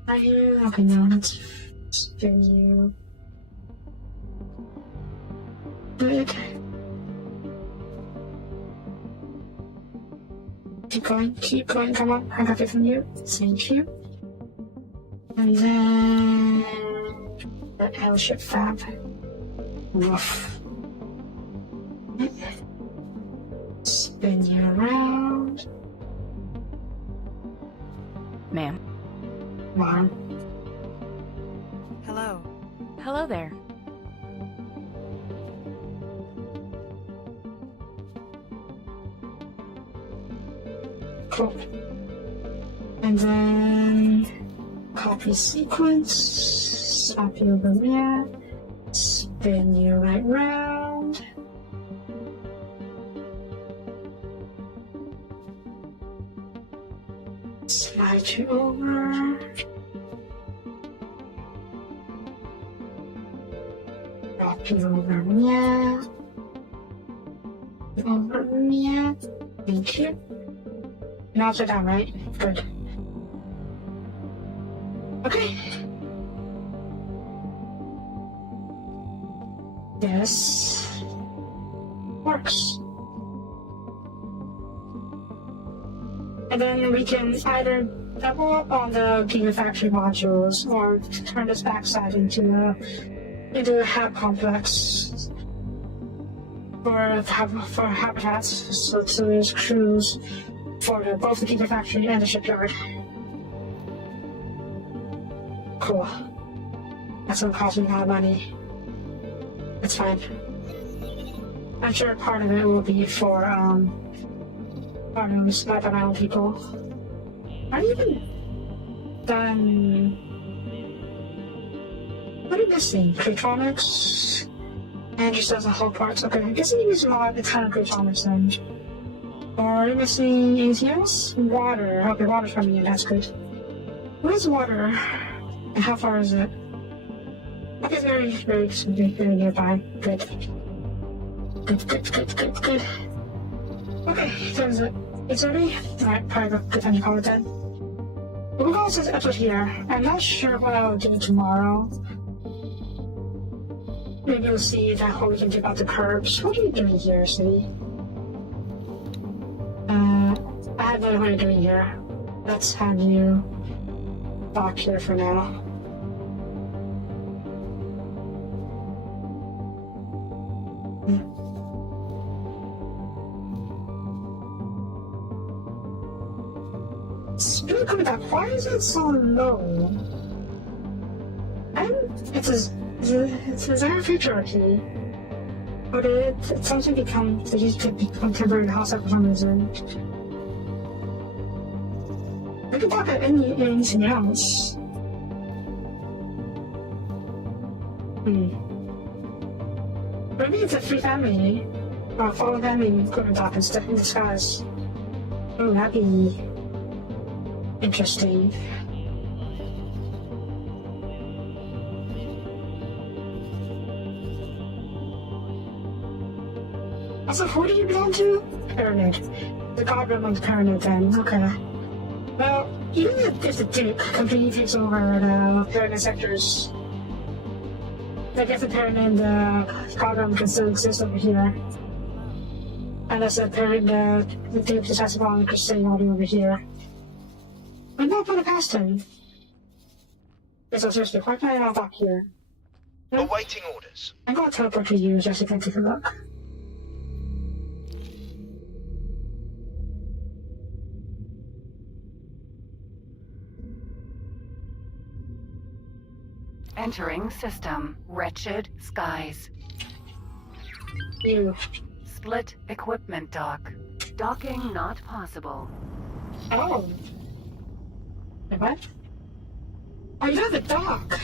Okay, now let's spin you. Good. Keep going, come on, I got it from you. Thank you. And then the L-ship fab. Woof. Spin you around. Ma'am. Mom. Hello. Hello there. Cool. And then copy sequence, swap you over here, spin you right round. Slide you over. Drop you over here. Over here. Thank you. And also down, right? Good. Okay. This works. And then we can either double up on the Gigafactory modules or turn this backside into a hab complex for habitats, so there's crews for both the Gigafactory and the shipyard. Cool. That's gonna cost me a lot of money. It's fine. I'm sure part of it will be for farms by my own people. Are you even done? What are you missing? Creatronics? And just as a whole parts. Okay, I guess you use a ton of Creatronics then. Or are you missing anything else? Water. Okay, water's coming in, that's good. What is water? And how far is it? Okay, very nearby. Good. Good. Okay, so is it 8:30? Alright, probably good time to call it then. We'll call this episode here. I'm not sure what I'll do tomorrow. Maybe we'll see that whole we can do about the curbs. What are you doing here, City? I have no idea what you're doing here. Let's have you back here for now. Speaking of that, why is it so low? It's a very futurity. But it's something it used to become temporary house for some reason. We can talk about anything else. Maybe it's a free family. Or a fallen family could adopt in disguise. Oh, that'd be interesting. Also, who do you belong to? Pyramid. The god room of the pyramid then. Okay. Well, even if the Duke completely takes over the pyramid sectors, I guess the pyramid, the god room can still exist over here. Unless the Duke just has to go on and stay all the way over here. I'm not gonna pass him. Okay, so seriously, why can I not back here? Awaiting orders. I'm gonna teleport to you just so you can take a look. Entering system. Wretched skies. You. Split equipment dock. Docking not possible. Oh. Wait, what? Oh, you have a dock.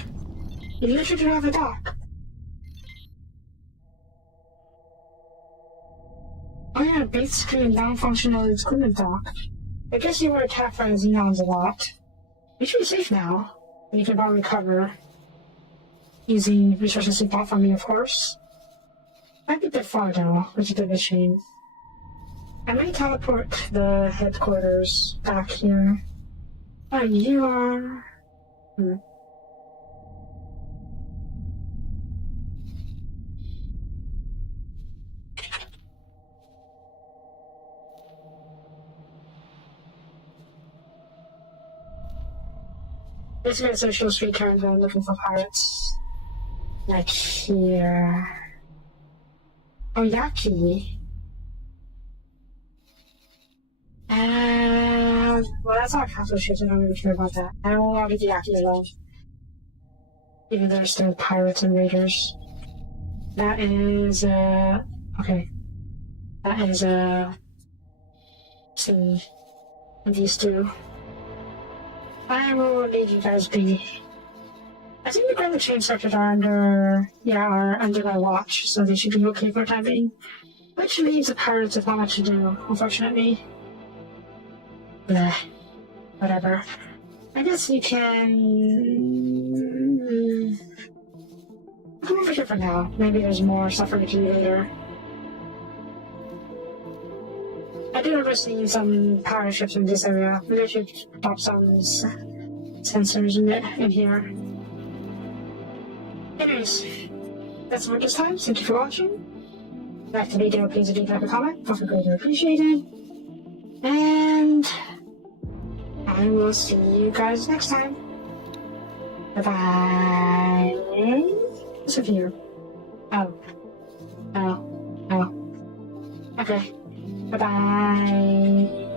You literally have a dock. Oh yeah, basically a non-functional equipment dock. I guess you were attacked by the Xenons a lot. You should be safe now. You can probably recover. Using resources you bought from me, of course. Might be a bit far though, which is a bit of a shame. I may teleport the headquarters back here. Oh, you are... Basically, social street turns around looking for pirates. Like here. Oh, Yaki. Well, that's not castle shit, so I don't really care about that. I will leave the Yaki alone. Even though there's still pirates and raiders. That is, okay. That is, see. These two. I will leave you guys be. I think the climate change sectors are under my watch, so they should be okay for the time being. Which leaves the pirates with not much to do, unfortunately. Bleh. Whatever. I guess you can... come over here for now. Maybe there's more stuff for me to do later. I do remember seeing some pirate ships in this area. Maybe I should pop some sensors in here. Anyways, that's all this time. Thank you for watching. If you liked the video, please do leave a comment. That would be greatly appreciated. And I will see you guys next time. Bye-bye. What's up here? Oh. Okay. Bye-bye.